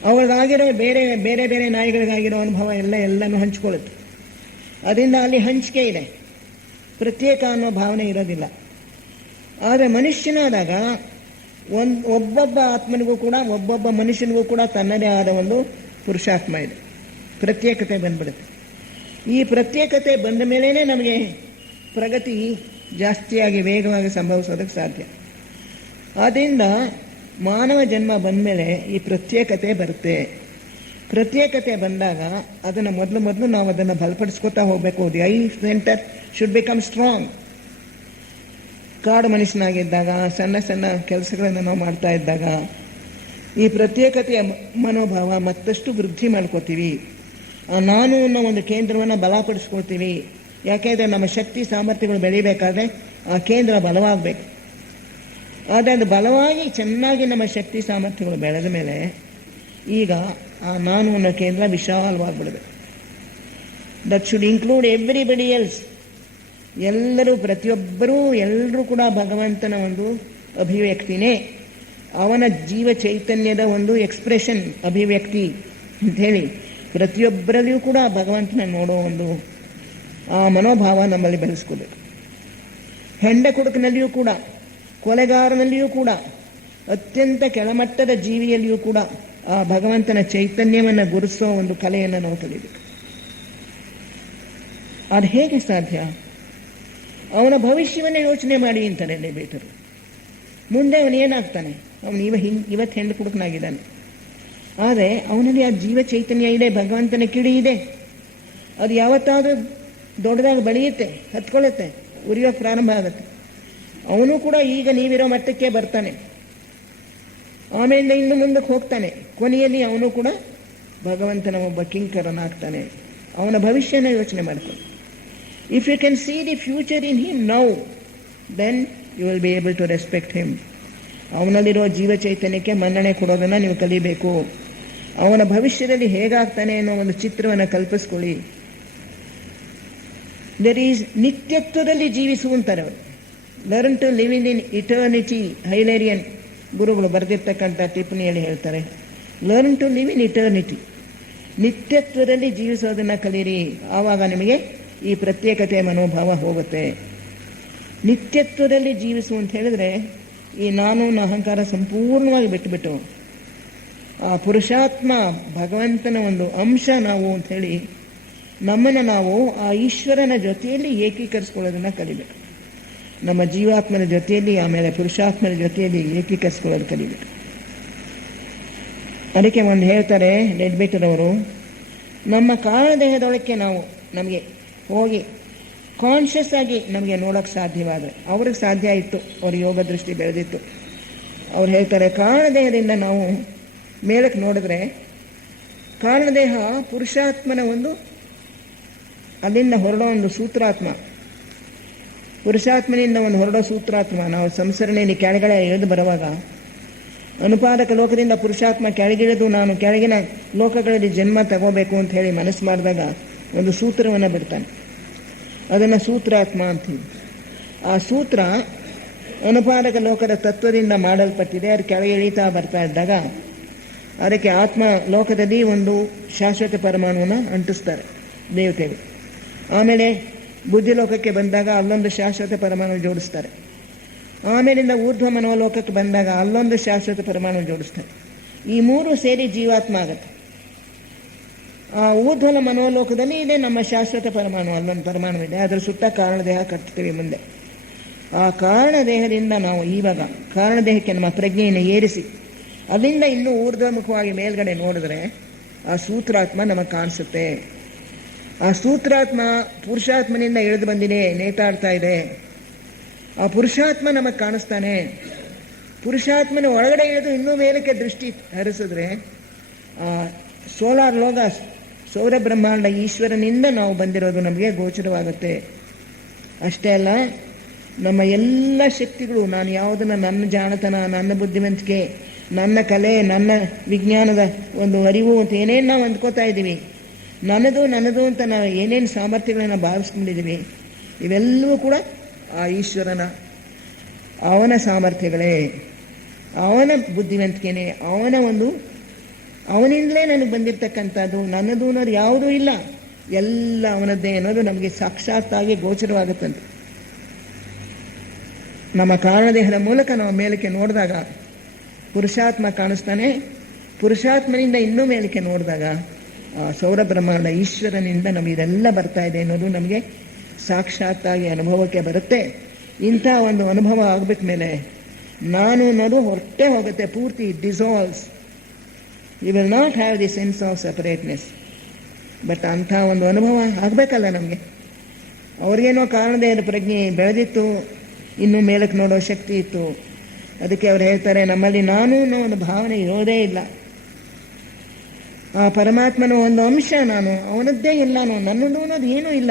ಅವಳಿಗಾಗಿರೋ ಬೇರೆ ಬೇರೆ ಬೇರೆ ನಾಯಿಗಳಿಗಾಗಿರೋ ಅನುಭವ ಎಲ್ಲನೂ ಹಂಚ್ಕೊಳ್ಳುತ್ತೆ. ಅದರಿಂದ ಅಲ್ಲಿ ಹಂಚಿಕೆ ಇದೆ, ಪ್ರತ್ಯೇಕ ಅನ್ನೋ ಭಾವನೆ ಇರೋದಿಲ್ಲ. ಆದರೆ ಮನುಷ್ಯನಾದಾಗ ಒಬ್ಬೊಬ್ಬ ಆತ್ಮನಿಗೂ ಕೂಡ, ಒಬ್ಬೊಬ್ಬ ಮನುಷ್ಯನಿಗೂ ಕೂಡ ತನ್ನದೇ ಆದ ಪುರುಷಾತ್ಮ ಇದೆ. ಪ್ರತ್ಯೇಕತೆ ಬಂದ್ಬಿಡುತ್ತೆ. ಈ ಪ್ರತ್ಯೇಕತೆ ಬಂದ ಮೇಲೇ ನಮಗೆ ಪ್ರಗತಿ ಜಾಸ್ತಿಯಾಗಿ ವೇಗವಾಗಿ ಸಂಭವಿಸೋದಕ್ಕೆ ಸಾಧ್ಯ. ಆದ್ದರಿಂದ ಮಾನವ ಜನ್ಮ ಬಂದ ಮೇಲೆ ಈ ಪ್ರತ್ಯೇಕತೆ ಬರುತ್ತೆ. ಪ್ರತ್ಯೇಕತೆ ಬಂದಾಗ ಅದನ್ನು ಮೊದಲು ನಾವು ಅದನ್ನು ಬಲಪಡಿಸ್ಕೊತಾ ಹೋಗಬೇಕು. The I centre should become strong. ಕಾಡು ಮನುಷ್ಯನಾಗಿದ್ದಾಗ, ಸಣ್ಣ ಸಣ್ಣ ಕೆಲಸಗಳನ್ನು ನಾವು ಮಾಡ್ತಾ ಇದ್ದಾಗ ಈ ಪ್ರತ್ಯೇಕತೆಯ ಮನೋಭಾವ ಮತ್ತಷ್ಟು ವೃದ್ಧಿ ಮಾಡ್ಕೋತೀವಿ. ನಾನು ಅನ್ನೋ ಕೇಂದ್ರವನ್ನು ಬಲಪಡಿಸ್ಕೊಳ್ತೀವಿ. ಯಾಕೆಂದರೆ ನಮ್ಮ ಶಕ್ತಿ ಸಾಮರ್ಥ್ಯಗಳು ಬೆಳಿಬೇಕಾದ್ರೆ ಆ ಕೇಂದ್ರ ಬಲವಾಗಬೇಕು. ಆದರೆ ಅದು ಬಲವಾಗಿ ಚೆನ್ನಾಗಿ ನಮ್ಮ ಶಕ್ತಿ ಸಾಮರ್ಥ್ಯಗಳು ಬೆಳೆದ ಮೇಲೆ ಈಗ ಆ ನಾನು ಅನ್ನೋ ಕೇಂದ್ರ ವಿಶಾಲವಾಗಿಬಿಡಬೇಕು. That should include everybody else. ಎಲ್ಲರೂ ಕೂಡ ಭಗವಂತನ ಅಭಿವ್ಯಕ್ತಿನೇ, ಅವನ ಜೀವ ಚೈತನ್ಯದ ಎಕ್ಸ್ಪ್ರೆಷನ್, ಅಭಿವ್ಯಕ್ತಿ ಅಂಥೇಳಿ ಪ್ರತಿಯೊಬ್ಬರಲ್ಲಿಯೂ ಕೂಡ ಭಗವಂತನ ನೋಡೋ ಆ ಮನೋಭಾವ ನಮ್ಮಲ್ಲಿ ಬೆಳೆಸ್ಕೋಬೇಕು. ಹೆಂಡ ಕುಡುಕನಲ್ಲಿಯೂ ಕೂಡ, ಕೊಲೆಗಾರನಲ್ಲಿಯೂ ಕೂಡ, ಅತ್ಯಂತ ಕೆಳಮಟ್ಟದ ಜೀವಿಯಲ್ಲಿಯೂ ಕೂಡ ಆ ಭಗವಂತನ ಚೈತನ್ಯವನ್ನು ಗುರುತಿಸೋ ಕಲೆಯನ್ನು ನಾವು ಕಲಿಬೇಕು. ಅದು ಹೇಗೆ ಸಾಧ್ಯ? ಅವನ ಭವಿಷ್ಯವನ್ನು ಯೋಚನೆ ಮಾಡಿ ಅಂತಾರೆ ಲೇಬೇಟರು. ಮುಂದೆ ಅವನೇನಾಗ್ತಾನೆ? ಅವನು ಇವತ್ತು ಹೆಂಡು ಕುಡುಕನಾಗಿದ್ದಾನೆ, ಆದರೆ ಅವನಲ್ಲಿ ಆ ಜೀವ ಚೈತನ್ಯ ಇದೆ, ಭಗವಂತನ ಕಿಡಿ ಇದೆ. ಅದು ಯಾವತ್ತಾದರೂ ದೊಡ್ಡದಾಗಿ ಬೆಳೆಯುತ್ತೆ, ಹತ್ಕೊಳ್ಳುತ್ತೆ, ಉರಿಯೋಕ್ಕೆ ಪ್ರಾರಂಭ ಆಗುತ್ತೆ. ಅವನು ಕೂಡ ಈಗ ನೀವಿರೋ ಮಟ್ಟಕ್ಕೆ ಬರ್ತಾನೆ, ಆಮೇಲೆ ಇನ್ನು ಮುಂದಕ್ಕೆ ಹೋಗ್ತಾನೆ. ಕೊನೆಯಲ್ಲಿ ಅವನು ಕೂಡ ಭಗವಂತನ ಒಬ್ಬ ಕಿಂಕರನಾಗ್ತಾನೆ. ಅವನ ಭವಿಷ್ಯನ ಯೋಚನೆ ಮಾಡ್ಕೊಂಡು, if you can see the future in him now, then you will be able to respect him. ಅವನಲ್ಲಿರೋ ಜೀವ ಚೈತನ್ಯಕ್ಕೆ ಮನ್ನಣೆ ಕೊಡೋದನ್ನು ನೀವು ಕಲಿಬೇಕು. ಅವನ ಭವಿಷ್ಯದಲ್ಲಿ ಹೇಗಾಗ್ತಾನೆ ಅನ್ನೋ ಒಂದು ಚಿತ್ರವನ್ನು ಕಲ್ಪಿಸ್ಕೊಳ್ಳಿ. ದರ್ ಈಸ್ ನಿತ್ಯತ್ವದಲ್ಲಿ ಜೀವಿಸುವಂತಾರೆ ಅವರು. Learn to live in eternity. Hilarion ಗುರುಗಳು ಬರೆದಿರ್ತಕ್ಕಂಥ ಟಿಪ್ಪಣಿಯಲ್ಲಿ ಹೇಳ್ತಾರೆ, learn to live in eternity. ನಿತ್ಯತ್ವದಲ್ಲಿ ಜೀವಿಸೋದನ್ನು ಕಲೀರಿ, ಆವಾಗ ನಿಮಗೆ ಈ ಪ್ರತ್ಯೇಕತೆ ಮನೋಭಾವ ಹೋಗುತ್ತೆ. ನಿತ್ಯತ್ವದಲ್ಲಿ ಜೀವಿಸು ಅಂತ ಹೇಳಿದ್ರೆ ಈ ನಾನು ಅಹಂಕಾರ ಸಂಪೂರ್ಣವಾಗಿ ಬಿಟ್ಟುಬಿಟ್ಟು ಆ ಪುರುಷಾತ್ಮ ಭಗವಂತನ ಒಂದು ಅಂಶ ನಾವು ಅಂಥೇಳಿ ನಮ್ಮನ್ನು ನಾವು ಆ ಈಶ್ವರನ ಜೊತೆಯಲ್ಲಿ ಏಕೀಕರಿಸ್ಕೊಳ್ಳೋದನ್ನು ಕಲಿಬೇಕು. ನಮ್ಮ ಜೀವಾತ್ಮನ ಜೊತೆಯಲ್ಲಿ, ಆಮೇಲೆ ಪುರುಷಾತ್ಮನ ಜೊತೆಯಲ್ಲಿ ಏಕೀಕರಿಸ್ಕೊಳ್ಳೋದು ಕಲಿಬೇಕು. ಅದಕ್ಕೆ ಒಂದು ಹೇಳ್ತಾರೆ ಲೆಡ್ಬಿಟರವರು, ನಮ್ಮ ಕಾರಣದೇಹದೊಳಕ್ಕೆ ನಾವು ನಮಗೆ ಹೋಗಿ ಕಾನ್ಷಿಯಸ್ ಆಗಿ ನಮಗೆ ನೋಡೋಕ್ಕೆ ಸಾಧ್ಯವಾದರೆ, ಅವ್ರಿಗೆ ಸಾಧ್ಯ ಇತ್ತು, ಅವ್ರ ಯೋಗ ದೃಷ್ಟಿ ಬೆಳೆದಿತ್ತು. ಅವ್ರು ಹೇಳ್ತಾರೆ, ಕಾರಣದೇಹದಿಂದ ನಾವು ಮೇಲಕ್ಕೆ ನೋಡಿದ್ರೆ ಕಾರಣದೇಹ ಪುರುಷಾತ್ಮನ ಒಂದು ಅಲ್ಲಿಂದ ಹೊರಡೋ ಒಂದು ಸೂತ್ರಾತ್ಮ, ಪುರುಷಾತ್ಮನಿಂದ ಒಂದು ಹೊರಡೋ ಸೂತ್ರಾತ್ಮ. ನಾವು ಸಂಸರಣೆಯಲ್ಲಿ ಕೆಳಗಡೆ ಇಳಿದು ಬರುವಾಗ ಅನುಪಾದಕ ಲೋಕದಿಂದ ಪುರುಷಾತ್ಮ ಕೆಳಗಿಳಿದು ನಾನು ಕೆಳಗಿನ ಲೋಕಗಳಲ್ಲಿ ಜನ್ಮ ತಗೋಬೇಕು ಅಂತ ಹೇಳಿ ಮನಸ್ಸು ಮಾಡಿದಾಗ ಒಂದು ಸೂತ್ರವನ್ನು ಬಿಡ್ತಾನೆ, ಅದನ್ನು ಸೂತ್ರಾತ್ಮ ಅಂತೀವಿ. ಆ ಸೂತ್ರ ಅನುಪಾದಕ ಲೋಕದ ತತ್ವದಿಂದ ಮಾಡಲ್ಪಟ್ಟಿದೆ. ಅದು ಕೆಳಗೆ ಇಳಿತಾ ಬರ್ತಾ ಇದ್ದಾಗ ಅದಕ್ಕೆ ಆತ್ಮ ಲೋಕದಲ್ಲಿ ಒಂದು ಶಾಶ್ವತ ಪರಮಾಣುವನ್ನು ಅಂಟಿಸ್ತಾರೆ ದೇವತೆಗಳು. ಆಮೇಲೆ ಬುದ್ಧಿಲೋಕಕ್ಕೆ ಬಂದಾಗ ಅಲ್ಲೊಂದು ಶಾಶ್ವತ ಪರಮಾಣು ಜೋಡಿಸ್ತಾರೆ. ಆಮೇಲಿಂದ ಊರ್ಧ್ವ ಮನೋಲೋಕಕ್ಕೆ ಬಂದಾಗ ಅಲ್ಲೊಂದು ಶಾಶ್ವತ ಪರಮಾಣು ಜೋಡಿಸ್ತಾರೆ. ಈ ಮೂರು ಸೇರಿ ಜೀವಾತ್ಮ ಆಗುತ್ತೆ. ಆ ಊರ್ಧ್ವನ ಮನೋಲೋಕದಲ್ಲಿ ಇದೆ ನಮ್ಮ ಶಾಶ್ವತ ಪರಮಾಣು, ಅಲ್ಲೊಂದು ಪರಮಾಣು ಇದೆ, ಅದರ ಸುತ್ತ ಕಾರಣದೇಹ ಕಟ್ತೀವಿ ಮುಂದೆ. ಆ ಕಾರಣದೇಹದಿಂದ ನಾವು ಇವಾಗ ಕಾರಣದೇಹಕ್ಕೆ ನಮ್ಮ ಪ್ರಜ್ಞೆಯನ್ನು ಏರಿಸಿ ಅಲ್ಲಿಂದ ಇನ್ನೂ ಊರ್ಧ್ವಮುಖವಾಗಿ ಮೇಲ್ಗಡೆ ನೋಡಿದ್ರೆ ಆ ಸೂತ್ರಾತ್ಮ ನಮಗೆ ಕಾಣಿಸುತ್ತೆ. ಆ ಸೂತ್ರಾತ್ಮ ಪುರುಷಾತ್ಮನಿಂದ ಇಳಿದು ಬಂದಿದೆ, ನೇತಾಡ್ತಾ ಇದೆ. ಆ ಪುರುಷಾತ್ಮ ನಮಗೆ ಕಾಣಿಸ್ತಾನೆ. ಪುರುಷಾತ್ಮನ ಒಳಗಡೆ ಇಳಿದು ಇನ್ನೂ ಮೇಲಕ್ಕೆ ದೃಷ್ಟಿ ಹರಿಸಿದ್ರೆ ಆ ಸೋಲಾರ್ ಲೋಕ, ಸೌರ ಬ್ರಹ್ಮಾಂಡ ಈಶ್ವರನಿಂದ ನಾವು ಬಂದಿರೋದು ನಮಗೆ ಗೋಚರವಾಗುತ್ತೆ. ಅಷ್ಟೇ ಅಲ್ಲ, ನಮ್ಮ ಎಲ್ಲ ಶಕ್ತಿಗಳು, ನಾನು ಯಾವುದನ್ನು ನನ್ನ ಜಾಣತನ, ನನ್ನ ಬುದ್ಧಿವಂತಿಕೆ, ನನ್ನ ಕಲೆ, ನನ್ನ ವಿಜ್ಞಾನದ ಒಂದು ಅರಿವು ಅಂತ ಏನೇನು ನಾವು ಅಂದ್ಕೋತಾ ಇದ್ದೀವಿ, ನನ್ನದು ಅಂತ ನಾವು ಏನೇನು ಸಾಮರ್ಥ್ಯಗಳನ್ನು ಭಾವಿಸ್ಕೊಂಡಿದ್ದೀವಿ, ಇವೆಲ್ಲವೂ ಕೂಡ ಆ ಈಶ್ವರನ, ಅವನ ಸಾಮರ್ಥ್ಯಗಳೇ, ಅವನ ಬುದ್ಧಿವಂತಿಕೆನೇ, ಅವನಿಂದಲೇ ನನಗೆ ಬಂದಿರತಕ್ಕಂಥದ್ದು. ನನ್ನದು ಅನ್ನೋದು ಯಾವುದೂ ಇಲ್ಲ, ಎಲ್ಲ ಅವನದ್ದೇ ಅನ್ನೋದು ನಮಗೆ ಸಾಕ್ಷಾತ್ತಾಗಿ ಗೋಚರವಾಗುತ್ತಂತೆ. ನಮ್ಮ ಕಾರಣದೇಹದ ಮೂಲಕ ನಾವು ಮೇಲಕ್ಕೆ ನೋಡಿದಾಗ ಪುರುಷಾತ್ಮ ಕಾಣಿಸ್ತಾನೆ. ಪುರುಷಾತ್ಮನಿಂದ ಇನ್ನೂ ಮೇಲಕ್ಕೆ ನೋಡಿದಾಗ ಸೌರ ಬ್ರಹ್ಮಾಂಡ ಈಶ್ವರನಿಂದ ನಮಗೆ ಇದೆಲ್ಲ ಬರ್ತಾ ಇದೆ ಅನ್ನೋದು ನಮಗೆ ಸಾಕ್ಷಾತ್ತಾಗಿ ಅನುಭವಕ್ಕೆ ಬರುತ್ತೆ. ಇಂಥ ಒಂದು ಅನುಭವ ಆಗಿಬಿಟ್ಟ ಮೇಲೆ ನಾನು ಅನ್ನೋದು ಹೊರಟೇ ಹೋಗುತ್ತೆ, ಪೂರ್ತಿ dissolves. You will not have the sense of separateness. But ಅಂಥ ಒಂದು ಅನುಭವ ಆಗಬೇಕಲ್ಲ ನಮಗೆ. ಅವ್ರಿಗೇನೋ ಕಾರಣದೇಹದ ಪ್ರಜ್ಞೆ ಬೆಳೆದಿತ್ತು, ಇನ್ನೂ ಮೇಲಕ್ಕೆ ನೋಡೋ ಶಕ್ತಿ ಇತ್ತು. ಅದಕ್ಕೆ ಅವ್ರು ಹೇಳ್ತಾರೆ, ನಮ್ಮಲ್ಲಿ ನಾನು ಅನ್ನೋ ಒಂದು ಭಾವನೆ ಇರೋದೇ ಇಲ್ಲ. ಆ ಪರಮಾತ್ಮನ ಒಂದು ಅಂಶ ನಾನು, ಅವನದ್ದೇ ಇಲ್ಲ, ನನ್ನದು ಅನ್ನೋದು ಏನೂ ಇಲ್ಲ.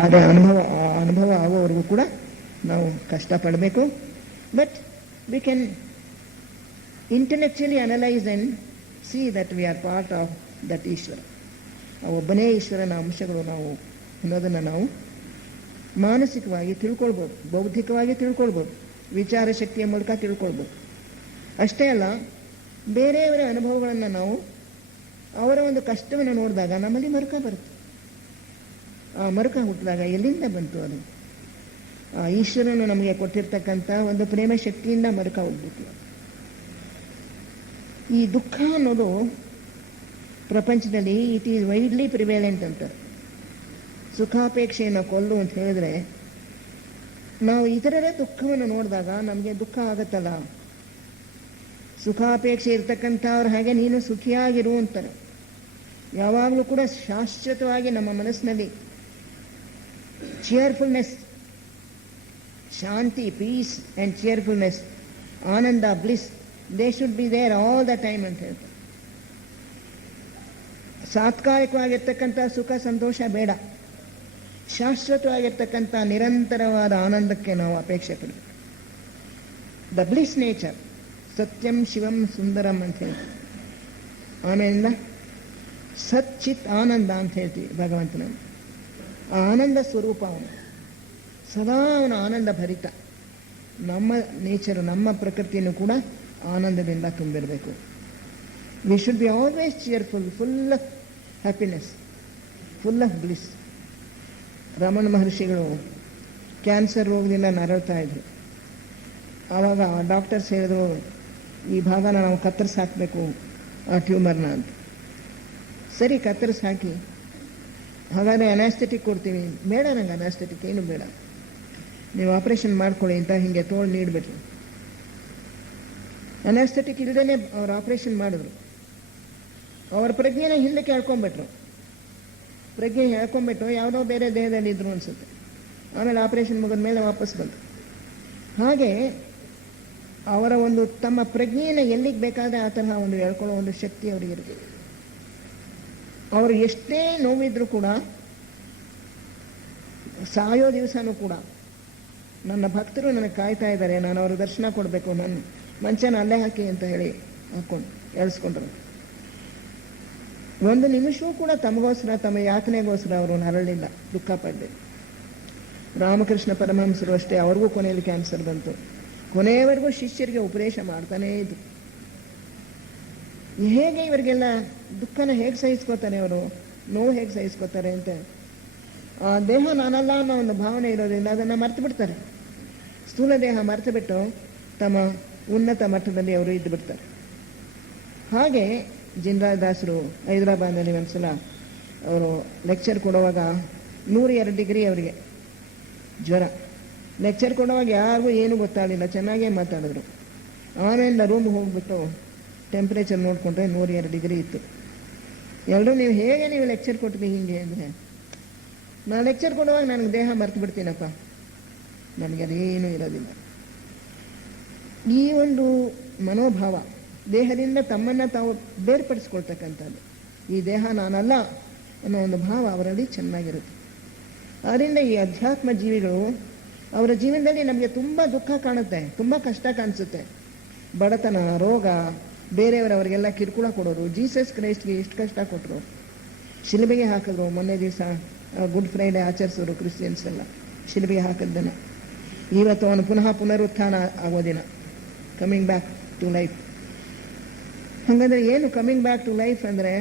ಆದರೆ ಅನುಭವ ಆಗೋವರೆಗೂ ಕೂಡ ನಾವು ಕಷ್ಟಪಡಬೇಕು. But we can intellectually analyse and see that we are part of that Ishwara. ಒಬ್ಬನೇ ಈಶ್ವರನ ಅಂಶಗಳು ನಾವು ಅನ್ನೋದನ್ನು ನಾವು ಮಾನಸಿಕವಾಗಿ ತಿಳ್ಕೊಳ್ಬೋದು, ಬೌದ್ಧಿಕವಾಗಿ ತಿಳ್ಕೊಳ್ಬೋದು, ವಿಚಾರ ಶಕ್ತಿಯ ಮೂಲಕ ತಿಳ್ಕೊಳ್ಬೋದು. ಅಷ್ಟೇ ಅಲ್ಲ, ಬೇರೆಯವರ ಅನುಭವಗಳನ್ನು ನಾವು ಅವರ ಒಂದು ಕಷ್ಟವನ್ನು ನೋಡಿದಾಗ ನಮ್ಮಲ್ಲಿ ಮರುಕ ಬರುತ್ತೆ. ಆ ಮರುಕ ಹುಟ್ಟಿದಾಗ ಎಲ್ಲಿಂದ ಬಂತು ಅದು? ಆ ಈಶ್ವರನು ನಮಗೆ ಕೊಟ್ಟಿರ್ತಕ್ಕಂಥ ಒಂದು ಪ್ರೇಮ ಶಕ್ತಿಯಿಂದ ಮರುಕ ಹುಟ್ಟಬೇಕು. ಈ ದುಃಖ ಅನ್ನೋದು ಪ್ರಪಂಚದಲ್ಲಿ ಇಟ್ ಈಸ್ ವೈಡ್ಲಿ ಪ್ರಿವೇಲೆಂಟ್ ಅಂತಾರೆ. ಸುಖಾಪೇಕ್ಷೆಯನ್ನು ಕೊಲ್ಲು ಅಂತ ಹೇಳಿದ್ರೆ, ನಾವು ಇತರರ ದುಃಖವನ್ನು ನೋಡಿದಾಗ ನಮಗೆ ದುಃಖ ಆಗತ್ತಲ್ಲ. ಸುಖಾಪೇಕ್ಷೆ ಇರ್ತಕ್ಕಂಥವ್ರು ಹಾಗೆ ನೀನು ಸುಖಿಯಾಗಿರು ಅಂತಾರೆ. ಯಾವಾಗಲೂ ಕೂಡ ಶಾಶ್ವತವಾಗಿ ನಮ್ಮ ಮನಸ್ಸಿನಲ್ಲಿ ಚಿಯರ್ಫುಲ್ನೆಸ್, ಶಾಂತಿ, ಪೀಸ್ ಆ್ಯಂಡ್ ಚಿಯರ್ಫುಲ್ನೆಸ್, ಆನಂದ, bliss, they should be there all the time ಅಂತ ಹೇಳ್ತಾರೆ. ತಾತ್ಕಾಲಿಕವಾಗಿರ್ತಕ್ಕಂಥ ಸುಖ ಸಂತೋಷ ಬೇಡ, ಶಾಶ್ವತವಾಗಿರ್ತಕ್ಕಂಥ ನಿರಂತರವಾದ ಆನಂದಕ್ಕೆ ನಾವು ಅಪೇಕ್ಷೆ ಪಡಬೇಕು. ದ ಬ್ಲಿಸ್ ನೇಚರ್, ಸತ್ಯಂ ಶಿವಂ ಸುಂದರಂ ಅಂತ ಹೇಳ್ತೀವಿ. ಆಮೇಲಿಂದ ಸಚ್ಚಿತ್ ಆನಂದ ಅಂತ ಹೇಳ್ತೀವಿ ಭಗವಂತನ. ಆ ಆನಂದ ಸ್ವರೂಪ ಅವನು, ಸದಾ ಅವನ ಆನಂದ ಭರಿತ. ನಮ್ಮ ನೇಚರು, ನಮ್ಮ ಪ್ರಕೃತಿಯನ್ನು ಕೂಡ ಆನಂದದಿಂದ ತುಂಬಿರಬೇಕು. We should be always cheerful, full of happiness, full of bliss. Ramana Maharshi cancer ರೋಗದಿಂದ ನರಳ್ತಾ ಇದ್ರು. ಆವಾಗ ಡಾಕ್ಟರ್ಸ್ ಹೇಳಿದ್ರು, ಈ ಭಾಗನ ನಾವು ಕತ್ತರಿಸಿ ಹಾಕಬೇಕು, ಆ ಟ್ಯೂಮರ್ನ ಅಂತ. ಸರಿ, ಕತ್ತರಿಸಿ ಹಾಕಿ. ಹಾಗಾದರೆ ಅನಾಸ್ಥೆಟಿಕ್ ಕೊಡ್ತೀವಿ. ಬೇಡ, ನಂಗೆ ಅನಾಸ್ಥೆಟಿಕ್ ಏನು ಬೇಡ, ನೀವು ಆಪರೇಷನ್ ಮಾಡ್ಕೊಳ್ಳಿ ಅಂತ ಹಿಂಗೆ ತೋಳು ನೀಡಬೇಕು. ಅನಾಸ್ಥೆಟಿಕ್ ಇಲ್ಲದೇ ಅವ್ರು ಆಪರೇಷನ್ ಮಾಡಿದ್ರು. ಅವ್ರ ಪ್ರಜ್ಞೆನ ಹಿಂದಕ್ಕೆ ಹೇಳ್ಕೊಂಡ್ಬಿಟ್ರು. ಪ್ರಜ್ಞೆ ಹೇಳ್ಕೊಂಡ್ಬಿಟ್ಟು ಯಾವುದೋ ಬೇರೆ ದೇಹದಲ್ಲಿ ಇದ್ರು ಅನ್ಸುತ್ತೆ. ಆಮೇಲೆ ಆಪರೇಷನ್ ಮುಗಿದ ಮೇಲೆ ವಾಪಸ್ ಬಂತು. ಹಾಗೆ ಅವರ ಒಂದು ತಮ್ಮ ಪ್ರಜ್ಞೆಯನ್ನು ಎಲ್ಲಿಗೆ ಬೇಕಾದ್ರೆ ಆ ತರಹ ಒಂದು ಹೇಳ್ಕೊಳ್ಳೋ ಒಂದು ಶಕ್ತಿ ಅವರಿಗೆ ಇರ್ತದೆ. ಅವರು ಎಷ್ಟೇ ನೋವಿದ್ರು ಕೂಡ, ಸಾಯೋ ದಿವಸನೂ ಕೂಡ ನನ್ನ ಭಕ್ತರು ನನಗೆ ಕಾಯ್ತಾ ಇದ್ದಾರೆ, ನಾನು ಅವ್ರ ದರ್ಶನ ಕೊಡಬೇಕು, ನನ್ನ ಮಂಚನ ಅಲ್ಲೇ ಹಾಕಿ ಅಂತ ಹೇಳಿ ಹಾಕ್ಕೊಂಡು ಎಳ್ಸ್ಕೊಂಡ್ರು. ಒಂದು ನಿಮಿಷವೂ ಕೂಡ ತಮಗೋಸ್ಕರ, ತಮ್ಮ ಯಾತನೆಗೋಸ್ಕರ ಅವರು ನರಳಿಲ್ಲ, ದುಃಖ ಪಡಲಿಲ್ಲ. ರಾಮಕೃಷ್ಣ ಪರಮಹಂಸರು ಅಷ್ಟೇ, ಅವ್ರಿಗೂ ಕೊನೆಯಲ್ಲಿ ಕ್ಯಾನ್ಸರ್ ಬಂತು. ಕೊನೆಯವರೆಗೂ ಶಿಷ್ಯರಿಗೆ ಉಪದೇಶ ಮಾಡ್ತಾನೇ ಇದ್ರು. ಹೇಗೆ ಇವರಿಗೆಲ್ಲ ದುಃಖನ ಹೇಗೆ ಸಹಿಸ್ಕೋತಾರೆ, ಅವರು ನೋವು ಹೇಗೆ ಸಹಿಸ್ಕೋತಾರೆ ಅಂತ. ಆ ದೇಹ ನಾನಲ್ಲ ಅನ್ನೋ ಒಂದು ಭಾವನೆ ಇರೋದ್ರಿಂದ ಅದನ್ನು ಮರ್ತು ಬಿಡ್ತಾರೆ. ಸ್ಥೂಲ ದೇಹ ಮರ್ತು ಬಿಟ್ಟು ತಮ್ಮ ಉನ್ನತ ಮಟ್ಟದಲ್ಲಿ ಅವರು ಇದ್ದು ಬಿಡ್ತಾರೆ. ಹಾಗೆ ಜಿನರಾಜ್ ದಾಸರು ಹೈದರಾಬಾದ್ನಲ್ಲಿ ಒಂದ್ಸಲ ಅವರು ಲೆಕ್ಚರ್ ಕೊಡುವಾಗ 102 ಡಿಗ್ರಿ ಅವರಿಗೆ ಜ್ವರ. ಲೆಕ್ಚರ್ ಕೊಡುವಾಗ ಯಾರಿಗೂ ಏನು ಗೊತ್ತಾಗಲಿಲ್ಲ, ಚೆನ್ನಾಗೇ ಮಾತಾಡಿದ್ರು. ಆಮೇಲೆ ರೂಮ್ಗೆ ಹೋಗ್ಬಿಟ್ಟು ಟೆಂಪ್ರೇಚರ್ ನೋಡಿಕೊಂಡ್ರೆ 102 ಡಿಗ್ರಿ ಇತ್ತು. ಎಲ್ಲರೂ ನೀವು ಲೆಕ್ಚರ್ ಕೊಟ್ಟಿದ್ದೀವಿ ಹಿಂಗೆ ಅಂದರೆ, ನಾನು ಲೆಕ್ಚರ್ ಕೊಡುವಾಗ ನನಗೆ ದೇಹ ಮರ್ತು ಬಿಡ್ತೀನಪ್ಪ, ನನಗೆ ಅದೇನೂ ಇರೋದಿಲ್ಲ. ಈ ಒಂದು ಮನೋಭಾವ, ದೇಹದಿಂದ ತಮ್ಮನ್ನು ತಾವು ಬೇರ್ಪಡಿಸ್ಕೊಳ್ತಕ್ಕಂಥದ್ದು, ಈ ದೇಹ ನಾನಲ್ಲ ಅನ್ನೋ ಒಂದು ಭಾವ ಅವರಲ್ಲಿ ಚೆನ್ನಾಗಿರುತ್ತೆ. ಆದ್ದರಿಂದ ಈ ಅಧ್ಯಾತ್ಮ ಜೀವಿಗಳು ಅವರ ಜೀವನದಲ್ಲಿ ನಮಗೆ ತುಂಬ ದುಃಖ ಕಾಣುತ್ತೆ, ತುಂಬ ಕಷ್ಟ ಕಾಣಿಸುತ್ತೆ. ಬಡತನ, ರೋಗ, ಬೇರೆಯವರವರಿಗೆಲ್ಲ ಕಿರುಕುಳ ಕೊಡೋರು. ಜೀಸಸ್ ಕ್ರೈಸ್ಟ್ಗೆ ಎಷ್ಟು ಕಷ್ಟ ಕೊಟ್ಟರು, ಶಿಲುಬೆಗೆ ಹಾಕಿದ್ರು. ಮೊನ್ನೆ ದಿವಸ ಗುಡ್ ಫ್ರೈಡೆ ಆಚರಿಸೋರು ಕ್ರಿಶ್ಚಿಯನ್ಸ್ ಎಲ್ಲ, ಶಿಲುಬೆಗೆ ಹಾಕಿದ್ದನ್ನು. ಇವತ್ತು ಅವನು ಪುನರುತ್ಥಾನ ಆಗೋ ದಿನ, ಕಮಿಂಗ್ ಬ್ಯಾಕ್ ಟು ಲೈಫ್. ಹಾಗಾದರೆ ಏನು ಕಮಿಂಗ್ ಬ್ಯಾಕ್ ಟು ಲೈಫ್ ಅಂದರೆ,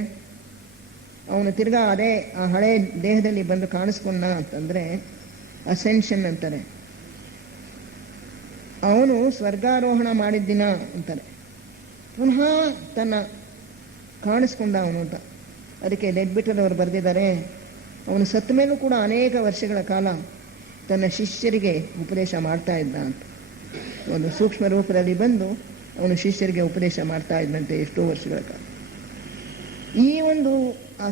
ಅವನು ತಿರ್ಗಾ ಅದೇ ಆ ಹಳೆ ದೇಹದಲ್ಲಿ ಬಂದು ಕಾಣಿಸ್ಕೊಂಡ ಅಂತಂದರೆ ಅಸೆನ್ಷನ್ ಅಂತಾರೆ. ಅವನು ಸ್ವರ್ಗಾರೋಹಣ ಮಾಡಿದ ದಿನ ಅಂತಾರೆ. ಪುನಃ ತನ್ನ ಕಾಣಿಸ್ಕೊಂಡ ಅವನು ಅಂತ. ಅದಕ್ಕೆ ಡೆಡ್ ಬಿಟರ್ ಅವರು ಬರೆದಿದ್ದಾರೆ, ಅವನು ಸತ್ತ ಮೇಲೂ ಕೂಡ ಅನೇಕ ವರ್ಷಗಳ ಕಾಲ ತನ್ನ ಶಿಷ್ಯರಿಗೆ ಉಪದೇಶ ಮಾಡ್ತಾ ಇದ್ದ ಅಂತ. ಒಂದು ಸೂಕ್ಷ್ಮ ರೂಪದಲ್ಲಿ ಬಂದು ಅವನು ಶಿಷ್ಯರಿಗೆ ಉಪದೇಶ ಮಾಡ್ತಾ ಇದ್ದಂತೆ ಎಷ್ಟೋ ವರ್ಷಗಳ ಕಾಲ. ಈ ಒಂದು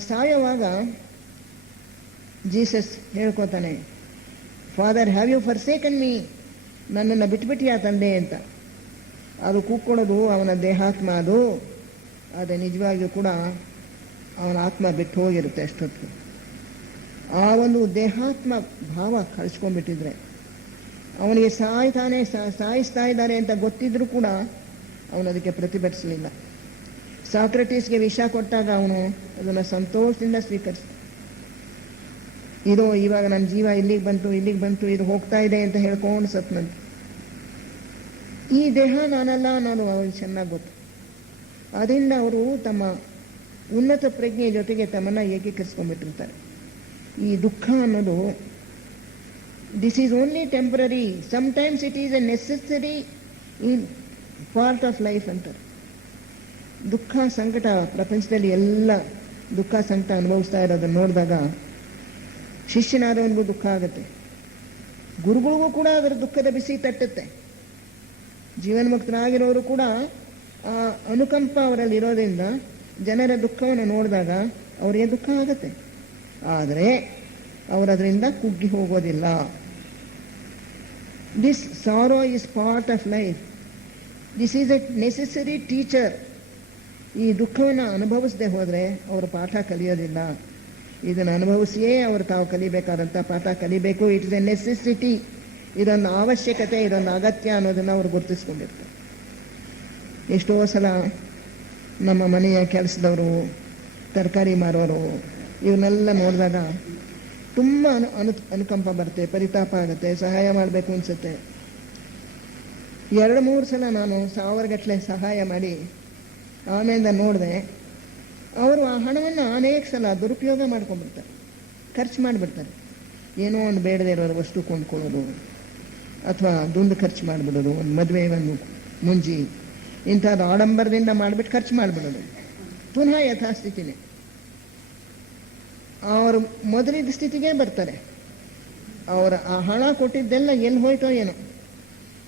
ಸಾಯುವಾಗ ಜೀಸಸ್ ಹೇಳ್ಕೊತಾನೆ, father have you forsaken me, ನನ್ನನ್ನು ಬಿಟ್ಬಿಟ್ಟಿಯಾ ತಂದೆ ಅಂತ. ಅದು ಕೂಕ್ಕೊಳ್ಳೋದು ಅವನ ದೇಹಾತ್ಮ, ಅದು ನಿಜವಾಗಿಯೂ ಕೂಡ ಅವನ ಆತ್ಮ ಬಿಟ್ಟು ಹೋಗಿರುತ್ತೆ ಅಷ್ಟೊತ್ತು. ಆ ಒಂದು ದೇಹಾತ್ಮ ಭಾವ ಕಳಿಸ್ಕೊಂಡ್ಬಿಟ್ಟಿದ್ರೆ, ಅವನಿಗೆ ಸಾಯಿಸ್ತಾ ಇದ್ದಾರೆ ಅಂತ ಗೊತ್ತಿದ್ರೂ ಕೂಡ ಅವನು ಅದಕ್ಕೆ ಪ್ರತಿಭಟಿಸಲಿಲ್ಲ. ಸಾಕ್ರೆಟೀಸ್ಗೆ ವಿಷ ಕೊಟ್ಟಾಗ ಅವನು ಅದನ್ನು ಸಂತೋಷದಿಂದ ಸ್ವೀಕರಿಸಿದ. ಇದು ಇವಾಗ ನನ್ನ ಜೀವ ಇಲ್ಲಿಗೆ ಬಂತು, ಇದು ಹೋಗ್ತಾ ಇದೆ ಅಂತ ಹೇಳ್ಕೊಂಡು ಸತ್ನಂತೆ. ಈ ದೇಹ ನಾನಲ್ಲ ಅನ್ನೋದು ಅವ್ರಿಗೆ ಚೆನ್ನಾಗಿ ಗೊತ್ತು. ಅದರಿಂದ ಅವರು ತಮ್ಮ ಉನ್ನತ ಪ್ರಜ್ಞೆಯ ಜೊತೆಗೆ ತಮ್ಮನ್ನು ಏಕೀಕರಿಸ್ಕೊಂಡ್ಬಿಟ್ಟಿರ್ತಾರೆ. ಈ ದುಃಖ ಅನ್ನೋದು this is only temporary, sometimes it is a necessary in part of life ಅಂತಾರೆ. ದುಃಖ ಸಂಕಟ ಪ್ರಪಂಚದಲ್ಲಿ ಎಲ್ಲ ದುಃಖ ಸಂಕಟ ಅನುಭವಿಸ್ತಾ ಇರೋದನ್ನು ನೋಡಿದಾಗ ಶಿಷ್ಯನಾದವನಿಗೂ ದುಃಖ ಆಗುತ್ತೆ, ಗುರುಗಳಿಗೂ ಕೂಡ ಅದರ ದುಃಖದ ಬಿಸಿ ತಟ್ಟುತ್ತೆ. ಜೀವನ್ಮುಕ್ತರಾಗಿರೋರು ಕೂಡ ಆ ಅನುಕಂಪ ಅವರಲ್ಲಿ ಇರೋದ್ರಿಂದ ಜನರ ದುಃಖವನ್ನು ನೋಡಿದಾಗ ಅವರಿಗೆ ದುಃಖ ಆಗುತ್ತೆ. ಆದರೆ ಅವರದರಿಂದ ಕುಗ್ಗಿ ಹೋಗೋದಿಲ್ಲ. This sorrow is part of life, this is a necessary teacher. ಈ ದುಃಖವನ್ನು ಅನುಭವಿಸದೆ ಹೋದರೆ ಅವರು ಪಾಠ ಕಲಿಯೋದಿಲ್ಲ. ಇದನ್ನು ಅನುಭವಿಸಿಯೇ ಅವರು ತಾವು ಕಲಿಬೇಕಾದಂಥ ಪಾಠ ಕಲಿಬೇಕು. ಇಟ್ ಇಸ್ ಎ ನೆಸೆಸಿಟಿ, ಇದೊಂದು ಅವಶ್ಯಕತೆ, ಇದೊಂದು ಅಗತ್ಯ ಅನ್ನೋದನ್ನು ಅವರು ಗುರುತಿಸ್ಕೊಂಡಿರ್ತಾರೆ. ಎಷ್ಟೋ ಸಲ ನಮ್ಮ ಮನೆಯ ಕೆಲಸದವರು, ತರಕಾರಿ ಮಾರೋರು, ಇವನ್ನೆಲ್ಲ ನೋಡಿದಾಗ ತುಂಬ ಅನುಕಂಪ ಬರುತ್ತೆ, ಪರಿತಾಪ ಆಗುತ್ತೆ, ಸಹಾಯ ಮಾಡಬೇಕು ಅನಿಸುತ್ತೆ. 2-3 ಸಲ ನಾನು 1000 ಗಟ್ಟಲೆ ಸಹಾಯ ಮಾಡಿ ಆಮೇಲೆ ನೋಡಿದೆ, ಅವರು ಆ ಹಣವನ್ನು ಅನೇಕ ಸಲ ದುರುಪಯೋಗ ಮಾಡ್ಕೊಂಡ್ಬಿಡ್ತಾರೆ, ಖರ್ಚು ಮಾಡಿಬಿಡ್ತಾರೆ. ಏನೋ ಒಂದು ಬೇಡದೇ ಇರೋದು ವಸ್ತು ಕೊಂಡ್ಕೊಳ್ಳೋದು, ಅಥವಾ ದುಂಡು ಖರ್ಚು ಮಾಡಿಬಿಡೋದು, ಒಂದು ಮದುವೆ ಒಂದು ಮುಂಜಿ ಇಂಥದ್ದು ಆಡಂಬರದಿಂದ ಮಾಡಿಬಿಟ್ಟು ಖರ್ಚು ಮಾಡಿಬಿಡೋದು. ಪುನಃ ಯಥಾಸ್ಥಿತಿನೇ, ಅವರು ಮೊದಲಿದ್ದ ಸ್ಥಿತಿಗೆ ಬರ್ತಾರೆ. ಅವರ ಆ ಹಣ ಕೊಟ್ಟಿದ್ದೆಲ್ಲ ಎಲ್ಲಿ ಹೋಯ್ತೋ ಏನೋ.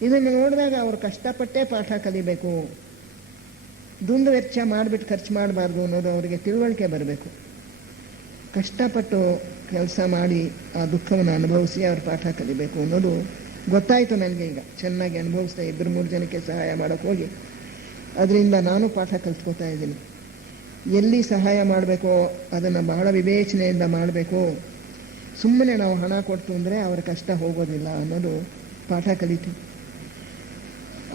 ಇದನ್ನು ನೋಡಿದಾಗ ಅವರು ಕಷ್ಟಪಟ್ಟೇ ಪಾಠ ಕಲಿಬೇಕು, ದುಂದು ವೆಚ್ಚ ಮಾಡಿಬಿಟ್ಟು ಖರ್ಚು ಮಾಡಬಾರ್ದು ಅನ್ನೋದು ಅವರಿಗೆ ತಿಳುವಳಿಕೆ ಬರಬೇಕು. ಕಷ್ಟಪಟ್ಟು ಕೆಲಸ ಮಾಡಿ ಆ ದುಃಖವನ್ನು ಅನುಭವಿಸಿ ಅವ್ರ ಪಾಠ ಕಲಿಬೇಕು ಅನ್ನೋದು ಗೊತ್ತಾಯಿತು ನನಗೆ. ಈಗ ಚೆನ್ನಾಗಿ ಅನುಭವಿಸ್ತಾ 2-3 ಜನಕ್ಕೆ ಸಹಾಯ ಮಾಡೋಕ್ಕೆ ಹೋಗಿ ಅದರಿಂದ ನಾನು ಪಾಠ ಕಲ್ತ್ಕೋತಾ ಇದ್ದೀನಿ. ಎಲ್ಲಿ ಸಹಾಯ ಮಾಡಬೇಕೋ ಅದನ್ನು ಬಹಳ ವಿವೇಚನೆಯಿಂದ ಮಾಡಬೇಕು. ಸುಮ್ಮನೆ ನಾವು ಹಣ ಕೊಡ್ತು ಅಂದರೆ ಅವರ ಕಷ್ಟ ಹೋಗೋದಿಲ್ಲ ಅನ್ನೋದು ಪಾಠ ಕಲಿತೀವಿ.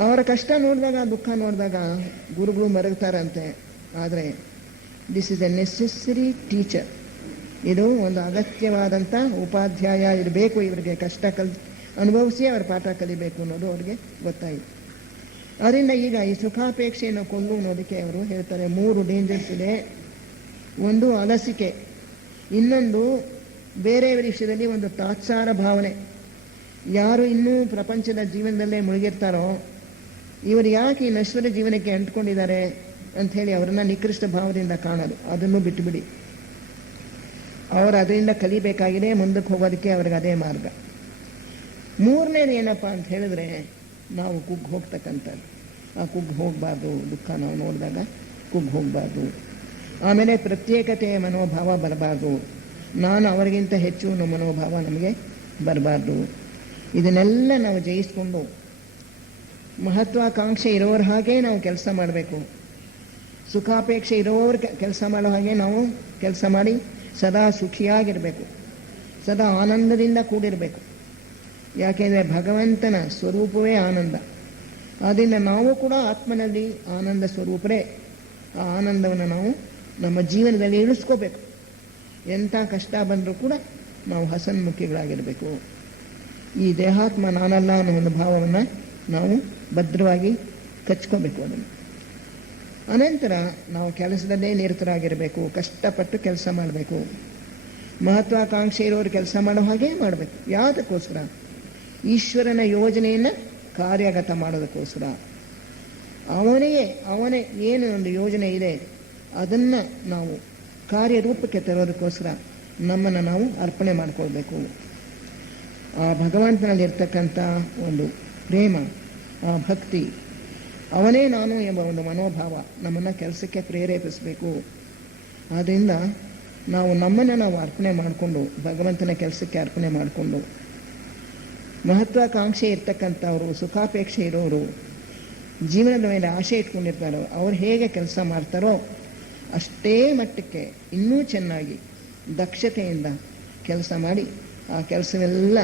ಅವರ ಕಷ್ಟ ನೋಡಿದಾಗ, ದುಃಖ ನೋಡಿದಾಗ ಗುರುಗಳು ಮರಗ್ತಾರಂತೆ. ಆದರೆ this is A necessary teacher, ಇದು ಒಂದು ಅಗತ್ಯವಾದಂಥ ಉಪಾಧ್ಯಾಯ ಇರಬೇಕು. ಇವರಿಗೆ ಕಷ್ಟ ಅನುಭವಿಸಿ ಅವರ ಪಾಠ ಕಲಿಬೇಕು ಅನ್ನೋದು ಅವ್ರಿಗೆ ಗೊತ್ತಾಯಿತು. ಅದರಿಂದ ಈಗ ಈ ಸುಖಾಪೇಕ್ಷೆಯನ್ನು ಕೊಂದು ಅನ್ನೋದಕ್ಕೆ ಅವರು ಹೇಳ್ತಾರೆ 3 ಡೇಂಜರ್ಸ್ ಇದೆ. ಒಂದು ಅಲಸಿಕೆ, ಇನ್ನೊಂದು ಬೇರೆಯವರ ವಿಷಯದಲ್ಲಿ ಒಂದು ತಾತ್ಸಾರ ಭಾವನೆ. ಯಾರು ಇನ್ನೂ ಪ್ರಪಂಚದ ಜೀವನದಲ್ಲೇ ಮುಳುಗಿರ್ತಾರೋ ಇವರು ಯಾಕೆ ಈ ನಶ್ವರ ಜೀವನಕ್ಕೆ ಅಂಟ್ಕೊಂಡಿದ್ದಾರೆ ಅಂಥೇಳಿ ಅವರನ್ನು ನಿಕೃಷ್ಟ ಭಾವದಿಂದ ಕಾಣೋದು, ಅದನ್ನು ಬಿಟ್ಟುಬಿಡಿ. ಅವರು ಅದರಿಂದ ಕಲಿಬೇಕಾಗಿದೆ, ಮುಂದಕ್ಕೆ ಹೋಗೋದಕ್ಕೆ ಅವ್ರಿಗೆ ಅದೇ ಮಾರ್ಗ. 3ನೇದು ಏನಪ್ಪ ಅಂತ ಹೇಳಿದ್ರೆ, ನಾವು ಕುಗ್ಗಿ ಹೋಗ್ತಕ್ಕಂಥದ್ದು. ಆ ಕುಗ್ಗಿ ಹೋಗಬಾರ್ದು, ದುಃಖ ನಾವು ನೋಡಿದಾಗ ಕುಗ್ಗಿ ಹೋಗಬಾರ್ದು. ಆಮೇಲೆ ಪ್ರತ್ಯೇಕತೆಯ ಮನೋಭಾವ ಬರಬಾರ್ದು, ನಾನು ಅವರಿಗಿಂತ ಹೆಚ್ಚು ಅನ್ನೋ ಮನೋಭಾವ ನಮಗೆ ಬರಬಾರ್ದು. ಇದನ್ನೆಲ್ಲ ನಾವು ಜಯಿಸ್ಕೊಂಡು ಮಹತ್ವಾಕಾಂಕ್ಷೆ ಇರೋರ ಹಾಗೆ ನಾವು ಕೆಲಸ ಮಾಡಬೇಕು. ಸುಖಾಪೇಕ್ಷೆ ಇರೋರು ಕೆಲಸ ಮಾಡೋ ಹಾಗೆ ನಾವು ಕೆಲಸ ಮಾಡಿ ಸದಾ ಸುಖಿಯಾಗಿರಬೇಕು, ಸದಾ ಆನಂದದಿಂದ ಕೂಡಿರಬೇಕು. ಯಾಕೆಂದರೆ ಭಗವಂತನ ಸ್ವರೂಪವೇ ಆನಂದ. ಆದ್ದರಿಂದ ನಾವು ಕೂಡ ಆತ್ಮನಲ್ಲಿ ಆನಂದ ಸ್ವರೂಪರೇ. ಆ ಆನಂದವನ್ನು ನಾವು ನಮ್ಮ ಜೀವನದಲ್ಲಿ ಇಳಿಸ್ಕೋಬೇಕು. ಎಂಥ ಕಷ್ಟ ಬಂದರೂ ಕೂಡ ನಾವು ಹಸನ್ಮುಖಿಗಳಾಗಿರಬೇಕು. ಈ ದೇಹಾತ್ಮ ನಾನಲ್ಲ ಅನ್ನೋ ಒಂದು ಭಾವವನ್ನು ನಾವು ಭದ್ರವಾಗಿ ಕಚ್ಕೋಬೇಕು. ಅದನ್ನು ಅನಂತರ ನಾವು ಕೆಲಸದಲ್ಲೇ ನಿರತರಾಗಿರಬೇಕು, ಕಷ್ಟಪಟ್ಟು ಕೆಲಸ ಮಾಡಬೇಕು. ಮಹತ್ವಾಕಾಂಕ್ಷೆ ಇರೋರು ಕೆಲಸ ಮಾಡೋ ಹಾಗೆ ಮಾಡಬೇಕು. ಯಾವುದಕ್ಕೋಸ್ಕರ? ಈಶ್ವರನ ಯೋಜನೆಯನ್ನು ಕಾರ್ಯಗತ ಮಾಡೋದಕ್ಕೋಸ್ಕರ. ಅವನೇ ಏನು ಒಂದು ಯೋಜನೆ ಇದೆ ಅದನ್ನು ನಾವು ಕಾರ್ಯರೂಪಕ್ಕೆ ತರೋದಕ್ಕೋಸ್ಕರ ನಮ್ಮನ್ನು ನಾವು ಅರ್ಪಣೆ ಮಾಡಿಕೊಳ್ಬೇಕು. ಆ ಭಗವಂತನಲ್ಲಿರ್ತಕ್ಕಂಥ ಒಂದು ಪ್ರೇಮ, ಆ ಭಕ್ತಿ, ಅವನೇ ನಾನು ಎಂಬ ಒಂದು ಮನೋಭಾವ ನಮ್ಮನ್ನು ಕೆಲಸಕ್ಕೆ ಪ್ರೇರೇಪಿಸಬೇಕು. ಆದ್ದರಿಂದ ನಮ್ಮನ್ನು ನಾವು ಅರ್ಪಣೆ ಮಾಡಿಕೊಂಡು, ಭಗವಂತನ ಕೆಲಸಕ್ಕೆ ಅರ್ಪಣೆ ಮಾಡಿಕೊಂಡು, ಮಹತ್ವಾಕಾಂಕ್ಷೆ ಇರ್ತಕ್ಕಂಥವರು, ಸುಖಾಪೇಕ್ಷೆ ಇರೋರು, ಜೀವನದ ಮೇಲೆ ಆಸೆ ಇಟ್ಕೊಂಡಿರ್ತಾರೋ ಅವ್ರು ಹೇಗೆ ಕೆಲಸ ಮಾಡ್ತಾರೋ ಅಷ್ಟೇ ಮಟ್ಟಕ್ಕೆ ಇನ್ನೂ ಚೆನ್ನಾಗಿ ದಕ್ಷತೆಯಿಂದ ಕೆಲಸ ಮಾಡಿ ಆ ಕೆಲಸವೆಲ್ಲ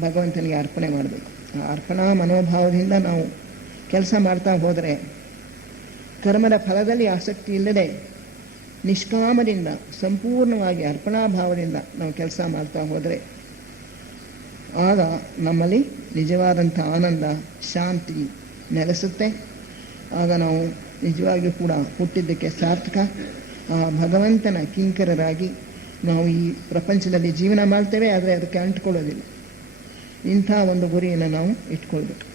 ಭಗವಂತನಿಗೆ ಅರ್ಪಣೆ ಮಾಡಬೇಕು. ಆ ಅರ್ಪಣಾ ಮನೋಭಾವದಿಂದ ನಾವು ಕೆಲಸ ಮಾಡ್ತಾ ಹೋದರೆ, ಕರ್ಮದ ಫಲದಲ್ಲಿ ಆಸಕ್ತಿ ಇಲ್ಲದೆ ನಿಷ್ಕಾಮದಿಂದ ಸಂಪೂರ್ಣವಾಗಿ ಅರ್ಪಣಾಭಾವದಿಂದ ನಾವು ಕೆಲಸ ಮಾಡ್ತಾ ಹೋದರೆ, ಆಗ ನಮ್ಮಲ್ಲಿ ನಿಜವಾದಂಥ ಆನಂದ, ಶಾಂತಿ ನೆಲೆಸುತ್ತೆ. ಆಗ ನಾವು ನಿಜವಾಗಿಯೂ ಕೂಡ ಹುಟ್ಟಿದ್ದಕ್ಕೆ ಸಾರ್ಥಕ. ಆ ಭಗವಂತನ ಕಿಂಕರರಾಗಿ ನಾವು ಈ ಪ್ರಪಂಚದಲ್ಲಿ ಜೀವನ ಮಾಡ್ತೇವೆ, ಆದರೆ ಅದಕ್ಕೆ ಅಂಟ್ಕೊಳ್ಳೋದಿಲ್ಲ. ಇಂಥ ಒಂದು ಗುರಿಯನ್ನು ನಾವು ಇಟ್ಕೊಳ್ಬೇಕು.